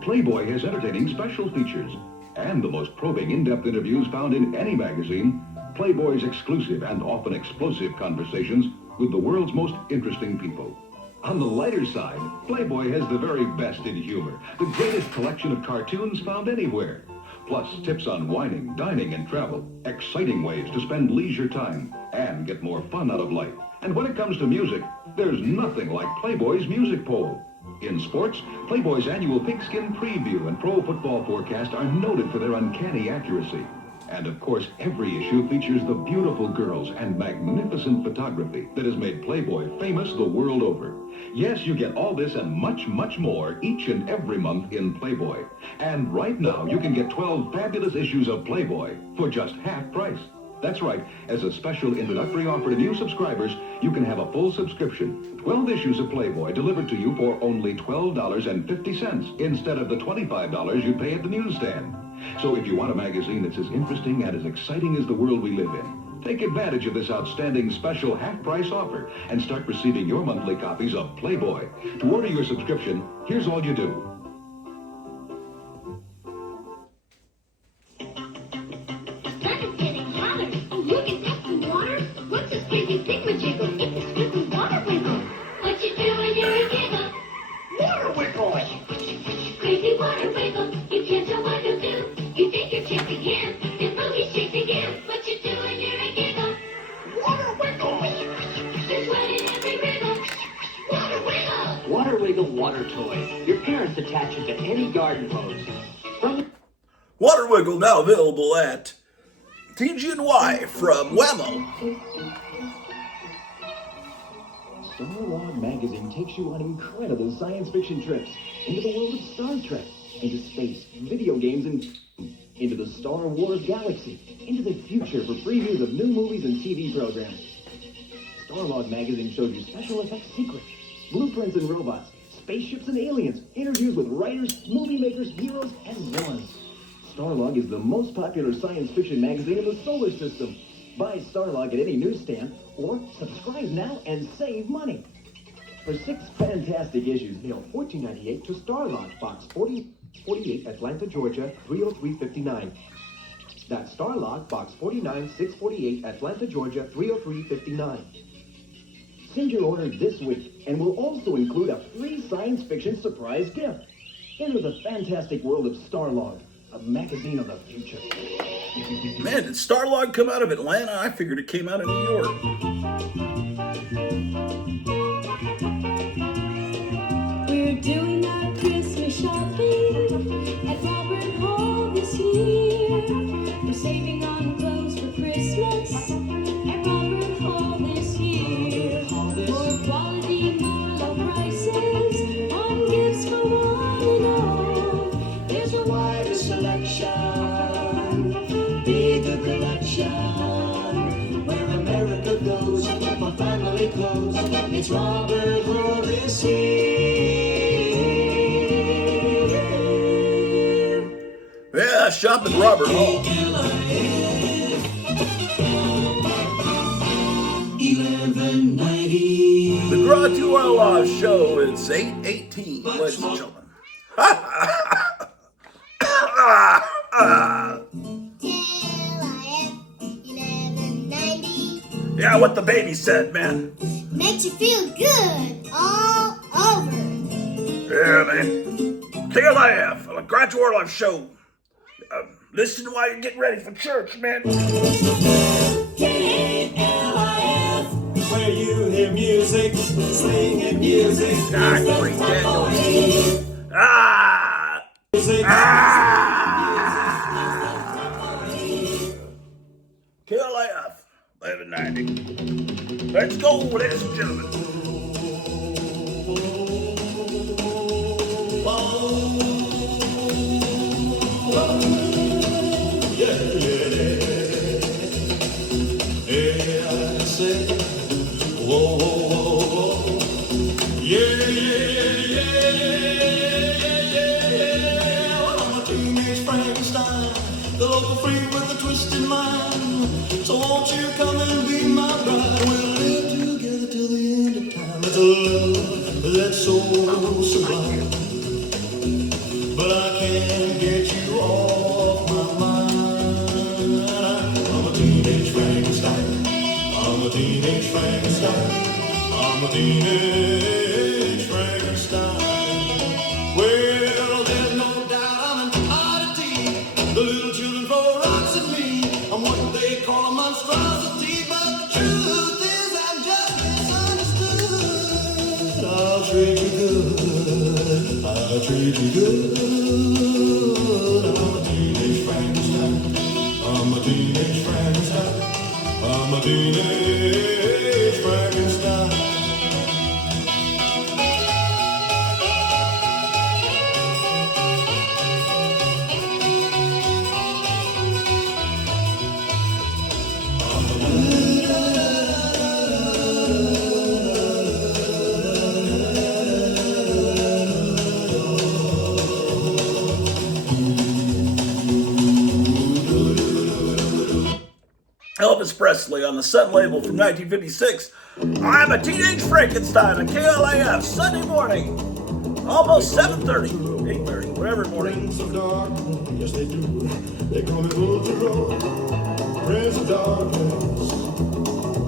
Playboy has entertaining special features and the most probing, in-depth interviews found in any magazine. Playboy's exclusive and often explosive conversations with the world's most interesting people. On the lighter side, Playboy has the very best in humor, the greatest collection of cartoons found anywhere. Plus tips on wining, dining, and travel, exciting ways to spend leisure time and get more fun out of life. And when it comes to music, there's nothing like Playboy's music poll. In sports, Playboy's annual pigskin preview and pro football forecast are noted for their uncanny accuracy. And of course, every issue features the beautiful girls and magnificent photography that has made Playboy famous the world over. Yes, you get all this and much, much more each and every month in Playboy. And right now, you can get 12 fabulous issues of Playboy for just half price. That's right. As a special introductory offer to new subscribers, you can have a full subscription. 12 issues of Playboy delivered to you for only $12.50 instead of the $25 you pay at the newsstand. So if you want a magazine that's as interesting and as exciting as the world we live in, take advantage of this outstanding special half-price offer and start receiving your monthly copies of Playboy. To order your subscription, here's all you do. The sun is getting hotter. Oh, look, is that some water? What's this crazy thingamajiggle? It's a squirrely water wiggle. What you do when you're a giggle? Water wiggle! Crazy water wiggle. You can't tell what to do. You think you're chasing him, and boogie chasing him. What you do when you're a giggle? Water wiggle! There's sweat in every wriggle. Water wiggle! Water Wiggle water toy. Your parents attach it to any garden hose. Water Wiggle now available at TG&Y from Whammo. Starlog magazine takes you on incredible science fiction trips into the world of Star Trek, into space, video games, and into the Star Wars galaxy, into the future for previews of new movies and TV programs. Starlog magazine shows you special effects secrets, blueprints and robots, spaceships and aliens, interviews with writers, movie makers, heroes, and villains. Starlog is the most popular science fiction magazine in the solar system. Buy Starlog at any newsstand or subscribe now and save money. For 6 fantastic issues, mail $14.98 to Starlog, Box 4048, Atlanta, Georgia, 30359. That's Starlog, Box 49648, Atlanta, Georgia, 30359. Send your order this week, and we'll also include a free science fiction surprise gift. Enter the fantastic world of Starlog, a magazine of the future. Man, did Starlog come out of Atlanta? I figured it came out of New York. We're doing our Christmas shopping at Robert Hall this year. We're saving on clothes for Christmas at Robert Hall this year. More quality, more low prices on gifts for one and all. There's a wider selection, bigger collection, where America goes. for family clothes. It's Robert Rowe this year. Yeah, shopping Robert Hall. 1190. The Grottu Orloff Show. It's 8:18, ladies and gentlemen. Yeah, what the baby said, man. Makes you feel good all over. Yeah, man. KLIF, the Grottu Orloff Show. Listen while you're getting ready for church, man. KLIF, where you hear music, swinging music. Great Daniels. KLIF, 1190. Let's go, ladies and gentlemen. Whoa, whoa, whoa, whoa. Yeah, I'm a teenage Frankenstein, the local freak with a twisted mind. So won't you come and be my bride? We'll live together till the end of time. It's a love that's so sublime. But I can't get you off my mind. I'm a teenage Frankenstein. I'm a teenage Frankenstein. I'm a teenage Frankenstein. Well, there's no doubt I'm an oddity. The little children throw rocks at me. I'm what they call a monstrosity. But the truth is I'm just misunderstood. I'll treat you good. I'll treat you good. I'm a teenage Frankenstein. I'm a teenage Frankenstein. I'm a teenage Frankenstein. Elvis Presley on the Sun label from 1956. I'm a Teenage Frankenstein on KLIF Sunday morning. Almost 7:30, 8:30, whatever morning. Prince of darkness, yes they do. They call me Vulture, Prince of darkness.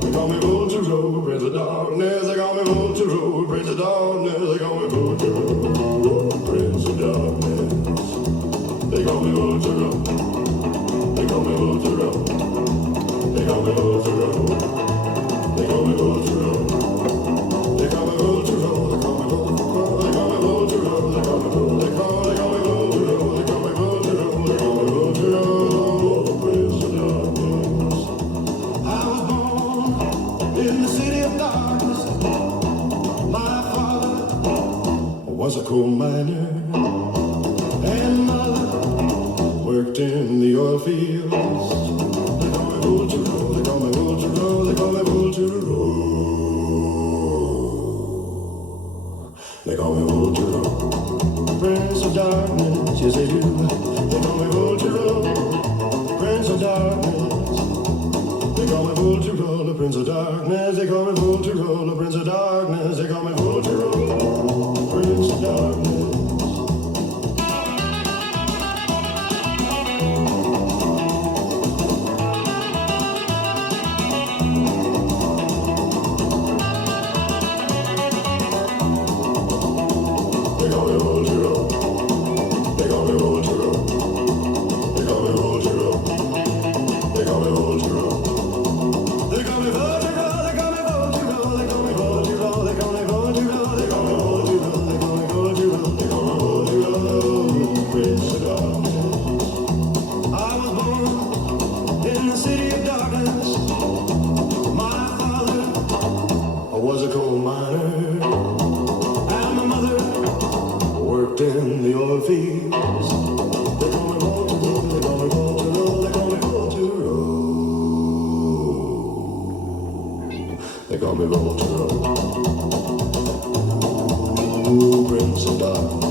They call me Vulture, Prince of darkness. They call me Vulture, Prince of darkness. They call me Vulture, Prince of darkness. They call me Vulture. They call me Vulture. They call me Vulture. They call me Vulture. They call me Vulture. They call me Vulture. They call me Vulture. They call me Vulture. They call me Vulture. They call me Vulture. Prince of darkness. I was born in the city of darkness. My father was a coal miner, and mother worked in the oil fields. They call me Vulture. They call me Vulture. They call me Vulture. They call me Vulture, Prince of darkness, yes they do. They call me Vulture, Prince of darkness. They call me Vulture, the Prince of darkness. They call me Vulture, the Prince of darkness. They call me Vulture, Prince of darkness. Was a coal miner, and my mother worked in the oil fields. They call me Vulture, they call me Vulture, they call me Vulture. They call me Vulturo. Ooh, Prince of Darkness.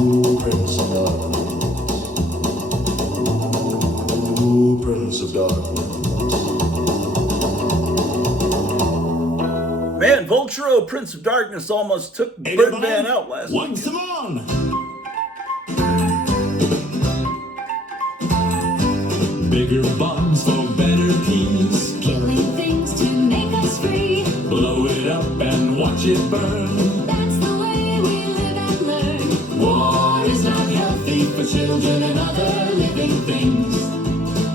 Ooh, Prince of Darkness. Ooh, Prince of Darkness. Man, Vulturo, Prince of Darkness almost took Birdman out last week. Once on. Bigger bombs for better peace. Killing things to make us free. Blow it up and watch it burn. That's the way we live and learn. War is not healthy for children and other living things.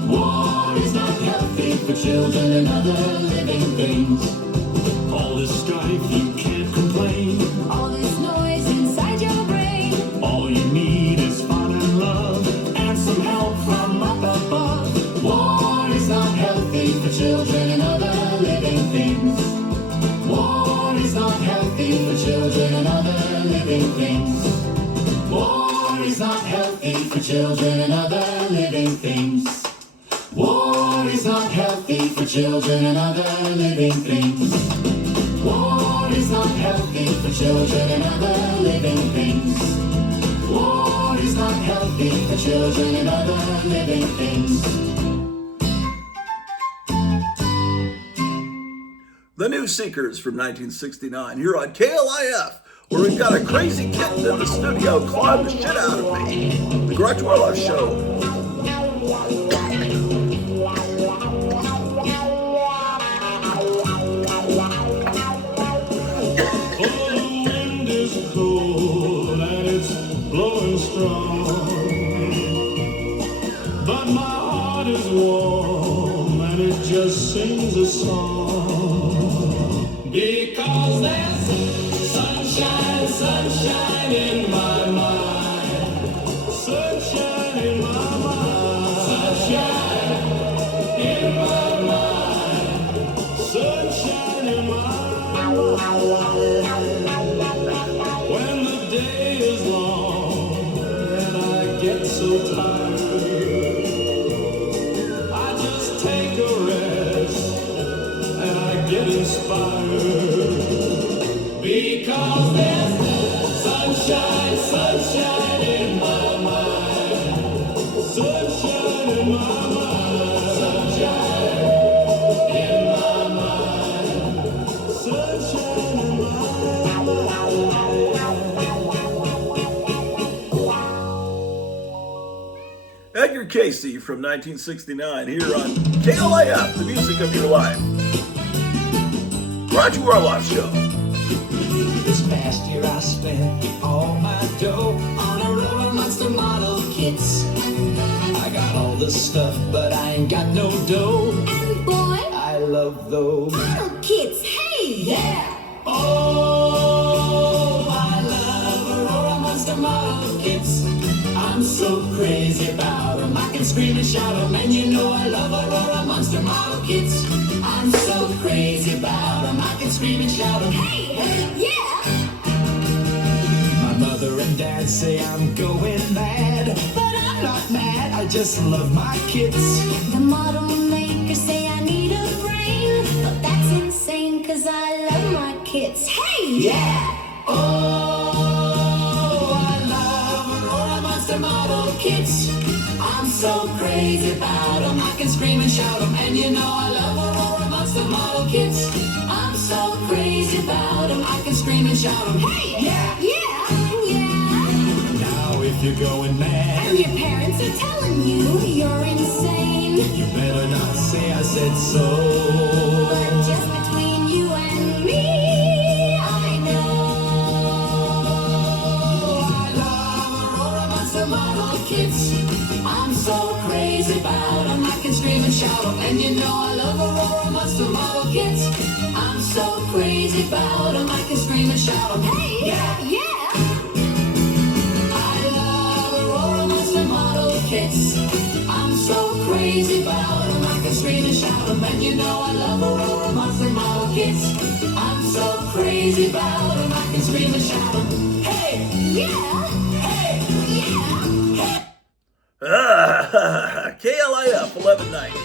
War is not healthy for children and other living things. All this strife, you can't complain. All this noise inside your brain. All you need is fun and love and some help from up above. War is not healthy for children and other living things. War is not healthy for children and other living things. War is not healthy for children and other living things. War is not healthy for children and other living things. War is not healthy for children and other living things. War is not healthy for children and other living things. The New Seekers from 1969 here on KLIF, where we've got a crazy kitten in the studio clawing the shit out of me. The Grottu Orloff Show. But my heart is warm and it just sings a song. Because there's sunshine, sunshine in my mind. Sunshine in my mind. Sunshine in my mind. Sunshine in my mind. When the day is long and I get so tired, I just take a rest and I get inspired. Because there's sunshine, sunshine in my mind. Sunshine in my mind. Sunshine in my mind. Sunshine in my Edgar Casey from 1969 here on KLIF, the music of your life. Grottu Orloff Show. This past year I spent all my dough on a Roller Monster model kits. I got all the stuff, but I ain't got no dough. And boy, I love those model kits, hey, yeah. Oh, I love Aurora Monster model kits. I'm so crazy about them. I can scream and shout them, and you know I love Aurora Monster model kits. I'm so crazy about them. I can scream and shout them. Hey, yeah. My mother and dad say I'm going mad, but I'm not mad. I just love my kits. The model makers say I need a brain, but that's insane, cause I love my kits. Hey, yeah. Oh, I love Aurora Monster model kits. I'm so crazy about them. I can scream and shout them, and you know I love Aurora Monster model kits. I'm so crazy about them. I can scream and shout them. Hey, yeah, Yeah, yeah. Now if you're going mad, And your parents are telling you you're insane, you better not say I said so. but just between you and me, I know. I love Aurora Monster model kits. I'm so crazy about them. I can scream and shout them, and you know I love Aurora Monster model kits. I'm so crazy about them. I can scream and shout them. Hey, yeah. yeah. I love Aurora Monster model kits. I'm so crazy about them. I can scream and shout them, and you know I love Aurora Monster model kits. I'm so crazy about them. I can scream and shout them. Hey, Yeah, hey, yeah. hey. KLIF 1190.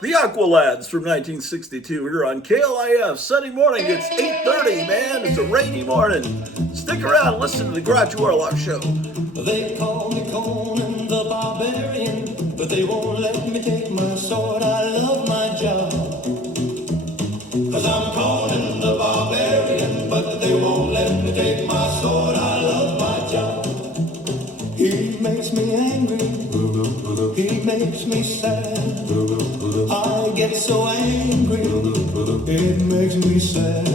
The Aqualads from 1962 here on KLIF. Sunday morning, it's 8:30, man. It's a rainy morning. Stick around, listen to the Grottu Orloff Show. They call me Conan the Barbarian, but they won't let me take my sword. I love my job. 'Cause I'm Conan the Barbarian, but they won't let me take my sword. I love my job. He makes me angry. He makes me sad. I get so angry. It makes me sad.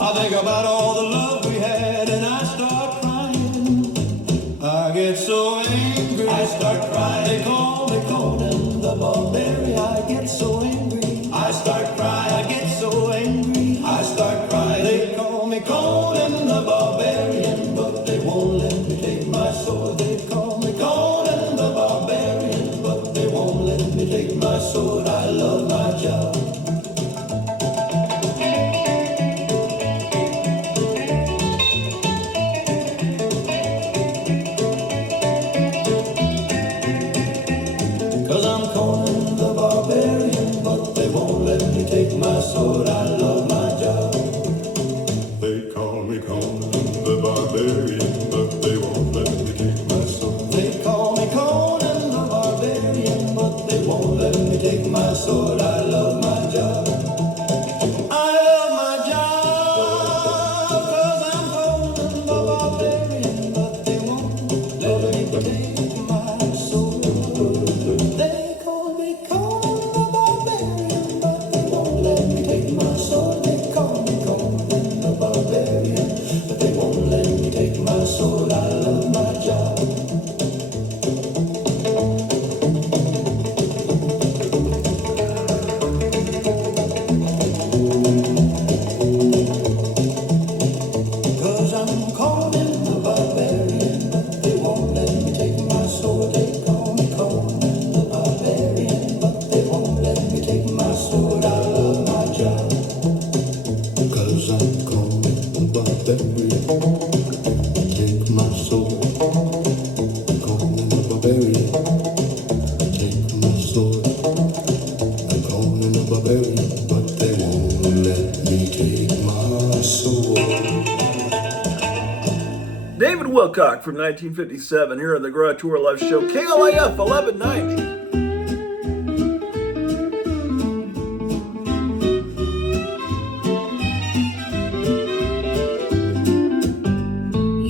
I think about all the love we had and I start crying. I get so angry. I start crying. They call me Conan the Barbarian. I get so angry. I start crying. I get so angry. I start crying. They call me Conan the Barbarian, but they won't let me take my sword. They call me Conan the Barbarian, but they won't let me take my sword. I love my job. Take my sword, I love my job. They call me Conan the Barbarian, but they won't let me take my sword. They call me Conan the Barbarian, but they won't let me take my sword. I love my job. I love my job, 'cause I'm Conan the Barbarian, but they won't let me take my sword. They call me Conan the Barbarian, but they won't let me take my sword. They call me Conan the Barbarian, but they won't let me take my sword. I love my job. David Wilcock from 1957 here on the Grottu Orloff Show, KLIF 1190.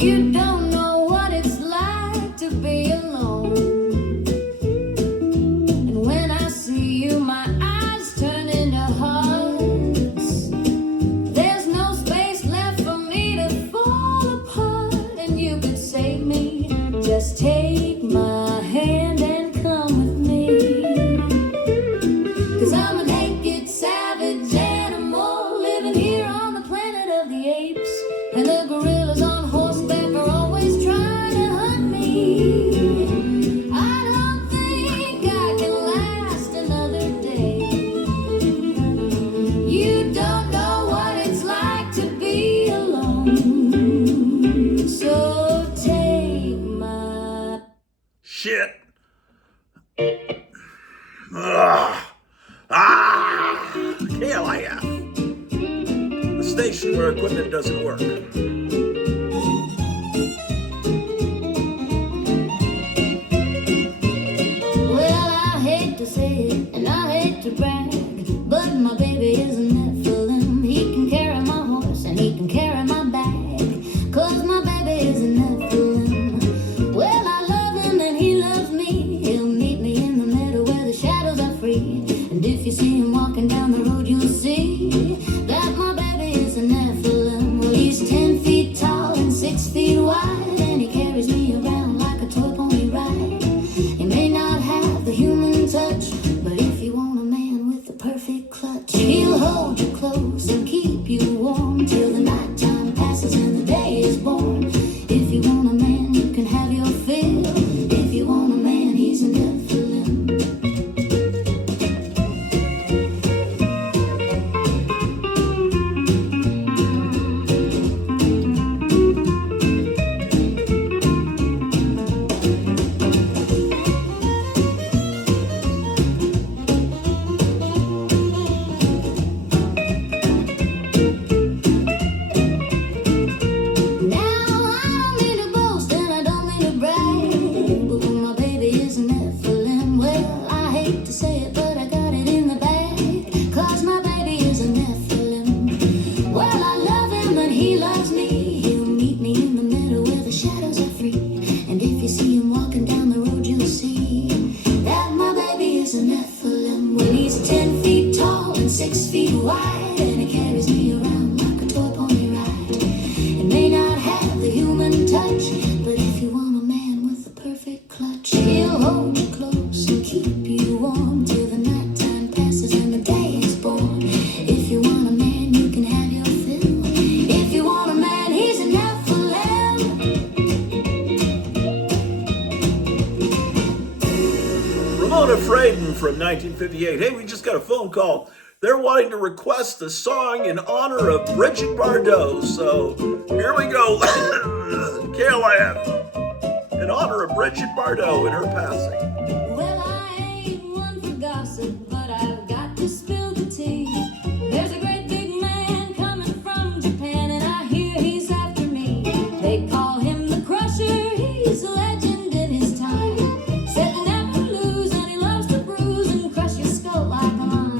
You don't know what it's like to be alone. And when I see you, my eyes turn into hearts. There's no space left for me to fall apart. And you could save me. Just take my hand and come with me. 'Cause I'm a naked, savage animal living here on the planet of the apes. And the gorillas on horseback are always trying to hunt me. I don't think I can last another day. You don't know what it's like to be alone. So take my Shit. KLIF. The station where equipment doesn't work. Well, I hate to say it, and I hate to brag, but my baby is a Nephilim. He can carry my horse, and he can carry my bag, 'cause my baby is a Nephilim. Well, I love him, and he loves me. He'll meet me in the meadow where the shadows are free. And if you see him walking down the road, you'll see that my baby is a Nephilim. Well, he's 10 feet tall and 6 feet wide, and he carries me around like a toy pony ride. He may not have the white, and he carries me around like a toy pony ride. It may not have the human touch, but if you want a man with the perfect clutch, he'll hold you close and keep you warm till the nighttime passes and the day is born. If you want a man, you can have your fill. If you want a man, he's enough for them. Ramona Fraden from 1958. Hey, we just got a phone call. They're wanting to request a song in honor of Bridget Bardot. So here we go. KLIF. In honor of Bridget Bardot and her passing. Well, I ain't one for gossip, but I've got to spill the tea. There's a great big man coming from Japan, and I hear he's after me. They call him the Crusher, he's a legend in his time. Said to never lose, and he loves to bruise and crush your skull like a lime.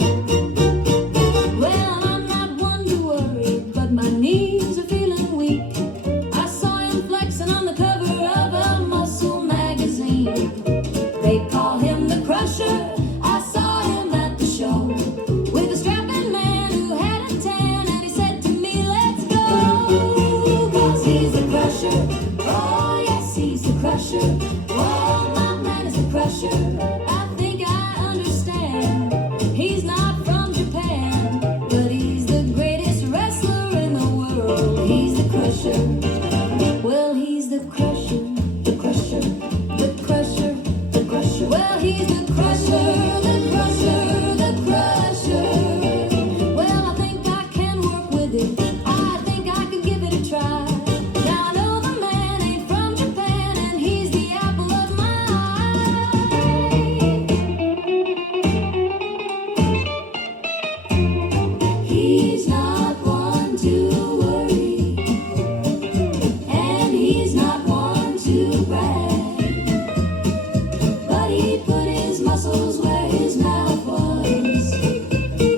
Well, I'm not one to worry, but my knees are feeling weak. I saw him flexing on the cover of a muscle magazine. They call him the Crusher. I saw him at the show with a strapping man who had a tan, and he said to me, let's go, 'cause he's the Crusher. Oh yes, he's the Crusher. Oh, my man is the Crusher. I think I understand. He's not from Japan, but he's the greatest wrestler in the world. He's the Crusher. Well, he's the Crusher, the Crusher, the Crusher, the Crusher. Well, he's the Crusher, the Crusher, the Crusher. Well, I think I can work with it. I think I can give it a try. Now I know the man ain't from Japan, and he's the apple of my eye. He's not one to worry, and he's not one to brag, but he put his muscles where his mouth was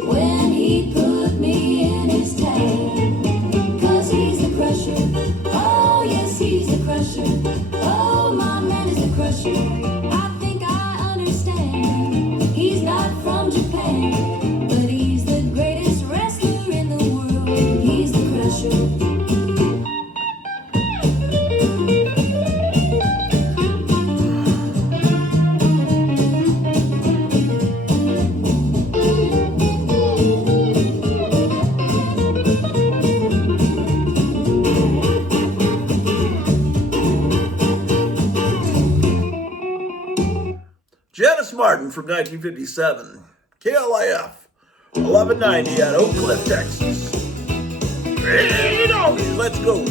when he put me in his tag. 'Cause he's the Crusher. Oh yes, he's the Crusher. Oh, my man is the Crusher. I think I understand. He's not from Japan, but he's the greatest wrestler in the world. He's the Crusher. Janice Martin from 1957. KLIF. 1190 at Oak Cliff, Texas. Hey, doggies, let's go.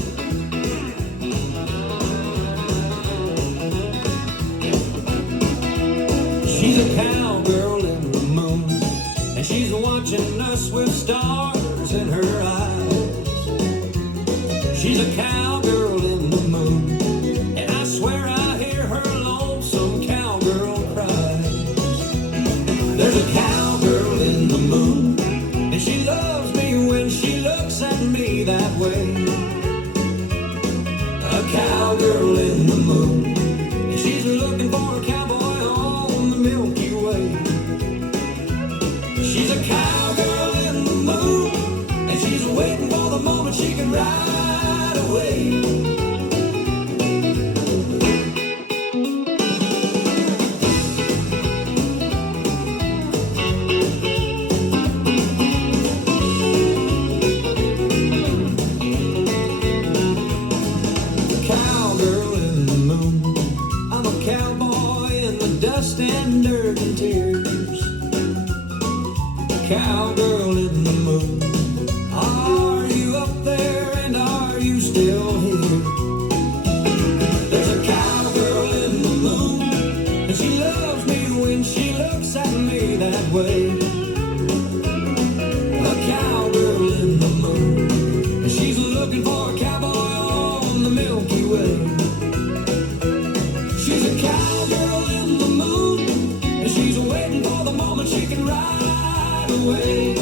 She's a cowgirl in the moon, and she's watching us with stars in her eyes. She's a cowgirl in the moon, and I swear I hear her lonesome cowgirl cries. There's a cowgirl in the moon, and she loves me when she looks at me that way. A cowgirl in the moon, and she's looking for a cowboy on the Milky Way. She's a cowgirl in the moon, and she's waiting for the moment she can ride away. Cowgirl in the moon, I'm a cowboy in the dust and dirt and tears. Cowgirl in the moon, are you up there and are you still here? There's a cowgirl in the moon, and she loves me when she looks at me that way. A cowgirl in the moon, and she's looking for a cowboy on the Milky Way. She's a cowgirl in the moon, and she's waiting for the moment she can ride away.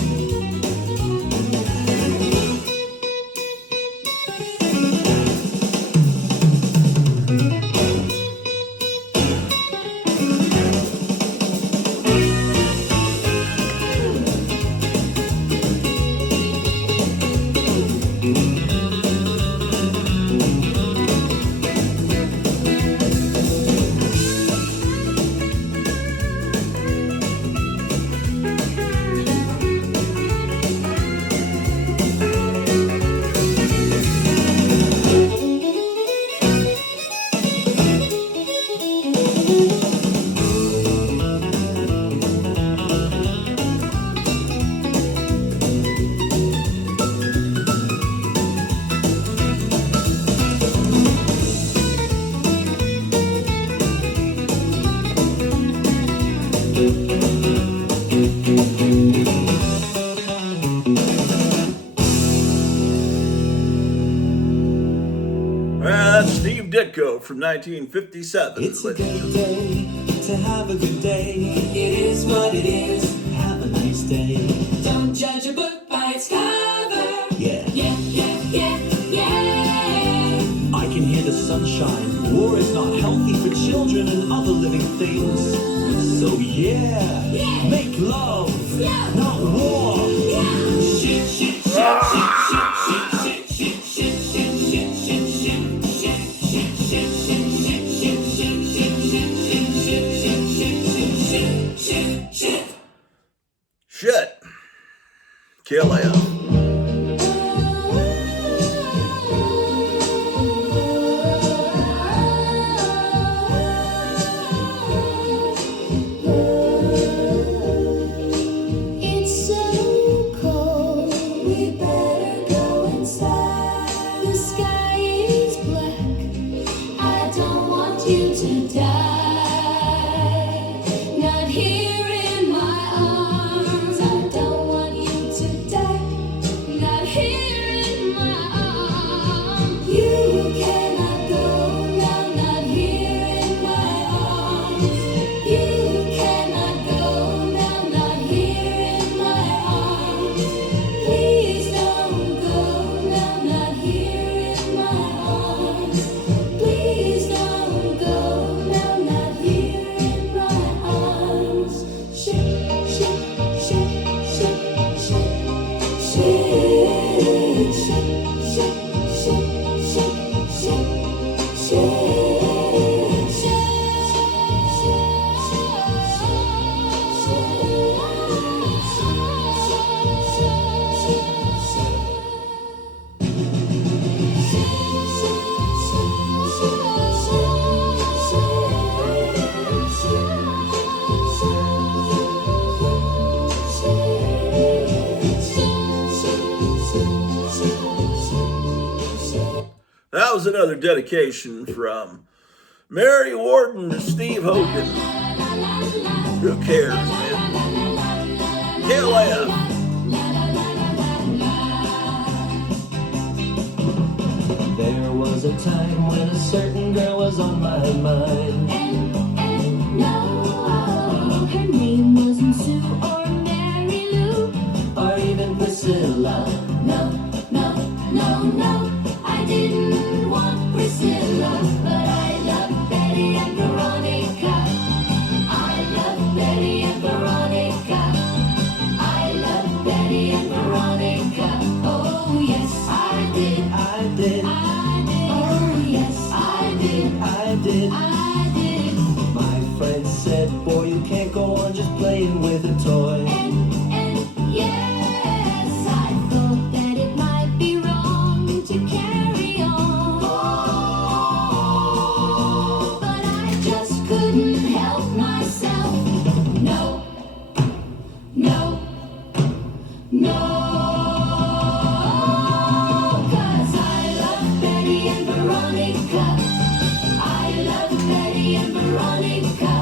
That's Steve Ditko from 1957. It's a good day to have a good day. It is what it is. Have a nice day. Don't judge a book by its cover. Yeah. Yeah, yeah, yeah, yeah. I can hear the sunshine. War is not healthy for children and other living things. So yeah, make love, not war. Shit, shit, shit, shit, shit, shit, shit, shit, shit, shit, shit, shit, shit. Shit. KLAF. It's so cold, we better go inside. The sky is black, I don't want you to die. Not here in my arms, I don't want you to die. Not here in my arms. You cannot go, no, not here in my arms. You cannot go, no, not here in my arms. Please don't go, no, not here in my arms. Please don't go, no, not here in my arms. Shit, shit, shit, shit, shit, shit, shit, shit, shit, shit, shit, That was another dedication from Mary Warden to Steve Hogan. Who cares, man? KLAF. There was a time when a certain girl was on my mind. And no, her name wasn't Sue or Mary Lou. Or even Priscilla. No, no, no, no, I didn't want Priscilla, but I love Betty and Veronica. I love Betty and Veronica. I love Betty and Veronica. Oh yes, I did. I did. I did. Oh yes, I did. I did. I did. My friend said, boy, you can't go on just playing with a toy. And yes, I thought that it might be wrong to carry on. But I just couldn't help myself. No, no, no. 'Cause I love Betty and Veronica. I love Betty and Veronica.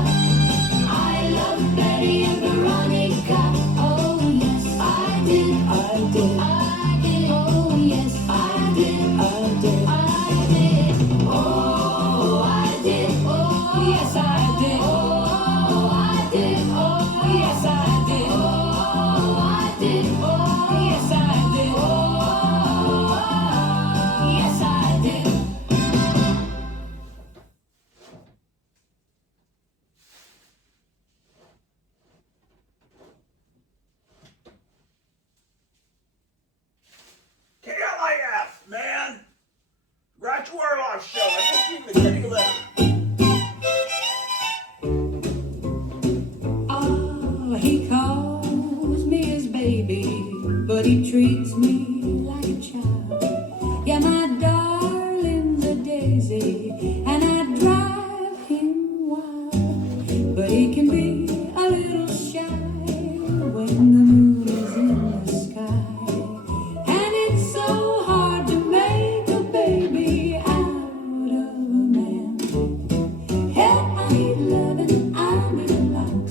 I love Betty and Veronica. Oh yes, I did. I did. I did. Oh yes, I did. I did. I did. Oh, I did. Oh yes, I did. Oh, I did. Oh yes, I did. Oh, I did. Oh yes, I did. Oh, yes, I did. KLAF, man. Grottu Orloff show. I just need the kitty letter. Ah, he calls me his baby, but he treats me like a child. Yeah, my darling's a daisy, and I drive him wild. But he can be a little shy when the moon is in the sky. And it's so hard to make a baby out of a man. Hey, I need loving, I need a lot.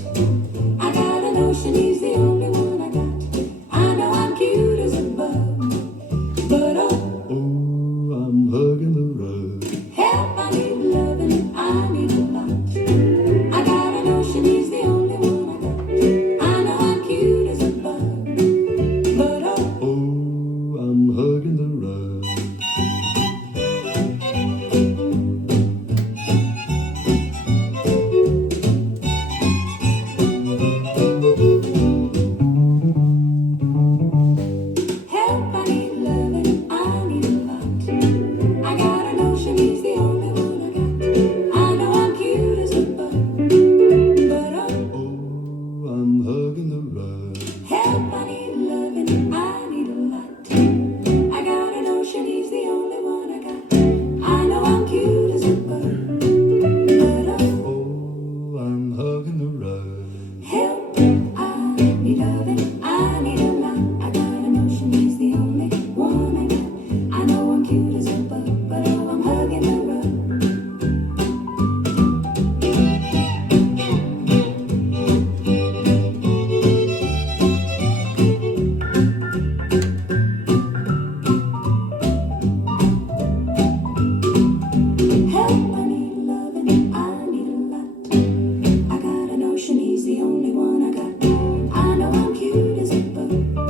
I know I'm cute as a bug, but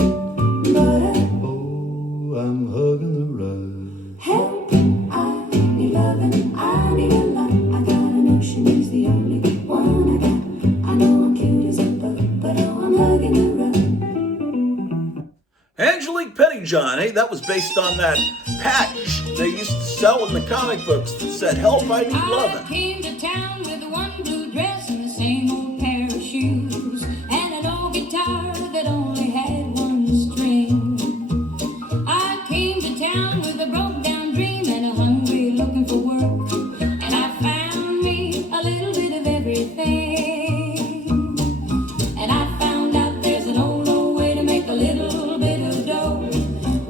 Oh, I'm hugging the rug. help, I need loving, I need a lot. I got a notion he's the only one I got. I know I'm cute as a bug, but oh, I'm hugging the rug. Angelique Pettyjohn, hey, that was based on that patch they used to sell in the comic books that said, "Help, I need I lovin'." came to town with one blue dress and the same old pair of shoes and an old guitar that only had one string. I came to town with a broke down dream and a hungry looking for work, and I found me a little bit of everything. And I found out there's an old way to make a little bit of dough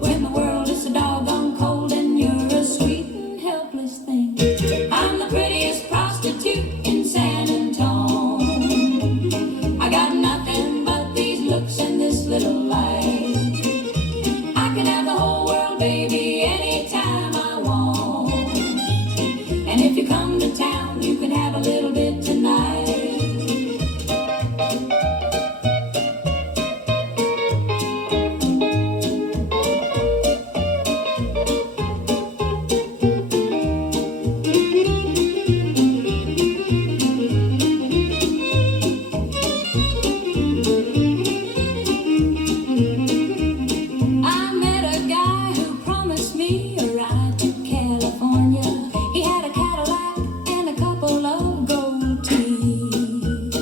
when the world is so doggone cold and you're a sweet and helpless thing. I'm the prettiest prostitute in San Antone. I got nothing but these looks and this little life. I can have the whole world, baby, anytime I want. And if you come to town, you can have a little bit tonight. I met a guy who promised me a ride to California. He had a Cadillac and a couple of gold teeth.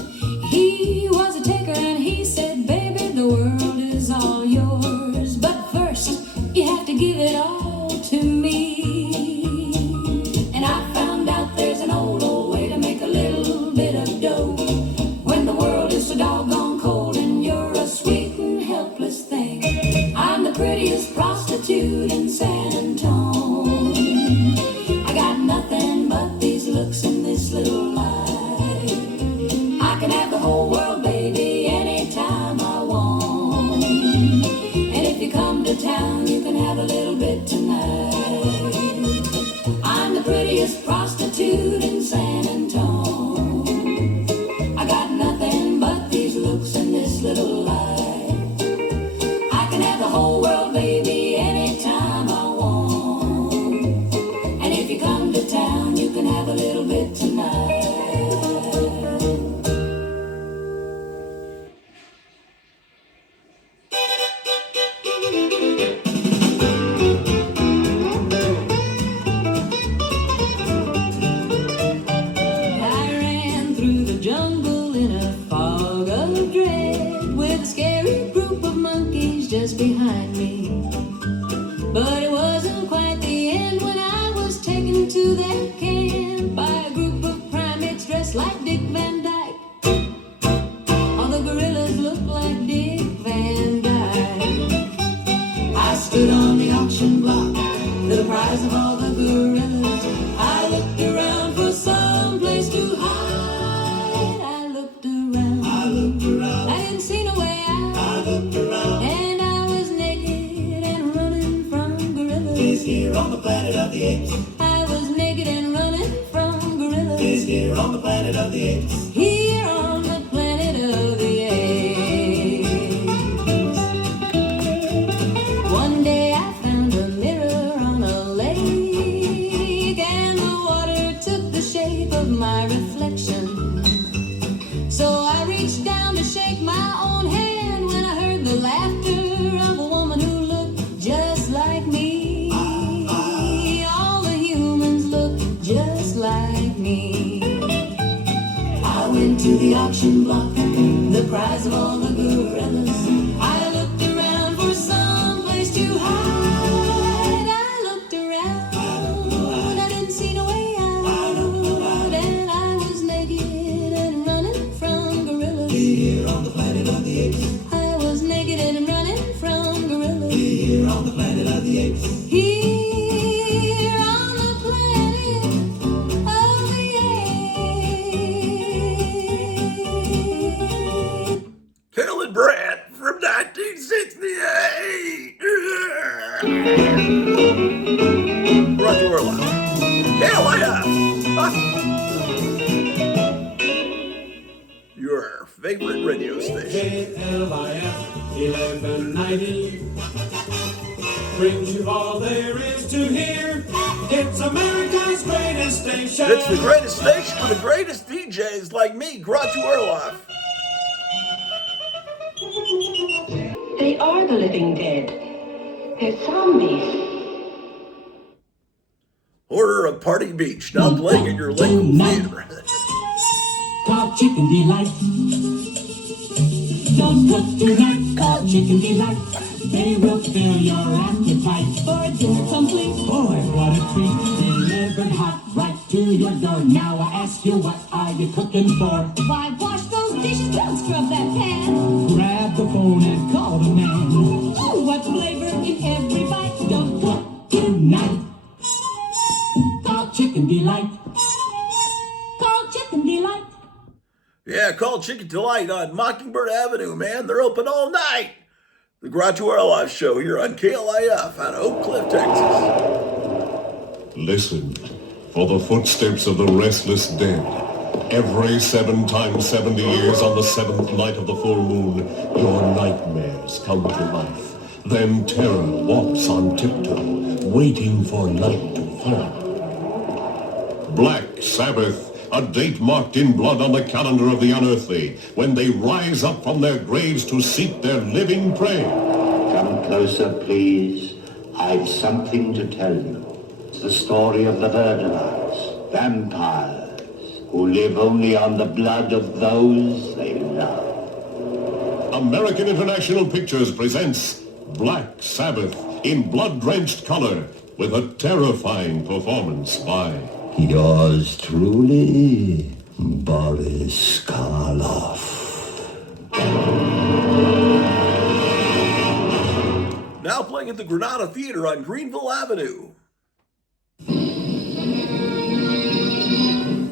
He was a taker and he said, baby, the world is all yours, but first you have to give it all to me. And I found out there's an old way to make a little bit of dough when the world is so doggone cold and you're a sweet and helpless thing. I'm the prettiest prostitute in San Antone. I got nothing but these looks and this little life. I can have the whole world, baby, anytime I want. And if you come to town, you can have a little bit tonight. I'm the prettiest prostitute in San Antone. I got nothing but these looks and this little life. I can have the whole world, baby, anytime I want. And if you come to town, you can have a little bit tonight. I ran through the jungle in a fog of dread with a scary group of monkeys just behind me. But it wasn't quite the end when I was taken to their camp by a group of primates dressed like Dick Van Dyke. All the gorillas looked like Dick Van Dyke. I stood on the auction block, the prize of all the gorillas. I looked around for some place to hide. I looked around. I didn't see no way out. And I was naked and running from gorillas. Is here on the planet of the apes. I was naked and running from gorillas. Is here on the planet of the apes. Here on the planet of the apes. One day I found a mirror on a lake, and the water took the shape of my reflection. So I reached down to shake my own hand when I heard the laughter of a woman who looked just like me. All the humans looked just like me. I went to the auction block, the prize of all the gorillas. I looked around for some place to hide. I looked around, I didn't see no way out. And I was naked and running from gorillas. Here on the planet of the apes. I was naked and running from gorillas. Here on the planet of the apes. Here on the planet of the apes. Carolyn Brand from 1968. Grottu Orloff. KLIF. Your favorite radio station. station. KLIF 1190 brings you all there is to hear. It's America's greatest station. It's the greatest station for the greatest DJs like me, Grottu Orloff. They are the living dead. They're zombies. Order of Party Beach, now playing at your local theater. Call Chicken Delight. Don't cook tonight. Call Chicken Delight. They will fill your appetite. For a dinner complete. Boy, what a treat. Delivered hot right to your door. Now I ask you, what are you cooking for? Why, wash those dishes, don't scrub that pan. Grab the phone and call the man. Ooh, what flavor in every bite. Don't cook tonight. Call Chicken Delight. Call Chicken Delight. Yeah, call Chicken Delight on Mockingbird Avenue, man. They're open all night. The Grottu Orloff Show here on KLIF out of Oak Cliff, Texas. Listen for the footsteps of the restless dead. Every 7 times 70 years on the 7th night of the full moon, your nightmares come to life. Then terror walks on tiptoe, waiting for night to fall. Black Sabbath, a date marked in blood on the calendar of the unearthly, when they rise up from their graves to seek their living prey. Come closer, please. I've something to tell you. It's the story of the Verderers, vampires, who live only on the blood of those they love. American International Pictures presents Black Sabbath in blood-drenched color, with a terrifying performance by Yours truly, Boris Karloff. Now playing at the Granada Theater on Greenville Avenue.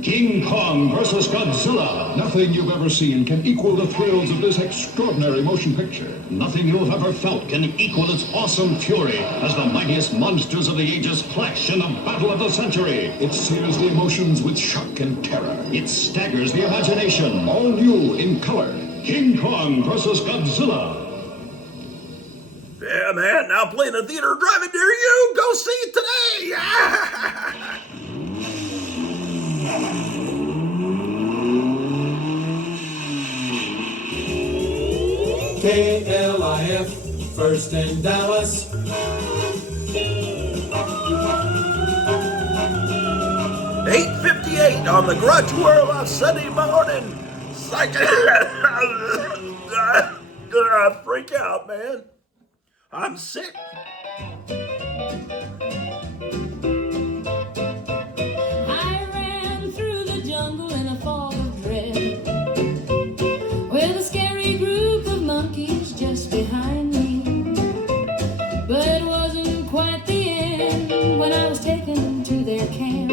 King Kong versus Godzilla. Nothing you've ever seen can equal the thrills of this extraordinary motion picture. Nothing you've ever felt can equal its awesome fury as the mightiest monsters of the ages clash in the battle of the century. It sears the emotions with shock and terror. It staggers the imagination. All new in color. King Kong versus Godzilla. Yeah, man, now playing a theater driving near you. Go see it today. KLIF, first in Dallas. 8:58 on the Grottu Orloff Sunday morning. Freak out, man. I'm sick. I ran through the jungle in a fog of dread, with a scary group of monkeys just behind me. But it wasn't quite the end when I was taken to their camp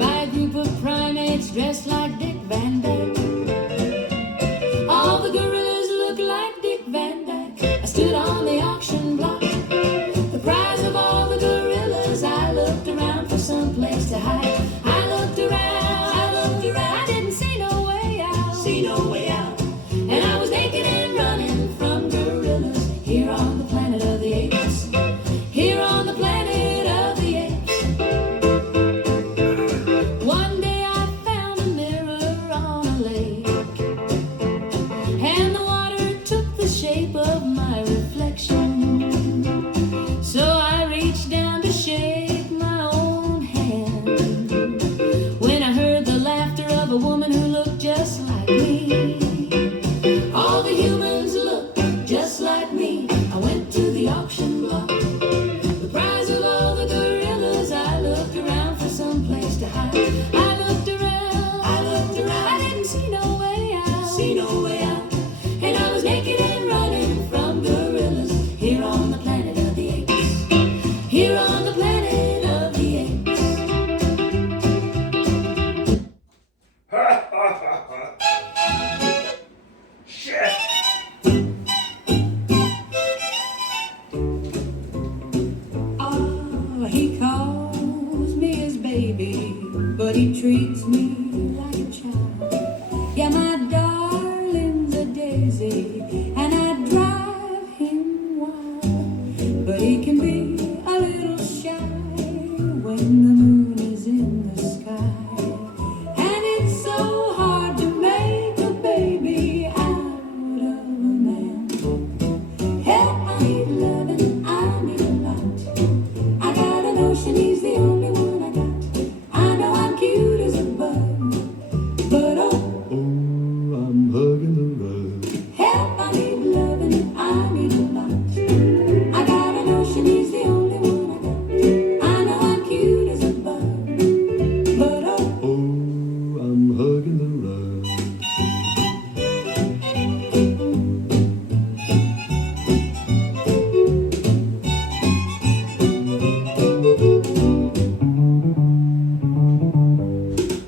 by a group of primates dressed like Dick Van Dyke. All the gorillas looked like Dick Van Dyke. I stood on the auction block. The prize of all the gorillas and I drive him wild. But he can be a little shy when the moon is in the sky, and it's so hard to make a baby out of a man. Help, I need loving, I need a lot. I got a notion he's the only one I got. I know I'm cute as a bug, but oh, I'm hugging the rug. Help, I need loving, I need a lot. I got a notion he's the only one I got. I know I'm cute as a bug, but oh, I'm hugging the rug.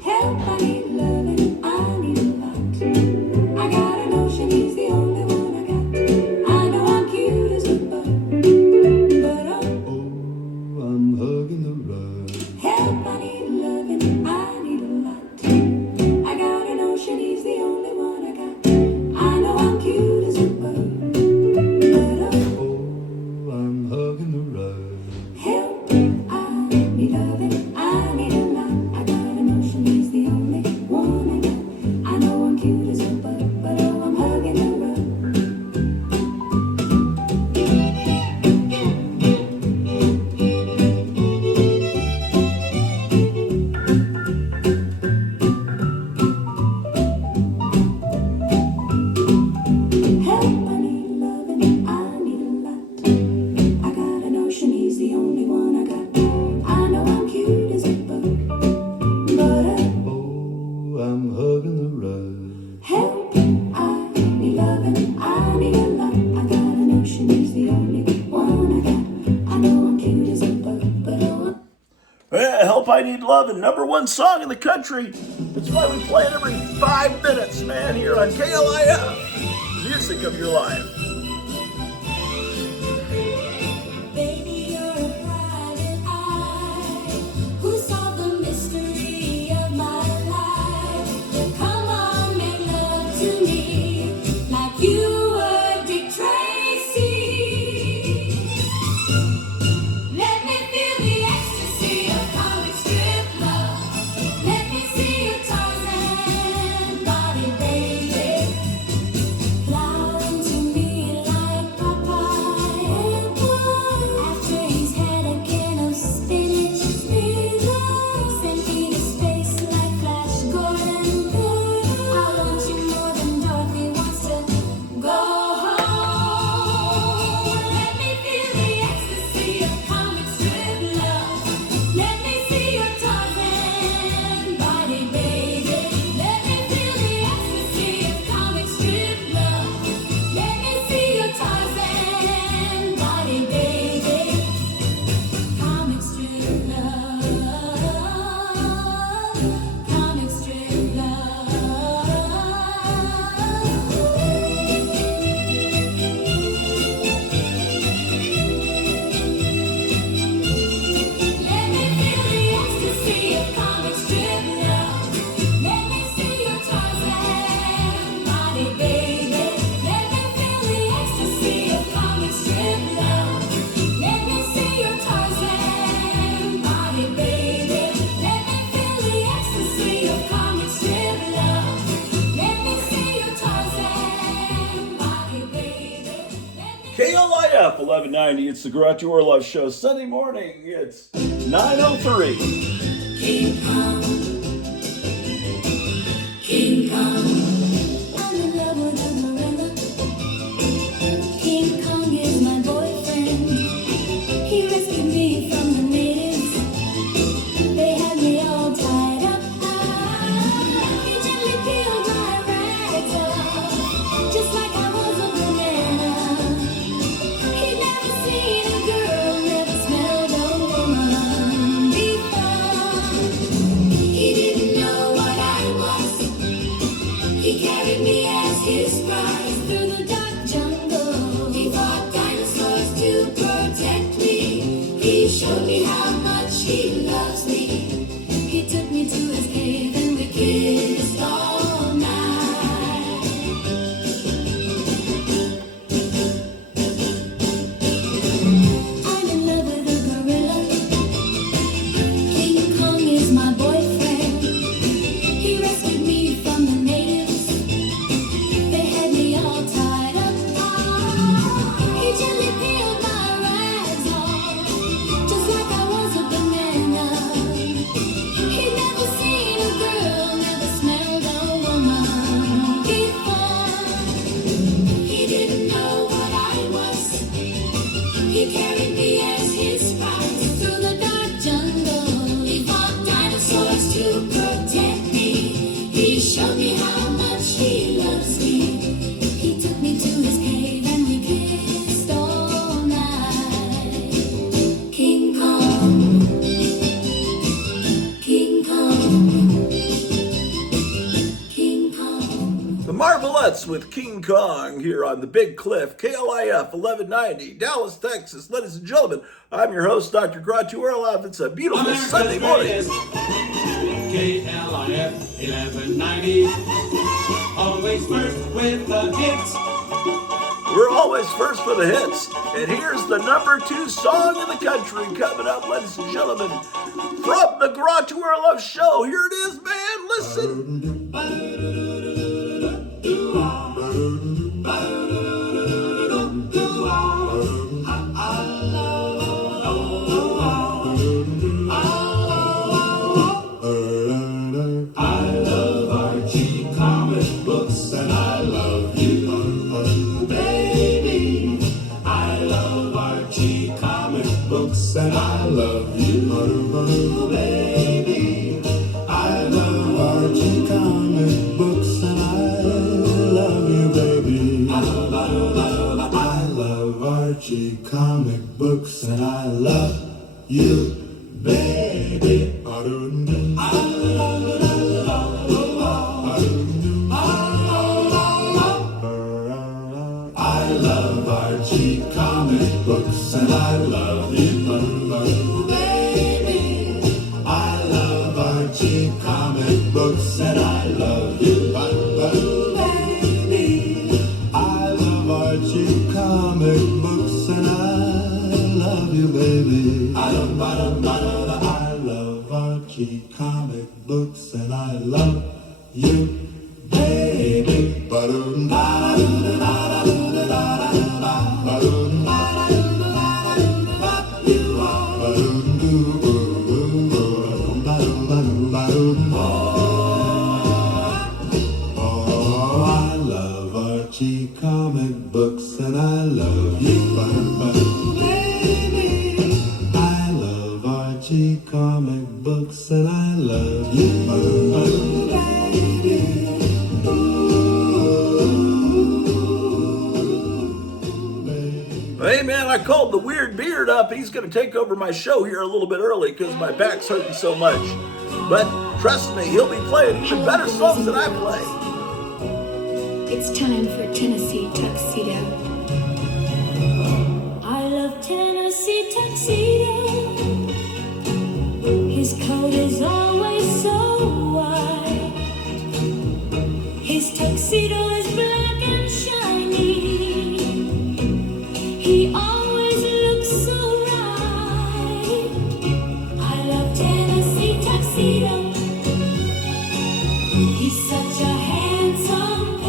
Help, I need loving, I need a lot. I got a notion he's the only one I got. I know I'm cute as a bug, but oh, I'm hugging the rug. Help, I need loving, I need a lot. I got a notion he's the only one I got. I know I'm cute as a bug, but oh, I'm hugging the rug. Help, I need loving, I need a lot. I got a notion he's the only one I got. I know I'm cute as a bug, but oh, I'm hugging the rug. Help, I need loving, I need a lot. I got a notion he's the only one I got. I know I'm cute as a bug, but oh, I'm hugging the rug. Help, I need loving, I need a lot. I got a notion he's the only one I got. I know I'm cute as a bug, but oh, Help, I Need Love, and #1 song in the country. That's why we play it every 5 minutes, man, here on KLIF. Music of your life. Baby, you're a private eye who solved the mystery of my life. Come on, make love to me like you were Dick Tracy. Let me feel the ecstasy of comic strip love. Let me see your Tarzan body, baby. Fly into me like Popeye. After he's had a can of spinach, send me to space like Flash Gordon. I want you more than Dorothy wants to go home. Let me feel the ecstasy of comic strip love. Let me see your Tarzan body, baby. Let me feel the ecstasy of comic strip love. Let me see your Tarzan body, baby. Comic strip love. Comic strip love. Let me feel the ecstasy of comic strip love. Let me see your Tarzan body, baby. Let me feel the ecstasy of comic strip love. Let me see your Tarzan body, baby. Let me feel the ecstasy of comic strip love. Let me see your Tarzan body, baby. KLIF 1190. It's the Grottu Orloff Show. Sunday morning. It's 9:03. King Kong. King Kong. I'm in love with a gorilla. King Kong is my boyfriend. He rescued me from the natives. They had me all tied up. He gently peeled my rags off, just like I was a banana. He'd never seen a girl, never smelled a woman before. He didn't know what I was. He carried me as his prize through the dark jungle. He fought dinosaurs to protect me. He showed me how much he loves me. He took me to his cave and we kissed all night. Nuts with King Kong here on the Big Cliff, KLIF 1190, Dallas, Texas. Ladies and gentlemen, I'm your host, Dr. Grottu Orloff. It's a beautiful America's Sunday morning. greatest. KLIF 1190. Always first with the hits. We're always first with the hits. And here's the number 2 song in the country coming up, ladies and gentlemen, from the Grottu Orloff Show. Here it is, man. Listen. And I love you, baby. I love Archie comic books, and I love you, baby. I love Archie comic books, and I love you, baby. I love Archie comic books, and I love you. Books and I love you, baby. I love Archie comic books and I love you, baby. I love Archie comic books and I love you, baby. Comic books and I love you, baby. I love Archie comic books and I love you, baby. Hey man, I called the Weird Beard up. He's going to take over my show here a little bit early because my back's hurting so much. But trust me, he'll be playing even better songs than I play. It's time for Tennessee Tuxedo. I love Tennessee Tuxedo. His coat is always so white. His tuxedo is black and shiny. He always looks so right. I love Tennessee Tuxedo. He's such a handsome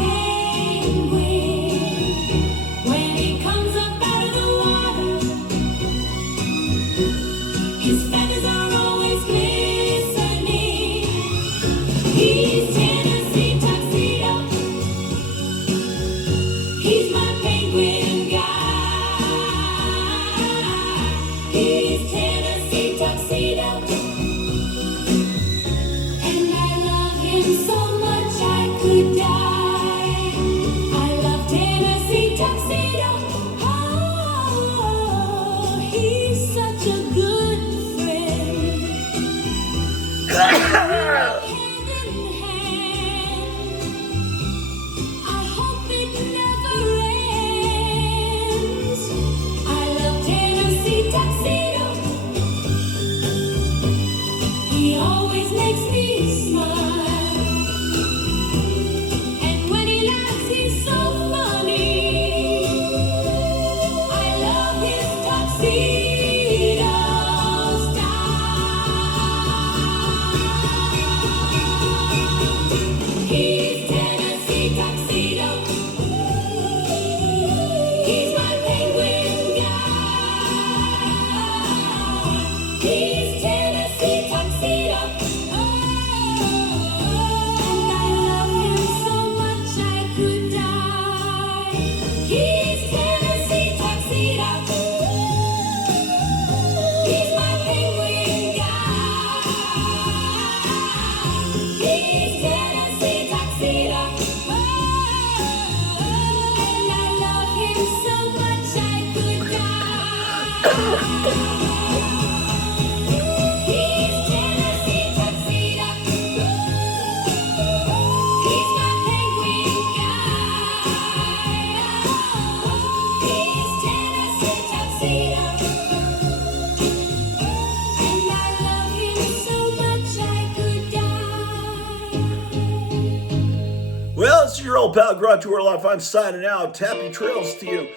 old pal Grottu Orloff. I'm signing out. Happy trails to you.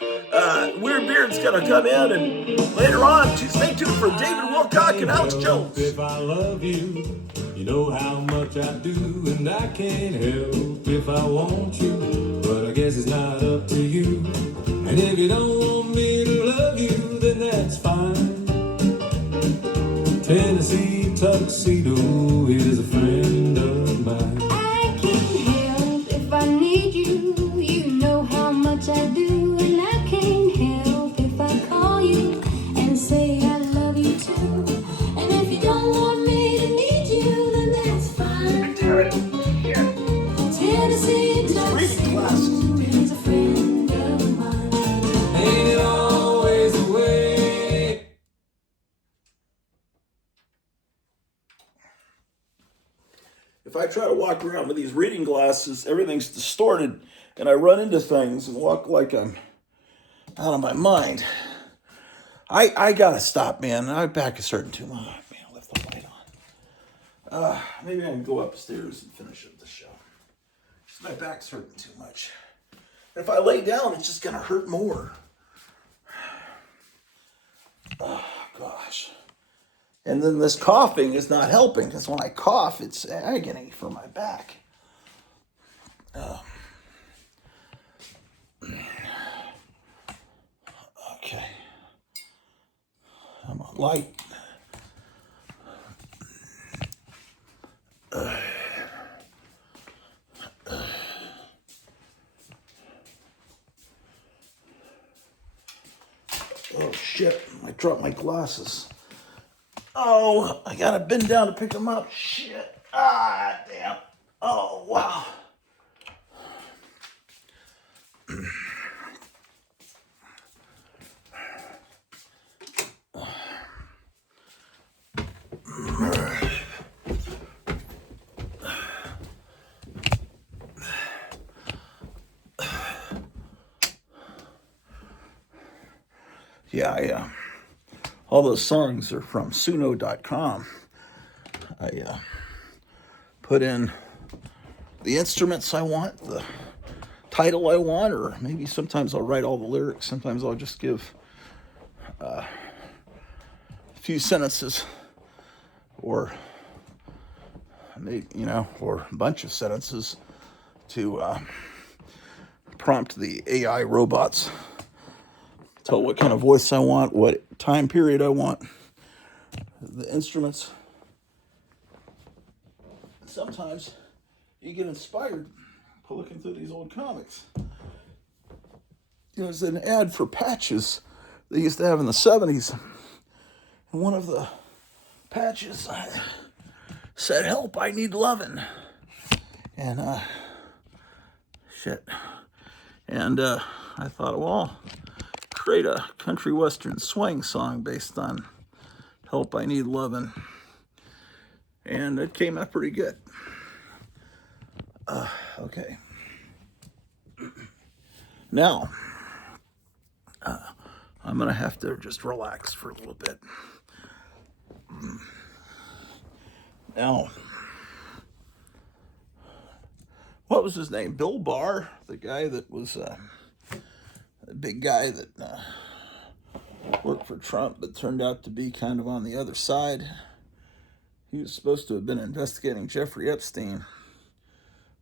Weird Beard's going to come in, and later on, stay tuned for David Wilcock and Alex Jones. If I love you, you know how much I do, and I can't help if I want you, but I guess it's not up to you. And if you don't want me to love you, then that's fine. Tennessee tuxedo is a friend of mine. I can't help if I need you. You know how much I do, and I can't help if I call you and say I love you too. And if you don't want me to need you, then that's fine. Tennessee tuxedo is a friend of mine. Ain't it always the way? If I try to walk around with these reading glasses, everything's distorted, and I run into things and walk like I'm out of my mind. I gotta stop, man. My back is hurting too much. Man, I left the light on. Maybe I can go upstairs and finish up the show. Just my back's hurting too much. And if I lay down, it's just gonna hurt more. Oh, gosh. And then this coughing is not helping, because when I cough, it's agony for my back. Okay. I'm on light. Oh, shit. I dropped my glasses. Oh, I gotta bend down to pick them up. Shit. Ah, damn. Oh, wow. Yeah, all those songs are from Suno.com. I put in the instruments I want, the title I want, or maybe sometimes I'll write all the lyrics. Sometimes I'll just give a few sentences, or maybe, or a bunch of sentences to prompt the AI robots. Tell what kind of voice I want, what time period I want, the instruments. Sometimes you get inspired by looking through these old comics. There's an ad for patches they used to have in the 70s. And one of the patches said, "Help, I need lovin'." And, shit. And I thought, well, create a country western swing song based on "Help, I Need Lovin'." And it came out pretty good. Okay. Now, I'm going to have to just relax for a little bit. Now, what was his name? Bill Barr, the guy that was a big guy that worked for Trump, but turned out to be kind of on the other side. He was supposed to have been investigating Jeffrey Epstein.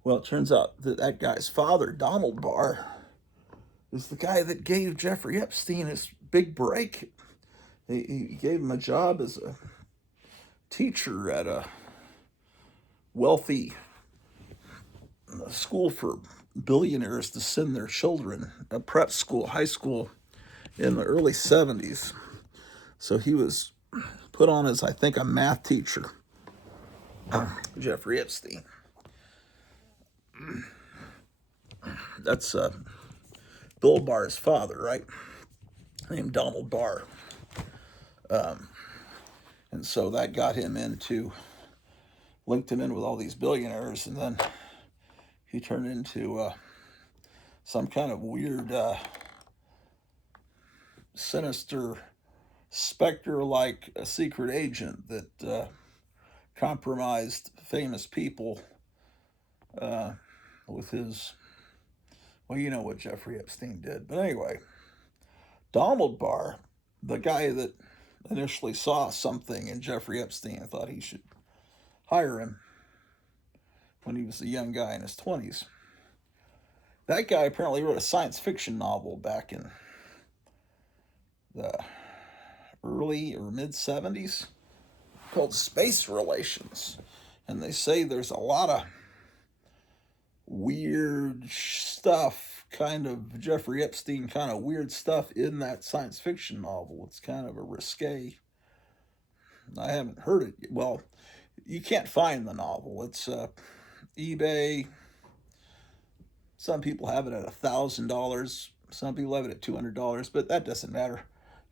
Well, it turns out that that guy's father, Donald Barr, is the guy that gave Jeffrey Epstein his big break. He gave him a job as a teacher at a wealthy school for billionaires to send their children, a prep school, high school, in the early 70s. So he was put on as, I think, a math teacher, Jeffrey Epstein. That's Bill Barr's father, right? Named Donald Barr. And so that got him linked him in with all these billionaires, and then he turned into some kind of weird, sinister specter like a secret agent that compromised famous people with his Well, you know what Jeffrey Epstein did. But anyway, Donald Barr, the guy that initially saw something in Jeffrey Epstein and thought he should hire him when he was a young guy in his 20s. That guy apparently wrote a science fiction novel back in the early or mid 70s called Space Relations. And they say there's a lot of weird stuff, kind of Jeffrey Epstein kind of weird stuff in that science fiction novel. It's kind of a risque. I haven't heard it. Well, you can't find the novel. It's eBay. Some people have it at $1,000. Some people have it at $200, but that doesn't matter.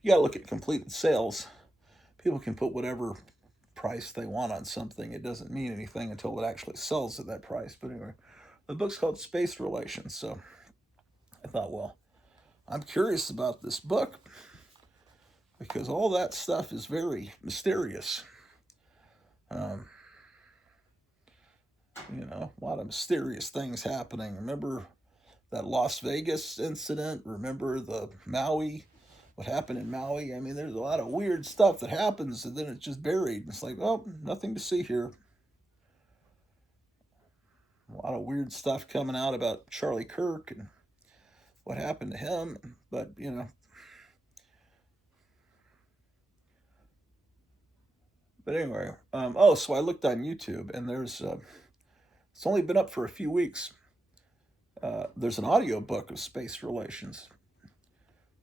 You got to look at completed sales. People can put whatever price they want on something. It doesn't mean anything until it actually sells at that price. But anyway, the book's called Space Relations. So I thought, well, I'm curious about this book because all that stuff is very mysterious. A lot of mysterious things happening. Remember that Las Vegas incident? Remember the Maui? What happened in Maui? I mean, there's a lot of weird stuff that happens and then it's just buried. It's like, oh, nothing to see here. A lot of weird stuff coming out about Charlie Kirk and what happened to him. But, But anyway, so I looked on YouTube and there's, it's only been up for a few weeks. There's an audio book of Space Relations.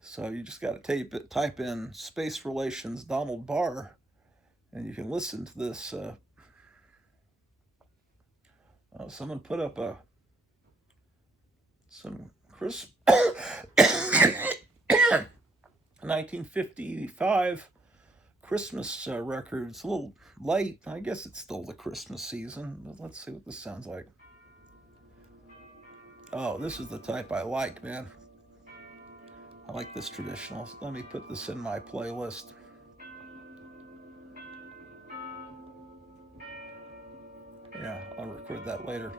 So you just got to type in Space Relations Donald Barr, and you can listen to this. Someone put up some 1955 Christmas record. It's a little late. I guess it's still the Christmas season, but let's see what this sounds like. Oh, this is the type I like, man. I like this traditional. Let me put this in my playlist. Yeah, I'll record that later.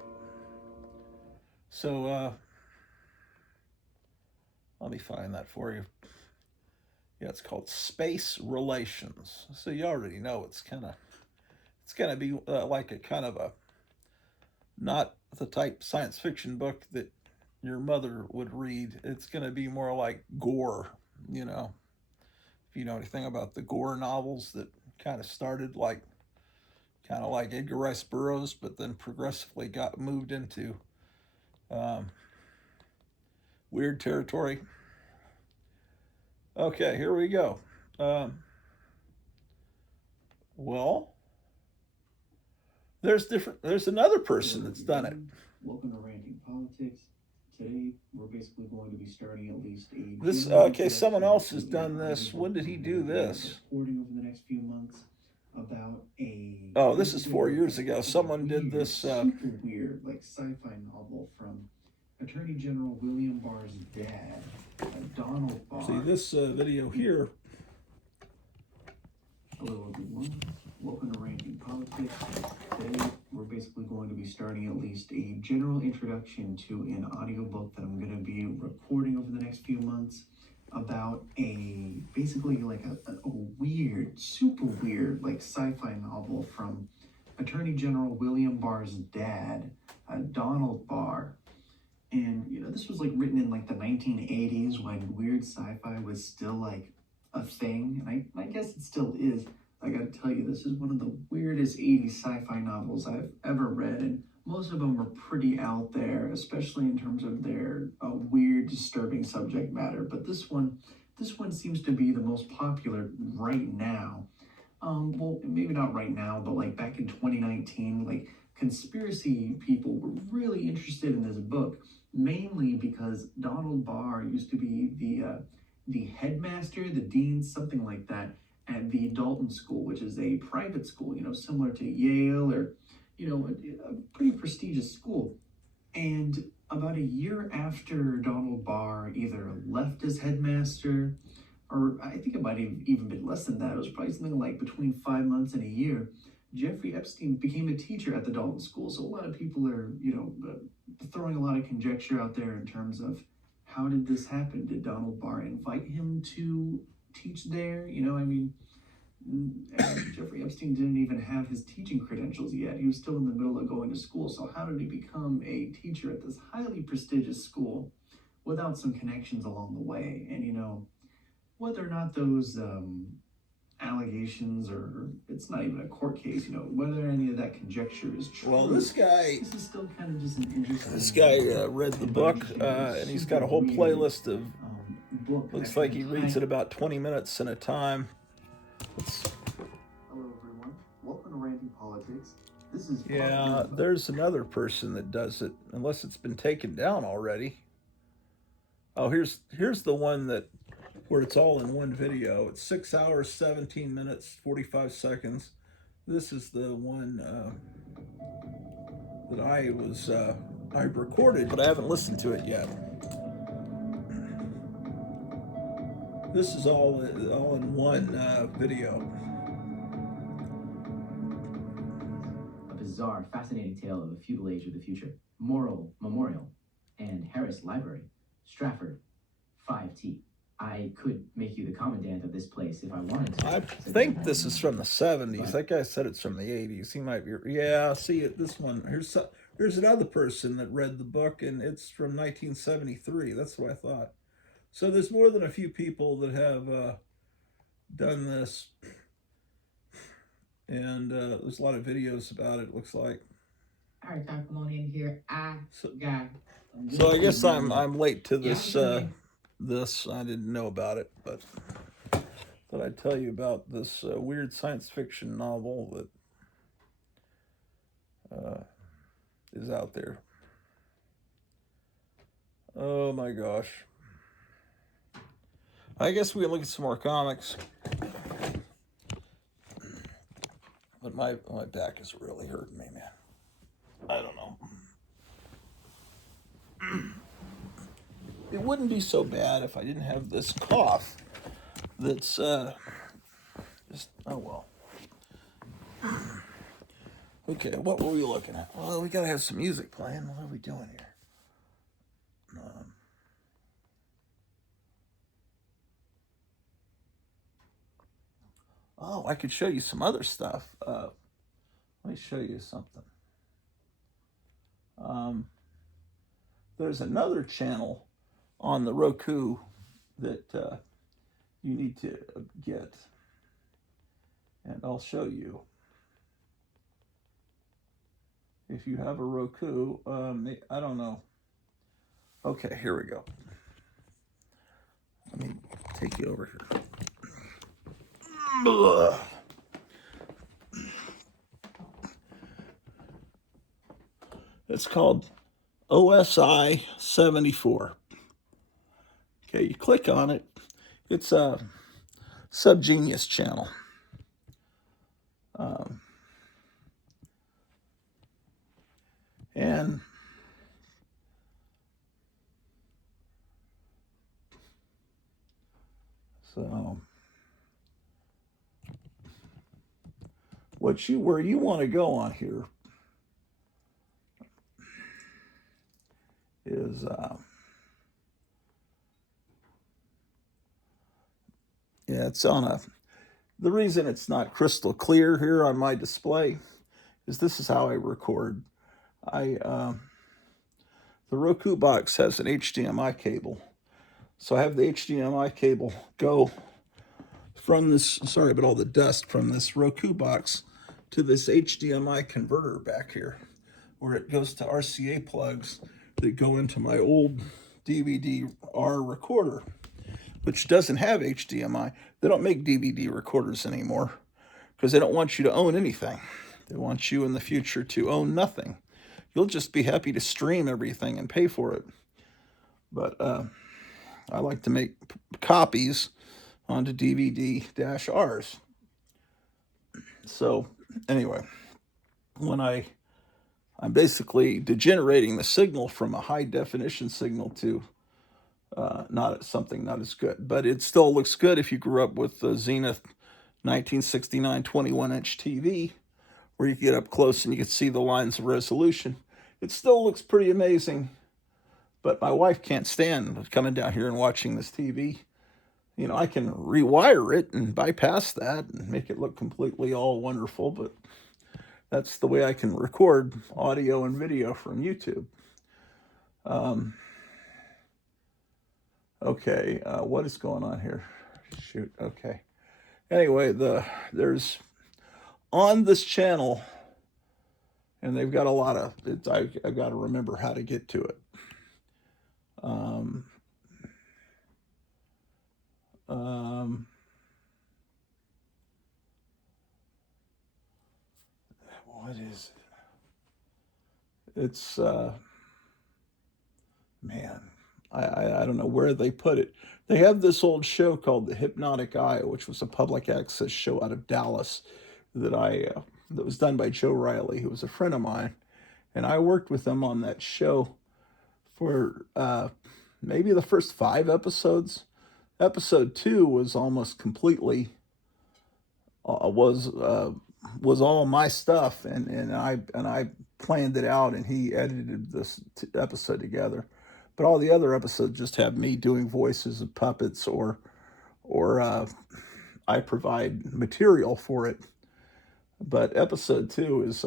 So, let me find that for you. Yeah, it's called Space Relations. So you already know it's gonna be like a kind of a, not the type science fiction book that your mother would read. It's gonna be more like gore, If you know anything about the gore novels that kind of started like Edgar Rice Burroughs, but then progressively got moved into weird territory. Okay, here we go. There's another person that's done it. Welcome to Ranking Politics. Today, we're basically going to be starting at least Someone else has done this. When did he do this? Reporting over the next few months about a... Oh, this is 4 years ago. Someone did this... super weird, like sci-fi novel from Attorney General William Barr's dad, Donald Barr. See, this video here... Hello, everyone. Welcome to Ranking Politics. Today, we're basically going to be starting at least a general introduction to an audiobook that I'm going to be recording over the next few months about basically like a weird, super weird, like sci-fi novel from Attorney General William Barr's dad, Donald Barr. And, this was like written in like the 1980s when weird sci-fi was still like a thing. And I guess it still is. I gotta tell you, this is one of the weirdest 80s sci-fi novels I've ever read, and most of them are pretty out there, especially in terms of their weird, disturbing subject matter. But this one seems to be the most popular right now. Well, maybe not right now, but like back in 2019, like conspiracy people were really interested in this book, mainly because Donald Barr used to be the headmaster, the dean, something like that, at the Dalton School, which is a private school, similar to Yale or, a pretty prestigious school. And about a year after Donald Barr either left as headmaster, or I think it might have even been less than that, it was probably something like between 5 months and a year, Jeffrey Epstein became a teacher at the Dalton School. So a lot of people are, throwing a lot of conjecture out there in terms of how did this happen? Did Donald Barr invite him to teach there? You know, I mean, Jeffrey Epstein didn't even have his teaching credentials yet. He was still in the middle of going to school. So how did he become a teacher at this highly prestigious school without some connections along the way? And, you know, whether or not those allegations, or it's not even a court case, you know, whether any of that conjecture is true. Well, this guy, this is still kind of just an interesting. this guy read the book, and he's got a whole playlist of. Looks like he reads it about 20 minutes at a time. Hello, everyone. Welcome to Ranting Politics. This is Yeah, there's another person that does it, unless it's been taken down already. Oh, here's the one that where it's all in one video. It's 6 hours, 17 minutes, 45 seconds. This is the one that I recorded, but I haven't listened to it yet. This is all in one video. A bizarre, fascinating tale of a feudal age of the future. Moral Memorial and Harris Library, Stratford, 5T. I could make you the commandant of this place if I wanted to. I think this is from the 70s. That guy said it's from the 80s. He might be. Yeah, see it. This one. Here's another person that read the book, and it's from 1973. That's what I thought. So there's more than a few people that have done this, and there's a lot of videos about it. Looks like. All right, y'all, come on in here. So I guess I'm late to this. This I didn't know about it, but thought I'd tell you about this weird science fiction novel that is out there. Oh my gosh. I guess we can look at some more comics. But my back is really hurting me, man. I don't know. It wouldn't be so bad if I didn't have this cough that's just, oh well. Okay, what were we looking at? Well, we gotta have some music playing. What are we doing here? Oh, I could show you some other stuff. Let me show you something. There's another channel on the Roku that you need to get, and I'll show you. If you have a Roku, I don't know. Okay, here we go. Let me take you over here. Ugh. It's called OSI 74. Okay, you click on it. It's a Subgenius channel. And so where you want to go on here is yeah, it's on the reason it's not crystal clear here on my display is this is how I record. The Roku box has an HDMI cable. So I have the HDMI cable go from this, sorry about all the dust, from this Roku box to this HDMI converter back here, where it goes to RCA plugs that go into my old DVD-R recorder, which doesn't have HDMI. They don't make DVD recorders anymore because they don't want you to own anything. They want you in the future to own nothing. You'll just be happy to stream everything and pay for it. But I like to make copies onto DVD-Rs. So anyway, when I'm basically degenerating the signal from a high definition signal to not something not as good, but it still looks good if you grew up with the Zenith 1969 21-inch TV, where you get up close and you can see the lines of resolution. It still looks pretty amazing, but my wife can't stand coming down here and watching this TV. You know, I can rewire it and bypass that and make it look completely all wonderful, but that's the way I can record audio and video from YouTube. Okay, what is going on here? Shoot, okay. Anyway, there's on this channel, and they've got a lot of, I've got to remember how to get to it. What is it? It's, man, I don't know where they put it. They have this old show called The Hypnotic Eye, which was a public access show out of Dallas that that was done by Joe Riley, who was a friend of mine. And I worked with them on that show for maybe the first 5 episodes. Episode 2 was almost completely was all my stuff, and I planned it out, and he edited this episode together. But all the other episodes just have me doing voices of puppets, or I provide material for it. But episode 2 is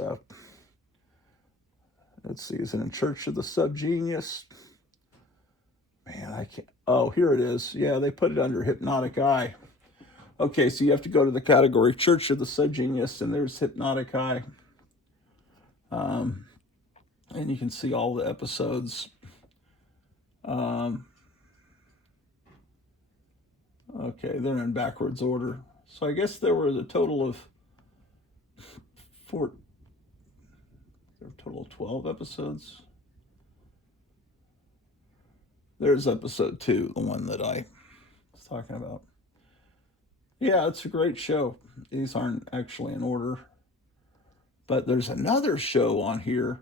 let's see, is it in Church of the Subgenius? Man, I can't. Oh, here it is. Yeah, they put it under Hypnotic Eye. Okay, so you have to go to the category Church of the Subgenius, and there's Hypnotic Eye. And you can see all the episodes. Okay, they're in backwards order. So I guess there was a total of 12 episodes. There's episode 2, the one that I was talking about. Yeah, it's a great show. These aren't actually in order. But there's another show on here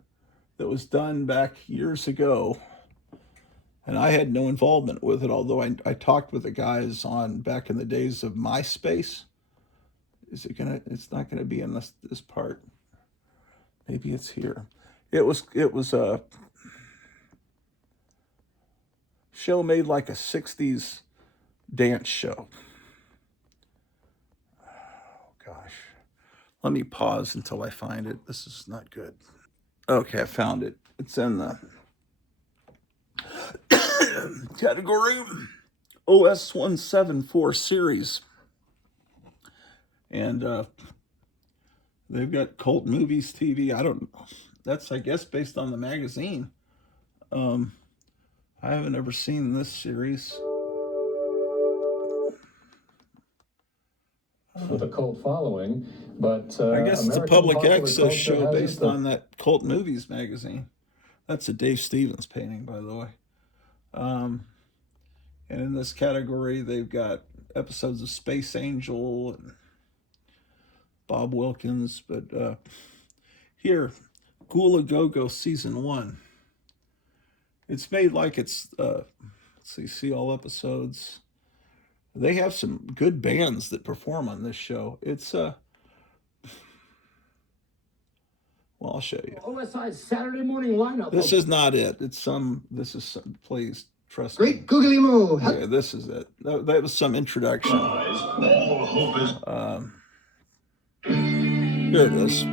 that was done back years ago, and I had no involvement with it, although I talked with the guys on back in the days of MySpace. It's not gonna be in this part. Maybe it's here. It was a show made like a 60s dance show. Oh gosh. Let me pause until I find it. This is not good. Okay, I found it. It's in the category OS 174 series. And they've got Cult Movies TV. I don't know. That's, I guess, based on the magazine. I haven't ever seen this series. With a cult following, but I guess it's a American public popular access culture show has it based that- on that Cult Movies magazine. That's a Dave Stevens painting, by the way. And in this category, they've got episodes of Space Angel and Bob Wilkins. But here, Gula Go-Go Season 1. It's made like it's, let's see all episodes. They have some good bands that perform on this show. It's, well, I'll show you. OSI's Saturday morning lineup. This is not it. This is some, please trust me. Great googly moo. Yeah, this is it. That was some introduction. Here it is.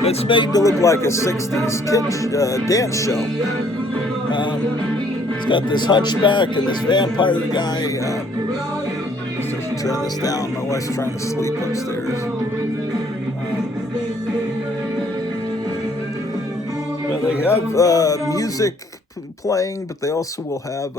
It's made to look like a 60s dance show. It's got this hunchback and this vampire guy. Let's turn this down. My wife's trying to sleep upstairs. But they have music playing, but they also will have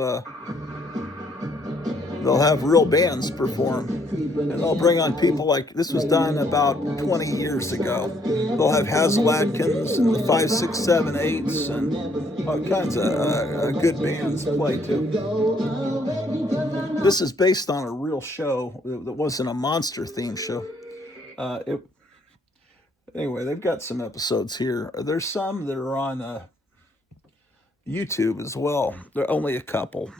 they'll have real bands perform. And they'll bring on people like, this was done about 20 years ago. They'll have Hazel Adkins and the 5, 6, 7, 8s and all kinds of good bands play too. This is based on a real show that wasn't a monster theme show. Anyway, they've got some episodes here. There's some that are on YouTube as well. There are only a couple.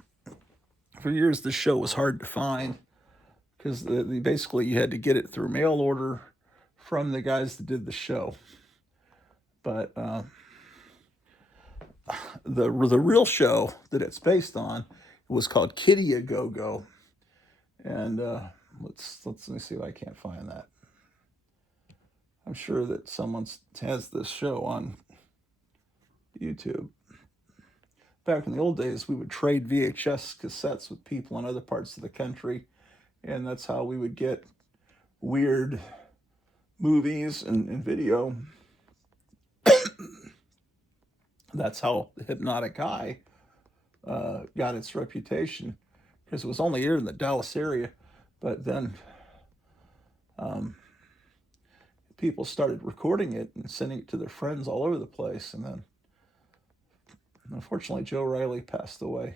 For years, the show was hard to find because basically you had to get it through mail order from the guys that did the show. But the real show that it's based on was called Kitty A Go Go, and let me see if I can't find that. I'm sure that someone has this show on YouTube. Back in the old days, we would trade VHS cassettes with people in other parts of the country, and that's how we would get weird movies and video. That's how Hypnotic Eye got its reputation, because it was only here in the Dallas area, but then people started recording it and sending it to their friends all over the place, and then unfortunately Joe Riley passed away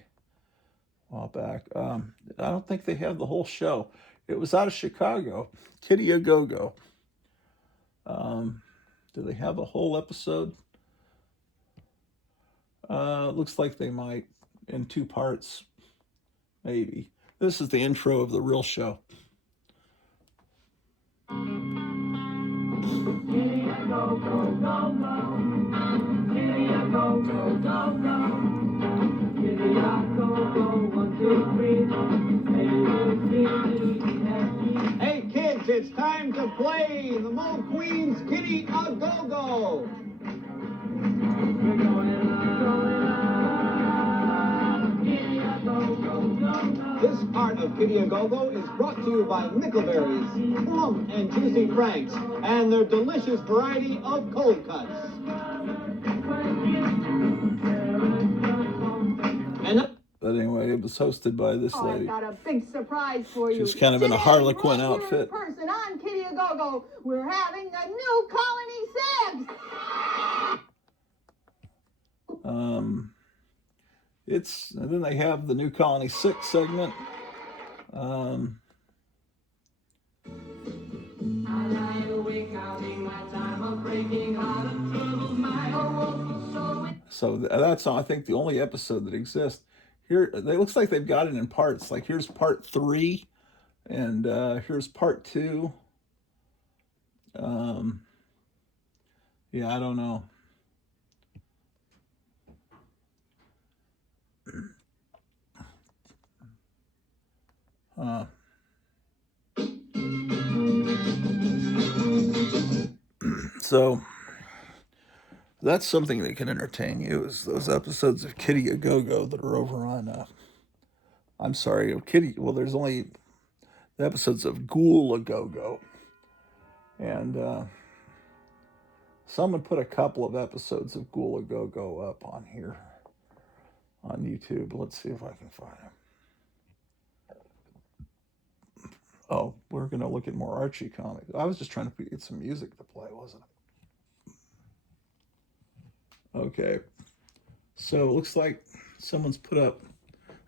a while back. I don't think they have the whole show. It was out of Chicago, Kitty A Go Go. Do they have a whole episode? Looks like they might, in 2 parts, maybe. This is the intro of the real show. Hey kids, it's time to play the Mo Queen's Kitty A Go Go. This part of Kitty A Go Go is brought to you by Mickleberries, plump and juicy Franks, and their delicious variety of cold cuts. But anyway, it was hosted by this lady. I've got a big surprise for you. She's kind of in a Harlequin Today, right here outfit. in person on Kitty A Go Go, we're having a new Colony 6. And then they have the new Colony 6 segment. So that's, I think, the only episode that exists. Here, it looks like they've got it in parts. Like, here's part 3, and here's part 2. Yeah, I don't know. So that's something that can entertain you, is those episodes of Kitty A Go Go that are over on I'm sorry, Kitty. Well, there's only the episodes of Ghoul A Go Go, and someone put a couple of episodes of Ghoul A Go Go up on here on YouTube. Let's see if I can find them. Oh, we're gonna look at more Archie comics. I was just trying to get some music to play, wasn't it? Okay, so it looks like someone's put up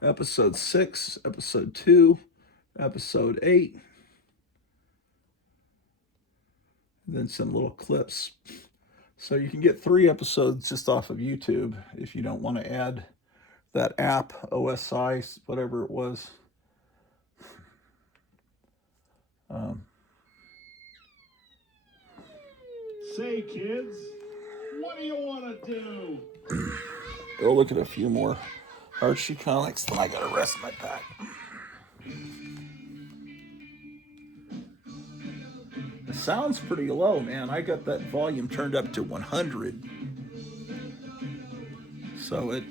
episode 6, episode 2, episode 8, and then some little clips. So you can get 3 episodes just off of YouTube if you don't want to add that app, OSI, whatever it was. Say, kids, what do you want to do? Go look at a few more Archie comics, then I got to rest my pack. The sound's pretty low, man. I got that volume turned up to 100. So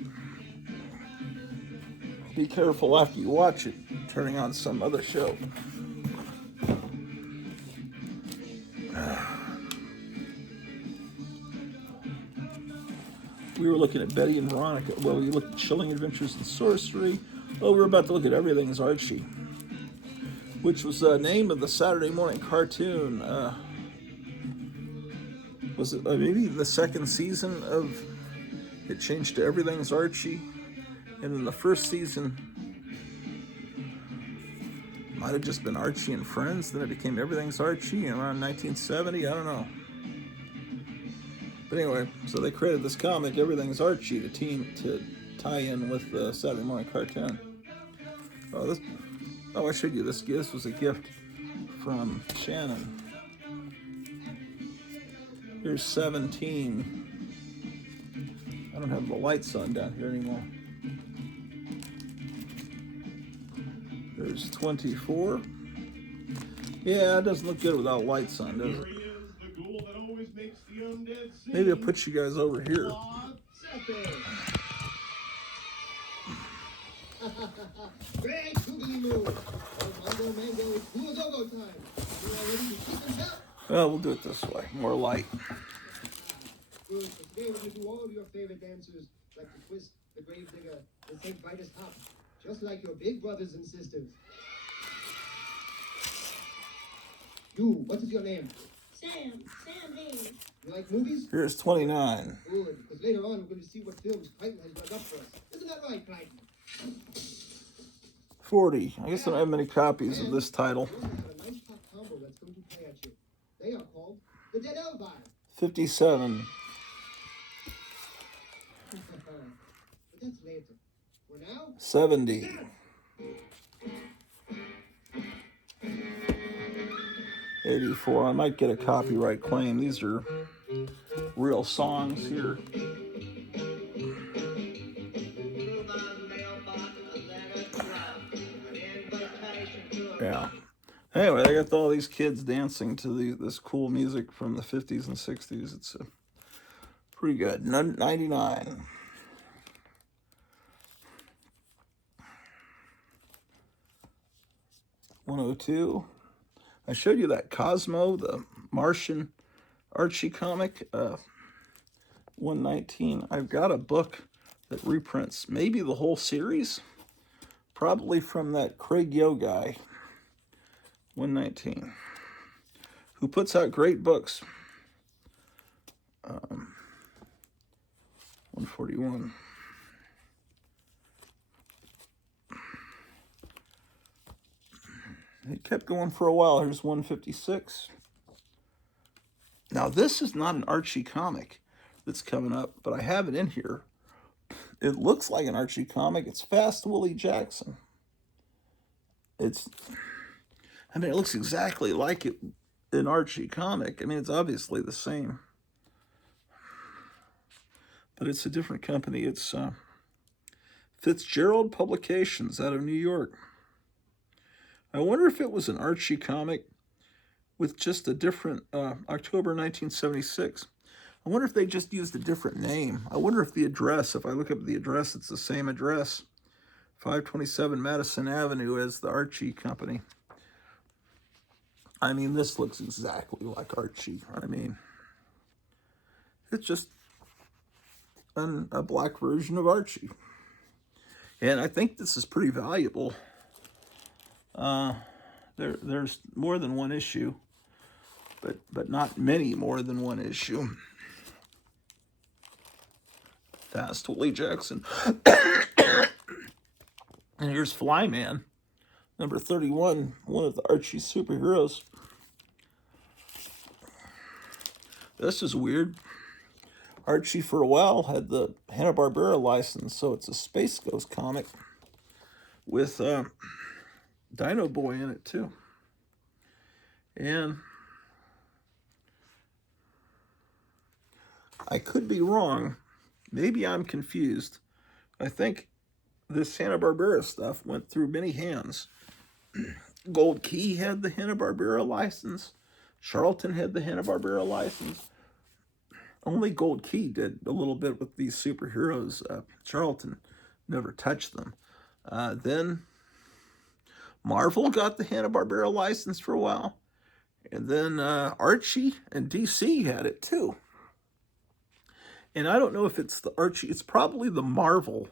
be careful after you watch it, turning on some other show. We were looking at Betty and Veronica. Well, we looked at Chilling Adventures in Sorcery. Well, we were about to look at Everything's Archie, which was the name of the Saturday morning cartoon. Was it maybe the second season of it changed to Everything's Archie? And in the first season, Might have just been Archie and Friends, then it became Everything's Archie around 1970. I don't know. But anyway, so they created this comic, Everything's Archie, to tie in with the Saturday morning cartoon. I showed you this. This was a gift from Shannon. Here's 17. I don't have the lights on down here anymore. There's 24. Yeah, it doesn't look good without lights on, does it? Maybe I'll put you guys over here. Great googly moo. Mango, mango, it's cool go-go time. You are ready to kick and shout? Well, we'll do it this way. More light. Good. So today we're going to do all of your favorite dancers, like the twist, the grave digger, the St. Vitus hop, just like your big brothers and sisters. You, what is your name? Sam Hayes. You like movies? Here's 29. Good, because later on we're going to see what films Crichton has dug up for us. Isn't that right, Crichton? 40. I guess I don't have many copies of this title. We have a nice top combo that's going to play at you. They are called the Dead Elvire. 57. But that's later. For now, 70. 84. I might get a copyright claim. These are real songs here. Yeah. Anyway, I got all these kids dancing to this cool music from the 50s and 60s. It's pretty good. 99. $102. I showed you that Cosmo, the Martian Archie comic. 119. I've got a book that reprints maybe the whole series, probably from that Craig Yo guy. 119. Who puts out great books. 141. It kept going for a while. Here's 156. Now, this is not an Archie comic that's coming up, but I have it in here. It looks like an Archie comic. It's Fast Willie Jackson. It looks exactly like an Archie comic. I mean, it's obviously the same. But it's a different company. It's Fitzgerald Publications out of New York. I wonder if it was an Archie comic with just a different, October 1976. I wonder if they just used a different name. I wonder if the address, if I look up the address, it's the same address. 527 Madison Avenue as the Archie Company. I mean, this looks exactly like Archie. I mean, it's just a black version of Archie. And I think this is pretty valuable. There's more than one issue, but not many more than one issue. Fast Willie Jackson. And here's Flyman, number 31, one of the Archie superheroes. This is weird. Archie for a while had the Hanna-Barbera license, so it's a Space Ghost comic with Dino Boy in it too. And I could be wrong. Maybe I'm confused. I think this Hanna-Barbera stuff went through many hands. Gold Key had the Hanna-Barbera license. Charlton had the Hanna-Barbera license. Only Gold Key did a little bit with these superheroes. Charlton never touched them. Then Marvel got the Hanna-Barbera license for a while. And then Archie and DC had it too. And I don't know if it's the Archie, it's probably the Marvel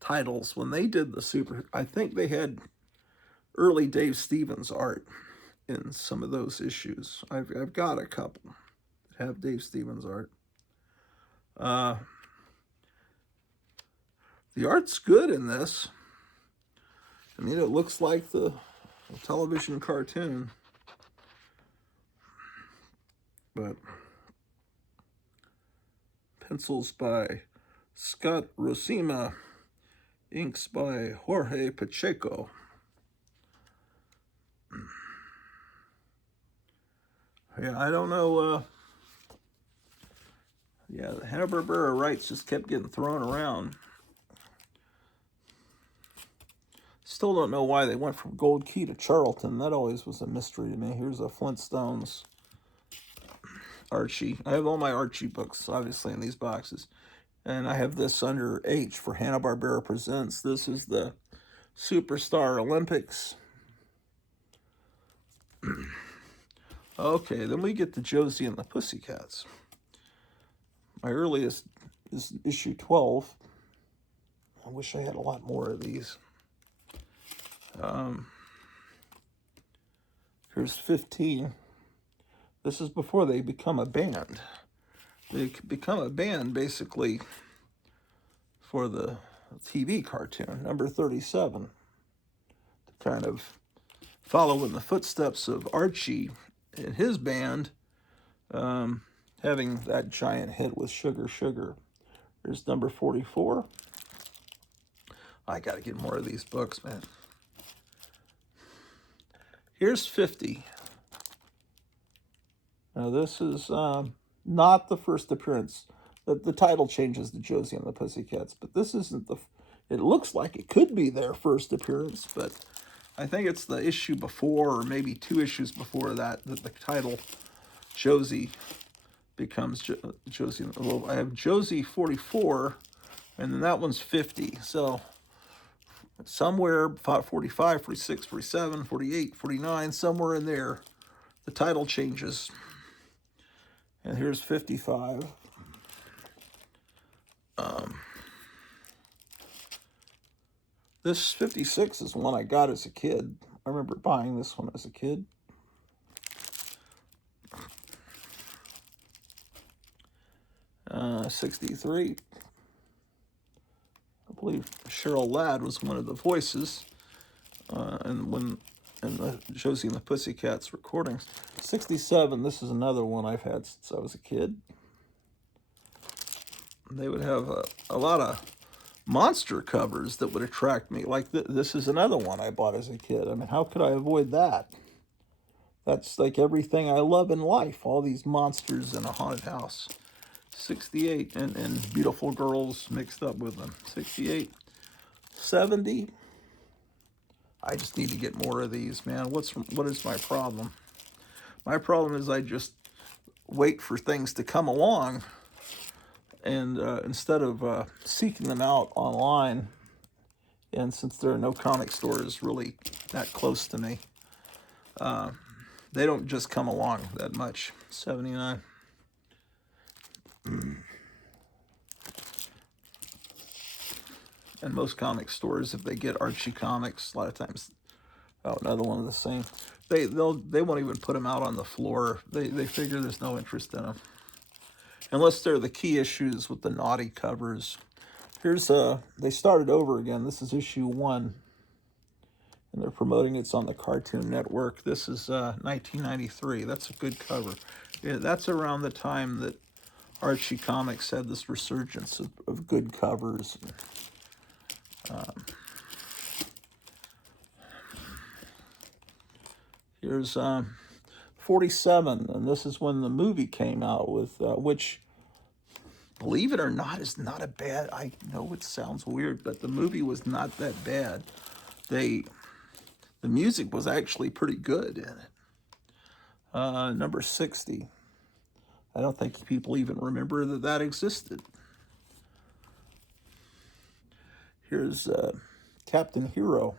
titles when they did the super. I think they had early Dave Stevens art in some of those issues. I've got a couple that have Dave Stevens art. The art's good in this. I mean, it looks like the a television cartoon. But pencils by Scott Rosima, inks by Jorge Pacheco. Yeah, I don't know. Yeah, the Hanna-Barbera rights just kept getting thrown around. Still don't know why they went from Gold Key to Charlton. That always was a mystery to me. Here's a Flintstones Archie. I have all my Archie books, obviously, in these boxes. And I have this under H for Hanna-Barbera Presents. This is the Superstar Olympics. Okay, then we get to Josie and the Pussycats. My earliest is issue 12. I wish I had a lot more of these. Here's 15. This is before they become a band. They become a band, basically, for the TV cartoon, number 37. To kind of follow in the footsteps of Archie and his band, having that giant hit with Sugar Sugar. There's number 44. I gotta get more of these books, man. Here's 50. Now this is not the first appearance. The title changes to Josie and the Pussycats, but this isn't the... It looks like it could be their first appearance, but I think it's the issue before, or maybe 2 issues before that the title Josie becomes Josie. Well, I have Josie 44, and then that one's 50. So somewhere 45, 46, 47, 48, 49, somewhere in there, the title changes. And here's 55. This 56 is one I got as a kid. I remember buying this one as a kid. Uh, 63. I believe Cheryl Ladd was one of the voices, and the Josie and the Pussycats recordings. 67. This is another one I've had since I was a kid. They would have a lot of monster covers that would attract me. Like this is another one I bought as a kid. I mean, how could I avoid that? That's like everything I love in life. All these monsters in a haunted house. 68, and beautiful girls mixed up with them. 68. 70. I just need to get more of these, man. What is my problem? My problem is I just wait for things to come along, and instead of seeking them out online, and since there are no comic stores really that close to me, they don't just come along that much. 79. And most comic stores, if they get Archie comics, a lot of times, oh, another one of the same. They won't even put them out on the floor. They figure there's no interest in them, unless they're the key issues with the naughty covers. Here's they started over again. This is issue 1, and they're promoting it's on the Cartoon Network. This is 1993. That's a good cover. Yeah, that's around the time that Archie Comics had this resurgence of good covers. Here's 47, and this is when the movie came out with, which, believe it or not, is not a bad, I know it sounds weird, but the movie was not that bad. The music was actually pretty good in it. Number 60. I don't think people even remember that existed. Here's Captain Hero.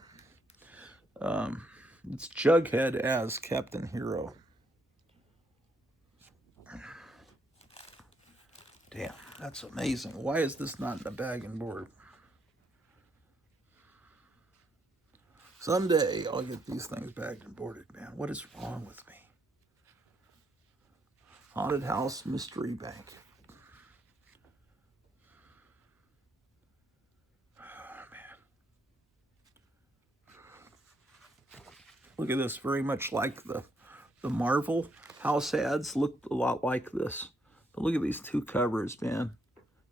It's Jughead as Captain Hero. Damn, that's amazing. Why is this not in a bag and board? Someday I'll get these things bagged and boarded, man. What is wrong with me? Haunted House Mystery Bank. Oh, Look at this, very much like the Marvel house ads looked a lot like this. But look at these two covers, man.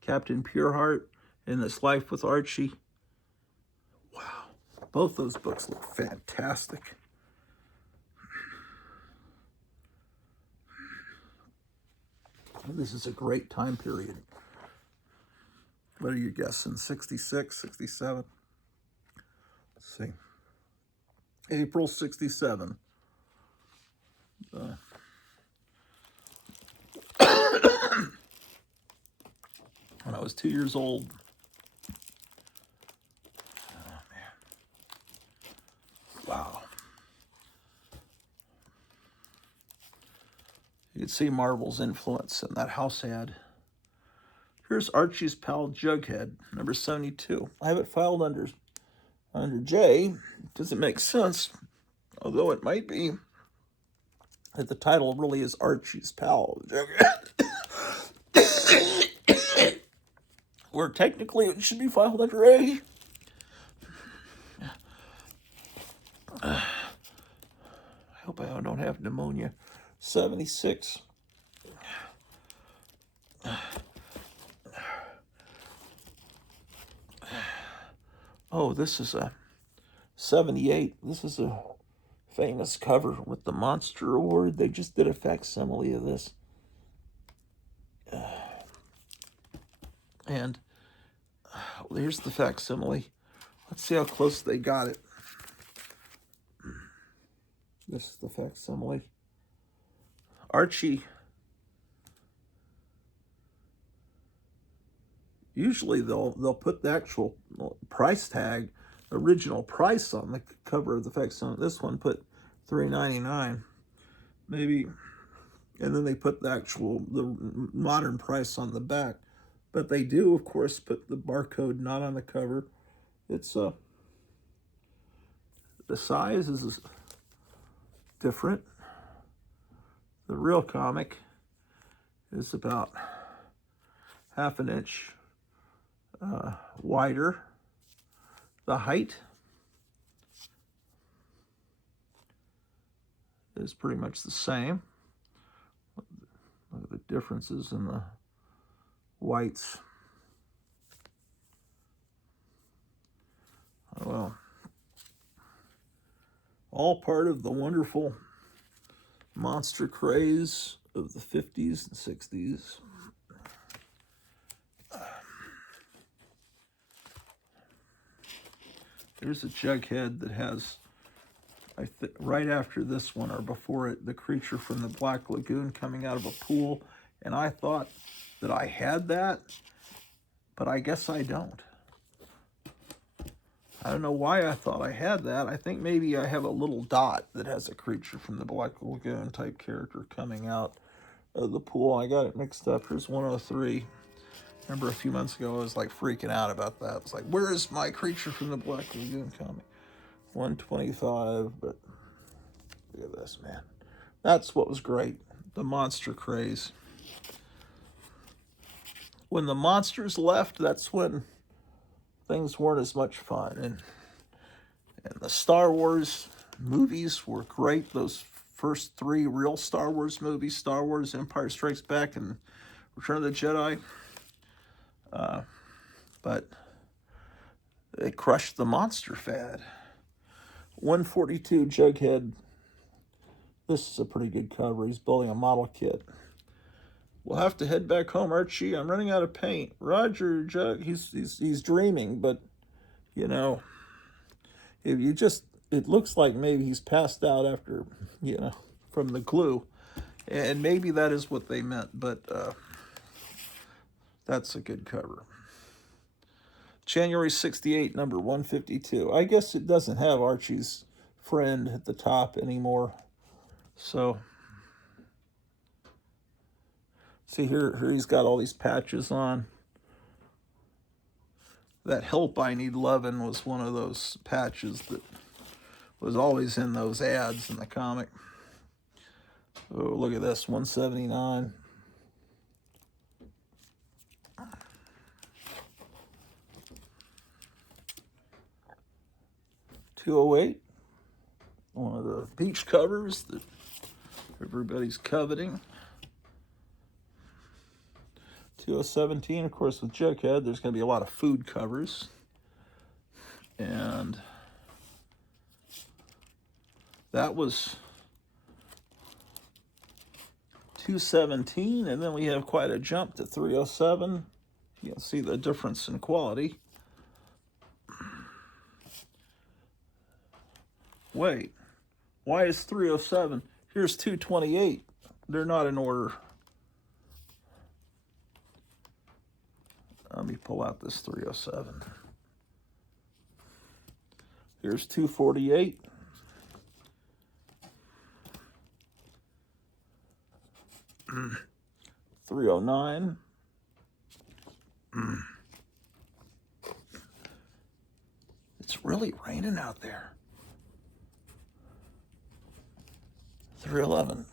Captain Pureheart and This Life with Archie. Wow, both those books look fantastic. This is a great time period. What are you guessing, 66, 67? Let's see. April 67. When I was 2 years old. Oh, man. Wow. You can see Marvel's influence in that house ad. Here's Archie's pal Jughead, number 72. I have it filed under J. Doesn't make sense, although it might be that the title really is Archie's pal Jughead. Where technically it should be filed under A. I hope I don't have pneumonia. 76. Oh, this is a 78. This is a famous cover with the Monster Award. They just did a facsimile of this. And here's the facsimile. Let's see how close they got it. This is the facsimile. Archie. Usually they'll put the actual price tag, original price on the cover of the facsimile. This one put $3.99, maybe, and then they put the modern price on the back. But they do, of course, put the barcode not on the cover. It's the size is different. The real comic is about half an inch wider. The height is pretty much the same. Look at the differences in the whites. Oh, well, all part of the wonderful monster craze of the 50s and 60s. There's a Jughead that has, right after this one or before it, the creature from the Black Lagoon coming out of a pool. And I thought that I had that, but I guess I don't. I don't know why I thought I had that. I think maybe I have a little dot that has a creature from the Black Lagoon type character coming out of the pool. I got it mixed up. Here's 103. Remember a few months ago, I was like freaking out about that. It's like, where is my creature from the Black Lagoon comic? 125, but look at this, man. That's what was great. The monster craze. When the monsters left, that's when things weren't as much fun. And the Star Wars movies were great. Those first three real Star Wars movies, Star Wars, Empire Strikes Back, and Return of the Jedi. But it crushed the monster fad. 142 Jughead. This is a pretty good cover. He's building a model kit. We'll have to head back home, Archie. I'm running out of paint. Roger, Jug, he's dreaming, but you know, if you just, it looks like maybe he's passed out after, you know, from the glue, and maybe that is what they meant. But that's a good cover. January 68, number 152. I guess it doesn't have Archie's friend at the top anymore. So, see here he's got all these patches on. That Help I Need Lovin' was one of those patches that was always in those ads in the comic. Oh, look at this, 179. $208. One of the beach covers that everybody's coveting. 2017, of course, with Jughead, there's going to be a lot of food covers. And that was 217, and then we have quite a jump to 307. You can see the difference in quality. Wait, why is 307? Here's 228. They're not in order. Let me pull out this 307. Here's 248. Mm. 309. Mm. It's really raining out there. 311.